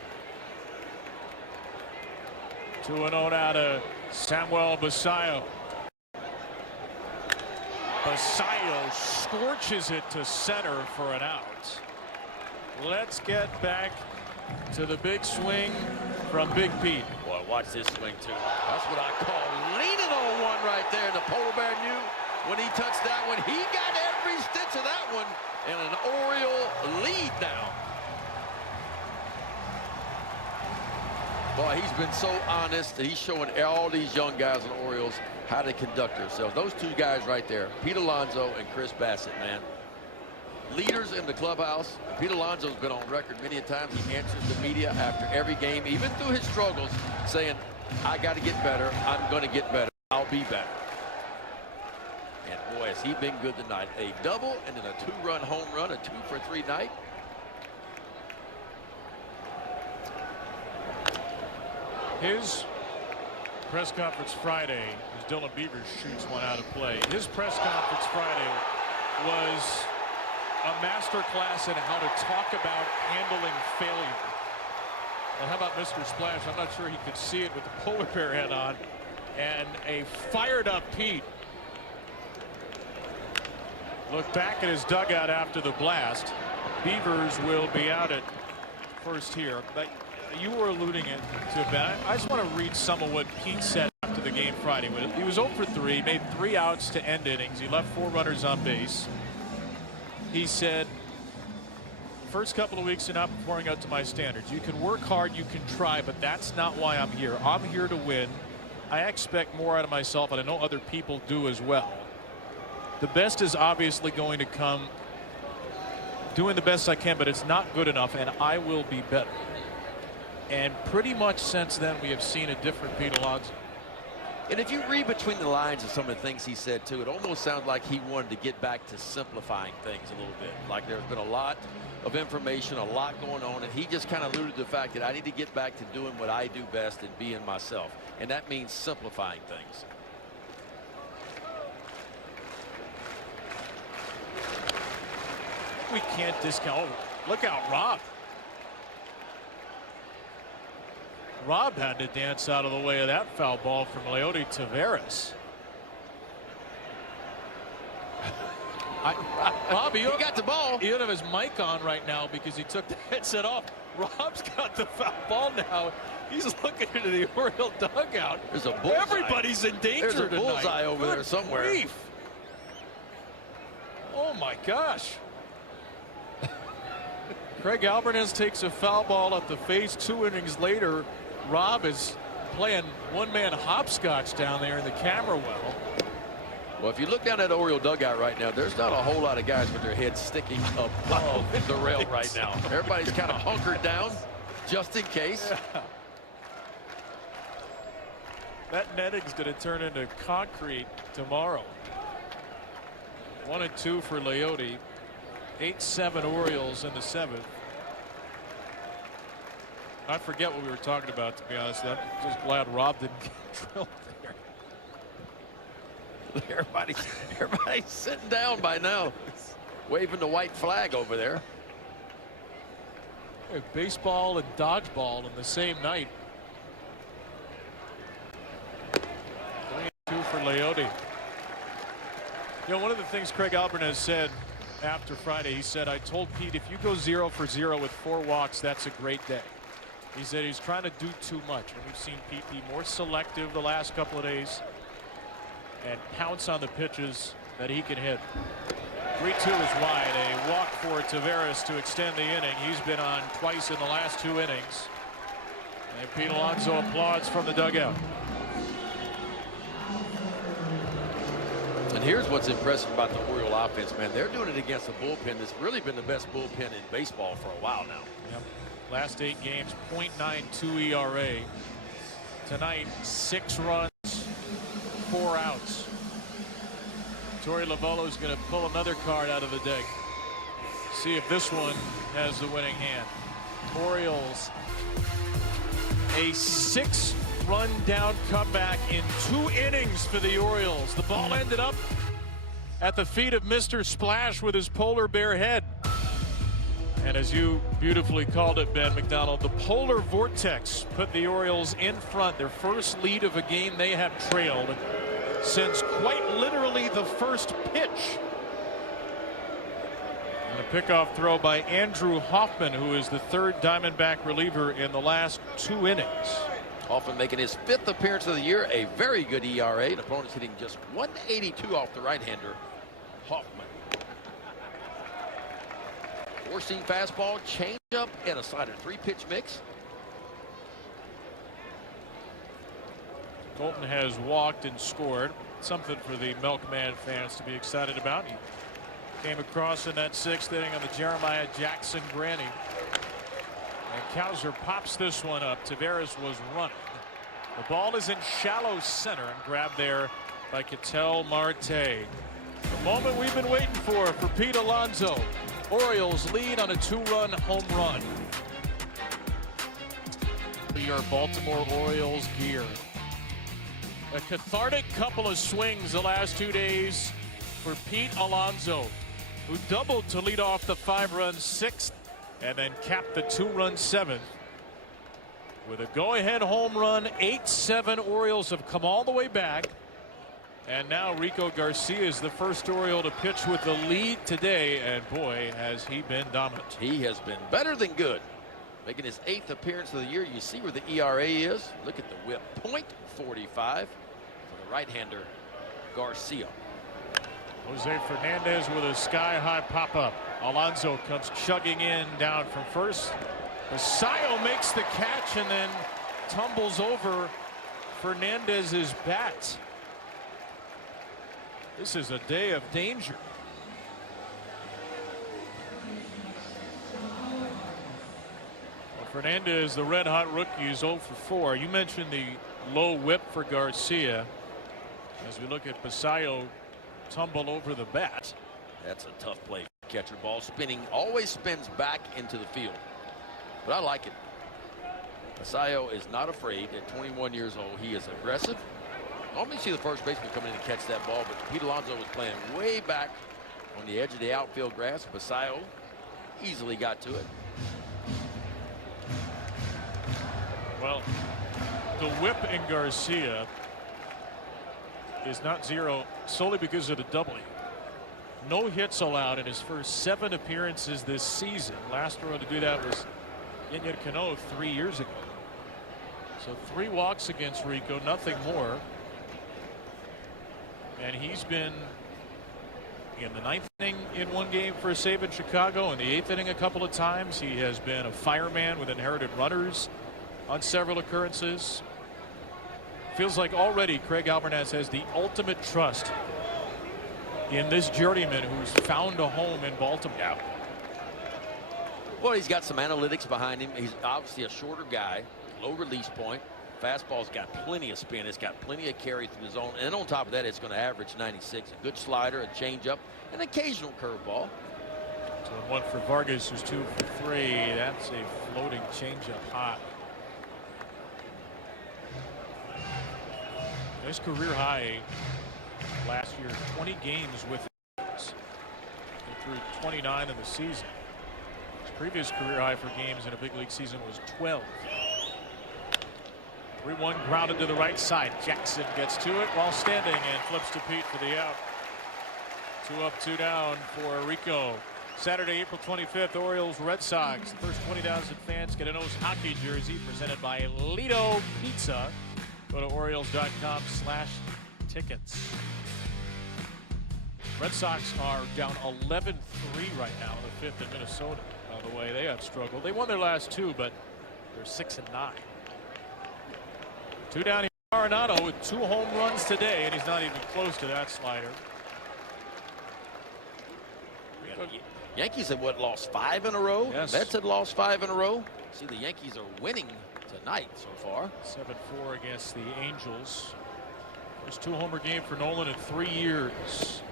2-0 now to Samuel Basayo. Basayo scorches it to center for an out. Let's get back to the big swing from Big Pete. Boy, watch this swing too. That's what I call leaning on one right there. The polar bear knew when he touched that one. He got every stitch of that one, and an Oriole lead now. Boy, he's been so honest. He's showing all these young guys in the Orioles how to conduct themselves. Those two guys right there, Pete Alonso and Chris Bassett, man. Leaders in the clubhouse. Pete Alonso's been on record many a times. He answers the media after every game, even through his struggles, saying, I got to get better. I'm going to get better. I'll be better. And boy, has he been good tonight. A double and then a 2-run home run, a 2-for-3 night. His press conference Friday, as Dylan Beavers shoots one out of play. His press conference Friday was a master class in how to talk about handling failure. Well, how about Mr. Splash? I'm not sure he could see it with the polar bear head on. And a fired up Pete. Look back at his dugout after the blast. Beavers will be out at first here. But you were alluding to it, Ben. I just want to read some of what Pete said after the game Friday. He was 0 for 3, made 3 outs to end innings. He left 4 runners on base. He said, first couple of weeks, you're not performing up to my standards. You can work hard, you can try, but that's not why I'm here. I'm here to win. I expect more out of myself, and I know other people do as well. The best is obviously going to come doing the best I can, but it's not good enough, and I will be better. And pretty much since then, we have seen a different Pete Alonso. And if you read between the lines of some of the things he said, too, it almost sounds like he wanted to get back to simplifying things a little bit. Like there's been a lot of information, a lot going on, and he just kind of alluded to the fact that I need to get back to doing what I do best and being myself. And that means simplifying things. We can't discount. Oh, look out, Rob. Rob had to dance out of the way of that foul ball from Leody Taveras. Bobby, he got the ball. He doesn't have his mic on right now because he took the headset off. Rob's got the foul ball now. He's looking into the Oriole dugout. There's a bullseye. Everybody's in danger tonight. There's a bullseye over Good there somewhere. Grief. Oh my gosh. Craig Alvarez takes a foul ball at the face. 2 innings later, Rob is playing one-man hopscotch down there in the camera well. Well, if you look down at the Oriole dugout right now, there's not a whole lot of guys with their heads sticking above the rail right now. Everybody's kind of hunkered down just in case. Yeah. That netting's going to turn into concrete tomorrow. 1 and 2 for Leody. 8-7 Orioles in the 7th. I forget what we were talking about, to be honest. I'm just glad Rob didn't get drilled there. Everybody's sitting down by now, waving the white flag over there. Hey, baseball and dodgeball in the same night. 3-2 for Leody. You know, one of the things Craig Alvarez said after Friday, he said, I told Pete, if you go 0 for 0 with 4 walks, that's a great day. He said he's trying to do too much, and we've seen Pete be more selective the last couple of days and pounce on the pitches that he can hit. 3-2 is wide. A walk for Taveras to extend the inning. He's been on twice in the last 2 innings. And Pete Alonso applauds from the dugout. And here's what's impressive about the Oriole offense, man. They're doing it against a bullpen that's really been the best bullpen in baseball for a while now. Yep. Last 8 games, .92 ERA. Tonight, 6 runs, 4 outs. Torey Lovullo is going to pull another card out of the deck. See if this one has the winning hand. Orioles, a 6-run down comeback in 2 innings for the Orioles. The ball ended up at the feet of Mr. Splash with his polar bear head. And as you beautifully called it, Ben McDonald, the polar vortex put the Orioles in front. Their first lead of a game they have trailed since quite literally the first pitch. And a pickoff throw by Andrew Hoffman, who is the 3rd Diamondback reliever in the last 2 innings. Often making his 5th appearance of the year, a very good ERA. The opponent's hitting just 182 off the right-hander, Hoffman. Four-seam fastball, changeup, and a slider. 3-pitch mix. Colton has walked and scored. Something for the Milkman fans to be excited about. He came across in that 6th inning on the Jeremiah Jackson granny. And Cowser pops this one up. Taveras was running. The ball is in shallow center and grabbed there by Ketel Marte. The moment we've been waiting for Pete Alonso. Orioles lead on a 2-run home run. Your Baltimore Orioles gear. A cathartic couple of swings the last 2 days for Pete Alonso, who doubled to lead off the 5-run 6th and then capped the 2-run 7th. With a go-ahead home run, 8-7. Orioles have come all the way back. And now Rico Garcia is the first Oriole to pitch with the lead today. And boy, has he been dominant. He has been better than good. Making his 8th appearance of the year. You see where the ERA is. Look at the whip. .45 for the right-hander, Garcia. Jose Fernandez with a sky-high pop-up. Alonso comes chugging in down from first. Basayo makes the catch and then tumbles over Fernandez's bat. This is a day of danger. Well, Fernandez, the red-hot rookie, is 0 for 4. You mentioned the low whip for Garcia. As we look at Basayo tumble over the bat. That's a tough play. Catcher ball spinning, always spins back into the field. But I like it. Basayo is not afraid. At 21 years old, he is aggressive. Normally see the first baseman come in and catch that ball, but Pete Alonso was playing way back on the edge of the outfield grass. Basayo easily got to it. Well, the whip in Garcia is not 0 solely because of the doubling. No hits allowed in his first 7 appearances this season. Last one to do that was Yennier Cano 3 years ago. So 3 walks against Rico, nothing more. And he's been in the 9th inning in one game for a save in Chicago, in the 8th inning a couple of times. He has been a fireman with inherited runners on several occurrences. Feels like already Craig Alvarez has the ultimate trust in this journeyman who's found a home in Baltimore. Yeah. Well, he's got some analytics behind him. He's obviously a shorter guy, low release point. Fastball's got plenty of spin. It's got plenty of carry through the zone. And on top of that, it's going to average 96. A good slider, a changeup, an occasional curveball. So 1 for Vargas, who's 2 for 3. That's a floating changeup hot. His career high last year, 20 games with the Orioles. He threw 29 in the season. His previous career high for games in a big league season was 12. 3-1 grounded to the right side. Jackson gets to it while standing and flips to Pete for the out. 2 up, 2 down for Rico. Saturday, April 25th, Orioles Red Sox. The first 20,000 fans get a nose hockey jersey presented by Lido Pizza. Go to Orioles.com/tickets. Red Sox are down 11-3 right now in the 5th in Minnesota. By the way, they have struggled. They won their last 2, but they're 6-9. 2 down here. Arenado with 2 home runs today, and he's not even close to that slider. Yankees have lost 5 in a row. Yes. Mets had lost 5 in a row. See, the Yankees are winning tonight so far. 7-4 against the Angels. First 2-homer game for Nolan in 3 years.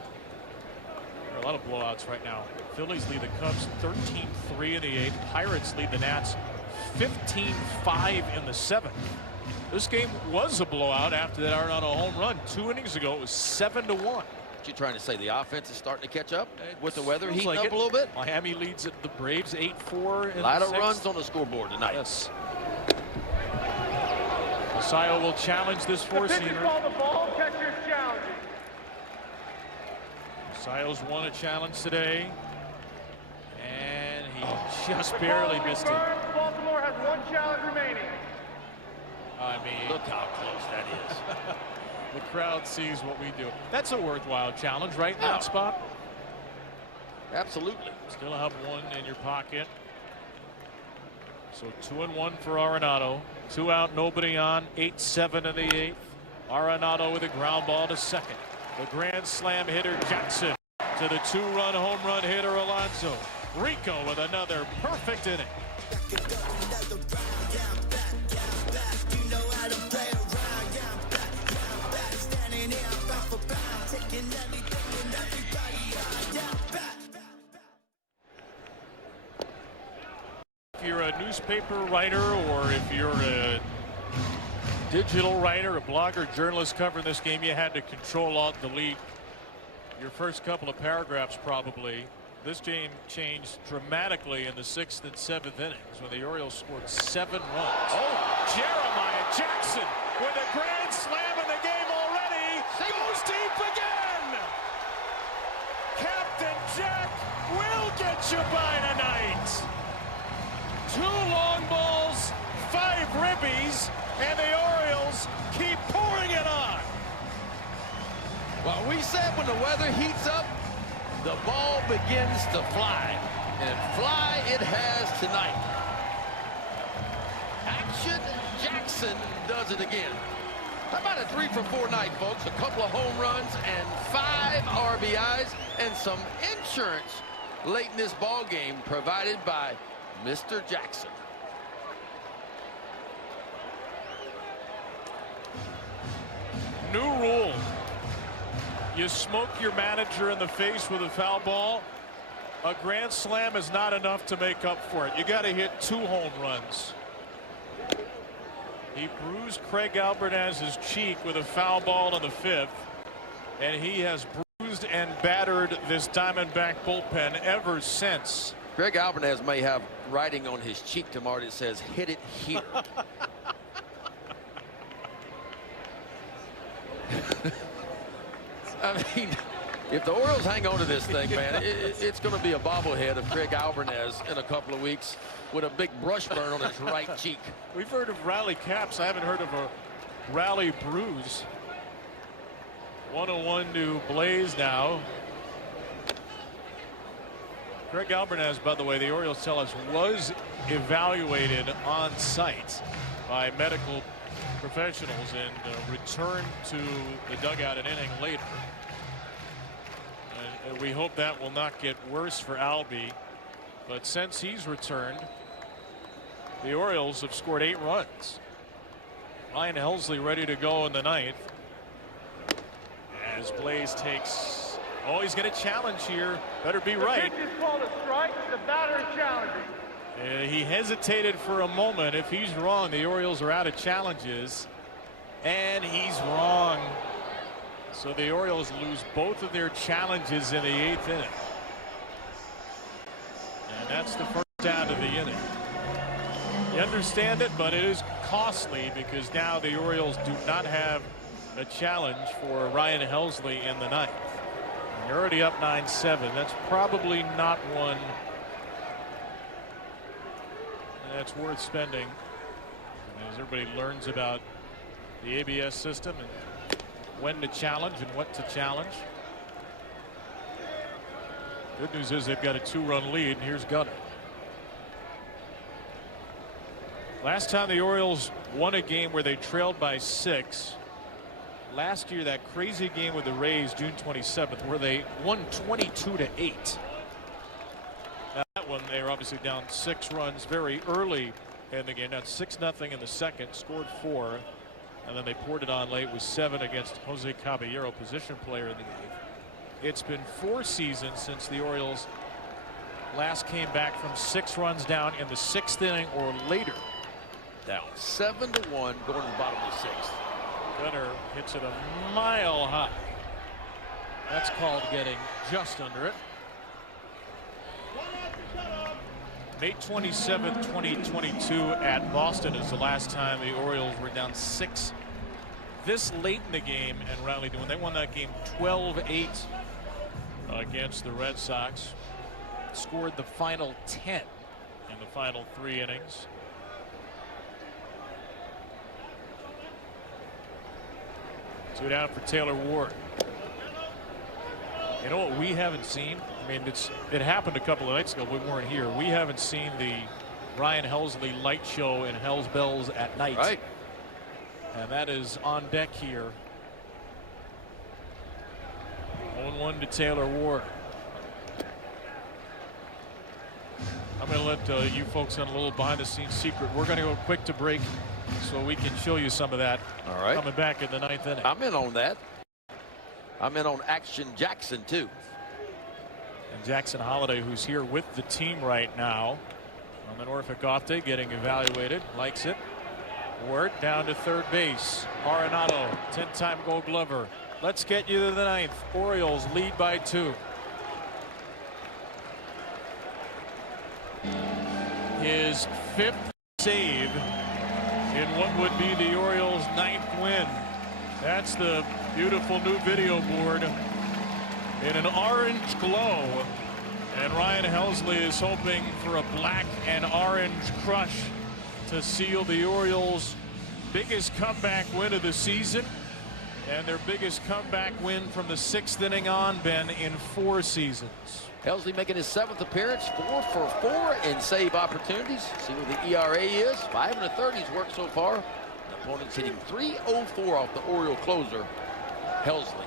There are a lot of blowouts right now. Phillies lead the Cubs 13-3 in the 8th. Pirates lead the Nats 15-5 in the 7th. This game was a blowout after that Arenado home run. 2 innings ago, it was 7-1. What you trying to say? The offense is starting to catch up with the weather heating like up a little bit? Miami leads the Braves 8-4. A lot of runs on the scoreboard tonight. Yes. Basayo will challenge this four-seamer. Basayo's won a challenge today, and he just barely missed it. Baltimore has 1 challenge remaining. I mean, look how close that is. the crowd sees what we do. That's a worthwhile challenge, right? In that spot. Absolutely. Still have one in your pocket. So 2-1 for Arenado. 2 out, nobody on. 8-7 in the 8th. Arenado with a ground ball to second. The grand slam hitter Jackson to the 2-run home run hitter Alonso. Rico with another perfect inning. If you're a newspaper writer, or if you're a digital writer, a blogger, journalist covering this game, you had to Control-Alt-Delete your first couple of paragraphs probably. This game changed dramatically in the 6th and 7th innings when the Orioles scored 7 runs. Oh, Jeremiah Jackson with a grand slam in the game already. Goes deep again. Captain Jack will get you by tonight. 2 long balls, 5 ribbies, and the Orioles keep pouring it on. Well, we said when the weather heats up, the ball begins to fly, and fly it has tonight. Action Jackson does it again. How about a 3-for-4 night, folks? A couple of home runs and 5 RBIs and some insurance late in this ball game provided by Mr. Jackson. New rule. You smoke your manager in the face with a foul ball. A grand slam is not enough to make up for it. You got to hit 2 home runs. He bruised Craig Albertaz's cheek with a foul ball in the 5th, and he has bruised and battered this Diamondback bullpen ever since. Craig Albertaz may have writing on his cheek tomorrow that says "hit it here." I mean, if the Orioles hang on to this thing, man, it's going to be a bobblehead of Craig Albertaz in a couple of weeks with a big brush burn on his right cheek. We've heard of rally caps. I haven't heard of a rally bruise. 101 to Blaze now. Craig Albertaz, by the way, the Orioles tell us, was evaluated on site by medical professionals and returned to the dugout an inning later. And we hope that will not get worse for Albie. But since he's returned, the Orioles have scored 8 runs. Ryan Helsley ready to go in the 9th. As Blaze takes, oh, he's going to challenge here. Better be right. The pitch is called a strike. The batter is challenging. He hesitated for a moment. If he's wrong, the Orioles are out of challenges. And he's wrong. So the Orioles lose both of their challenges in the 8th inning. And that's the first out of the inning. You understand it, but it is costly because now the Orioles do not have a challenge for Ryan Helsley in the 9th. And you're already up 9-7. That's probably not one that's worth spending. As everybody learns about the ABS system and when to challenge and what to challenge. Good news is they've got a 2-run lead, and here's Gunnar. Last time the Orioles won a game where they trailed by 6. Last year, that crazy game with the Rays, June 27th, where they won 22-8. Now that one, they were obviously down 6 runs very early in the game, down 6-0 in the second, scored 4, and then they poured it on late with 7 against Jose Caballero, position player in the 8th. It's been 4 seasons since the Orioles last came back from 6 runs down in the 6th inning or later. Down 7-1 going to the bottom of the 6th. Gunnar hits it a mile high. That's called getting just under it. May 27th, 2022 at Boston is the last time the Orioles were down 6 this late in the game and rallied when they won that game 12-8 against the Red Sox. Scored the final 10 in the final 3 innings. Two down for Taylor Ward. You know what we haven't seen? I mean, it happened a couple of nights ago. We weren't here. We haven't seen the Ryan Helsley light show in Hell's Bells at night. Right. And that is on deck here. 0-1 to Taylor Ward. I'm going to let you folks on a little behind the scenes secret. We're going to go quick to break so we can show you some of that. All right. Coming back in the 9th inning. I'm in on that. I'm in on Action Jackson too. And Jackson Holiday, who's here with the team right now on the Norfolk off day, getting evaluated, likes it. Ward down to third base. Arenado, 10-time Gold Glover. Let's get you to the 9th. Orioles lead by 2. His 5th save in what would be the Orioles' 9th win. That's the beautiful new video board in an orange glow. And Ryan Helsley is hoping for a black and orange crush to seal the Orioles' biggest comeback win of the season and their biggest comeback win from the 6th inning on, Ben, in 4 seasons. Helsley making his 7th appearance, 4 for 4 in save opportunities. See what the ERA is. 5 1/3 he's worked so far. The opponent's hitting .304 off the Oriole closer, Helsley.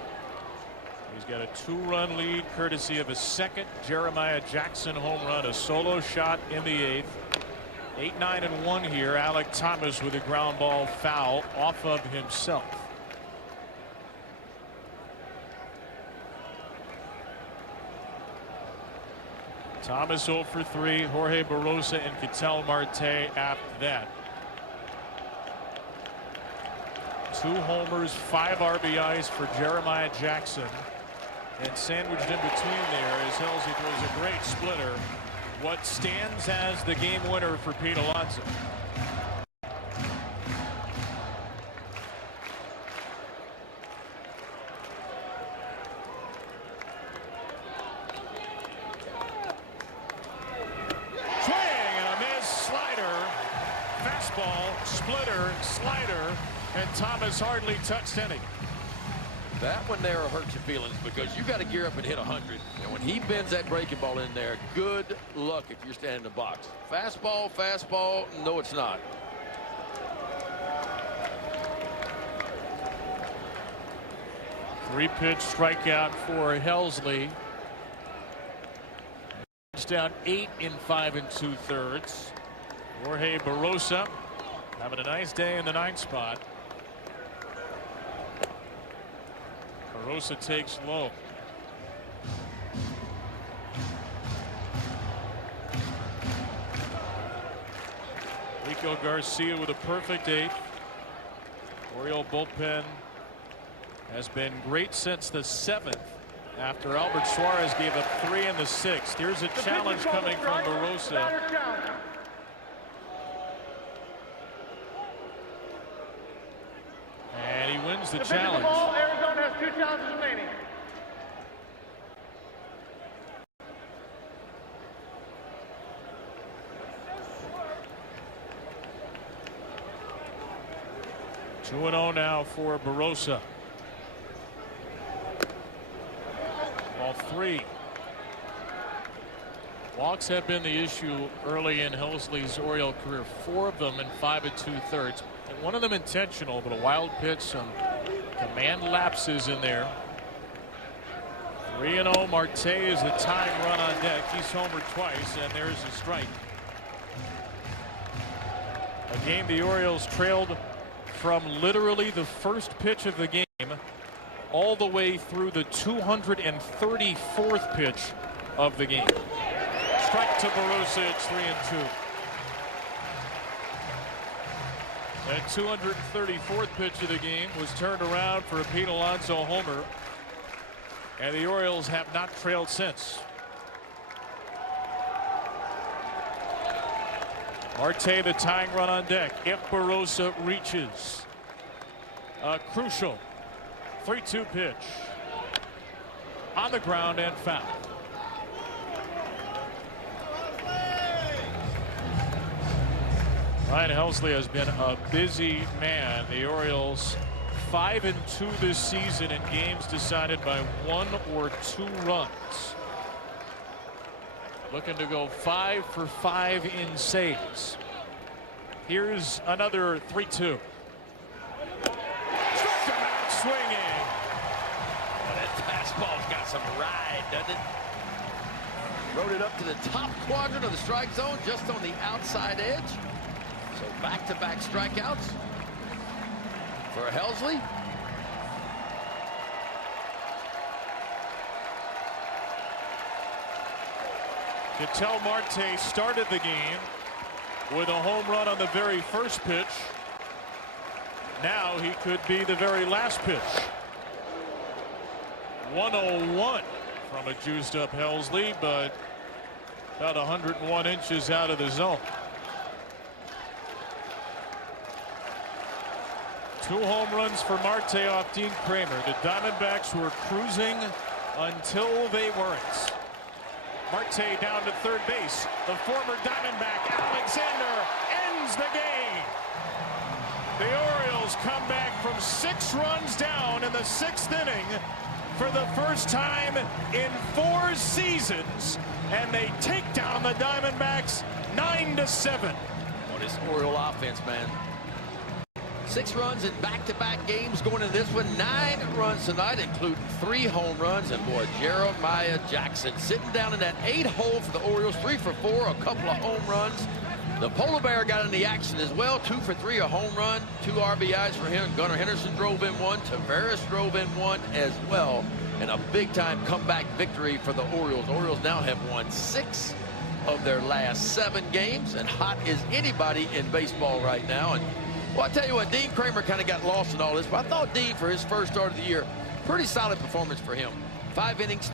He's got a 2-run lead courtesy of a second Jeremiah Jackson home run, a solo shot in the 8th. 8-9-1 here. Alec Thomas with a ground ball foul off of himself. Thomas 0 for 3. Jorge Barosa and Ketel Marte after that. 2 homers, 5 RBIs for Jeremiah Jackson. And sandwiched in between there as Helsley throws a great splitter. What stands as the game winner for Pete Alonso. Splitter, slider, and Thomas hardly touched any. That one there hurts your feelings because you got to gear up and hit 100. And when he bends that breaking ball in there, good luck if you're standing in the box. Fastball, fastball. No, it's not. Three-pitch strikeout for Helsley. It's down 8 in 5 2/3. Jorge Barosa having a nice day in the 9th spot. Barosa takes low. Rico Garcia with a perfect 8th. Oriole bullpen has been great since the 7th after Albert Suarez gave up 3 in the 6th. Here's a challenge coming from Barosa. And he wins the challenge. Arizona has 2 challenges remaining. Two 2-0 now for Barosa. Ball 3. Walks have been the issue early in Helsley's Oriole career. 4 of them in 5 2/3. And one of them intentional, but a wild pitch, some command lapses in there. 3-0. Marte is the tying run on deck. He's homered twice, and there's a strike. A game the Orioles trailed from literally the first pitch of the game all the way through the 234th pitch of the game. Strike to Barosa. It's 3-2. That 234th pitch of the game was turned around for a Pete Alonso homer, and the Orioles have not trailed since. Marte the tying run on deck if Barosa reaches. A crucial 3-2 pitch on the ground and foul. Ryan Helsley has been a busy man. The Orioles 5-2 this season in games decided by 1 or 2 runs. Looking to go 5 for 5 in saves. Here's another 3-2. Struck him out swinging. Well, that fastball's got some ride, doesn't it? Rode it up to the top quadrant of the strike zone, just on the outside edge. So back-to-back strikeouts for Helsley. Ketel Marte started the game with a home run on the very first pitch. Now he could be the very last pitch. 101 from a juiced up Helsley, but about 101 inches out of the zone. 2 home runs for Marte off Dean Kramer. The Diamondbacks were cruising until they weren't. Marte down to third base. The former Diamondback Alexander ends the game. The Orioles come back from 6 runs down in the 6th inning for the first time in 4 seasons, and they take down the Diamondbacks 9-7. Well, this Oriole offense, man. 6 runs in back-to-back games going into this one. 9 runs tonight, including 3 home runs. And boy, Jeremiah Jackson sitting down in that 8 hole for the Orioles. 3 for 4, a couple of home runs. The Polar Bear got in the action as well. 2 for 3, a home run, 2 RBIs for him. Gunnar Henderson drove in 1. Tavares drove in 1 as well. And a big-time comeback victory for the Orioles. Orioles now have won 6 of their last 7 games, and hot as anybody in baseball right now. And well, I tell you what, Dean Kramer kind of got lost in all this, but I thought Dean, for his first start of the year, pretty solid performance for him. 5 innings.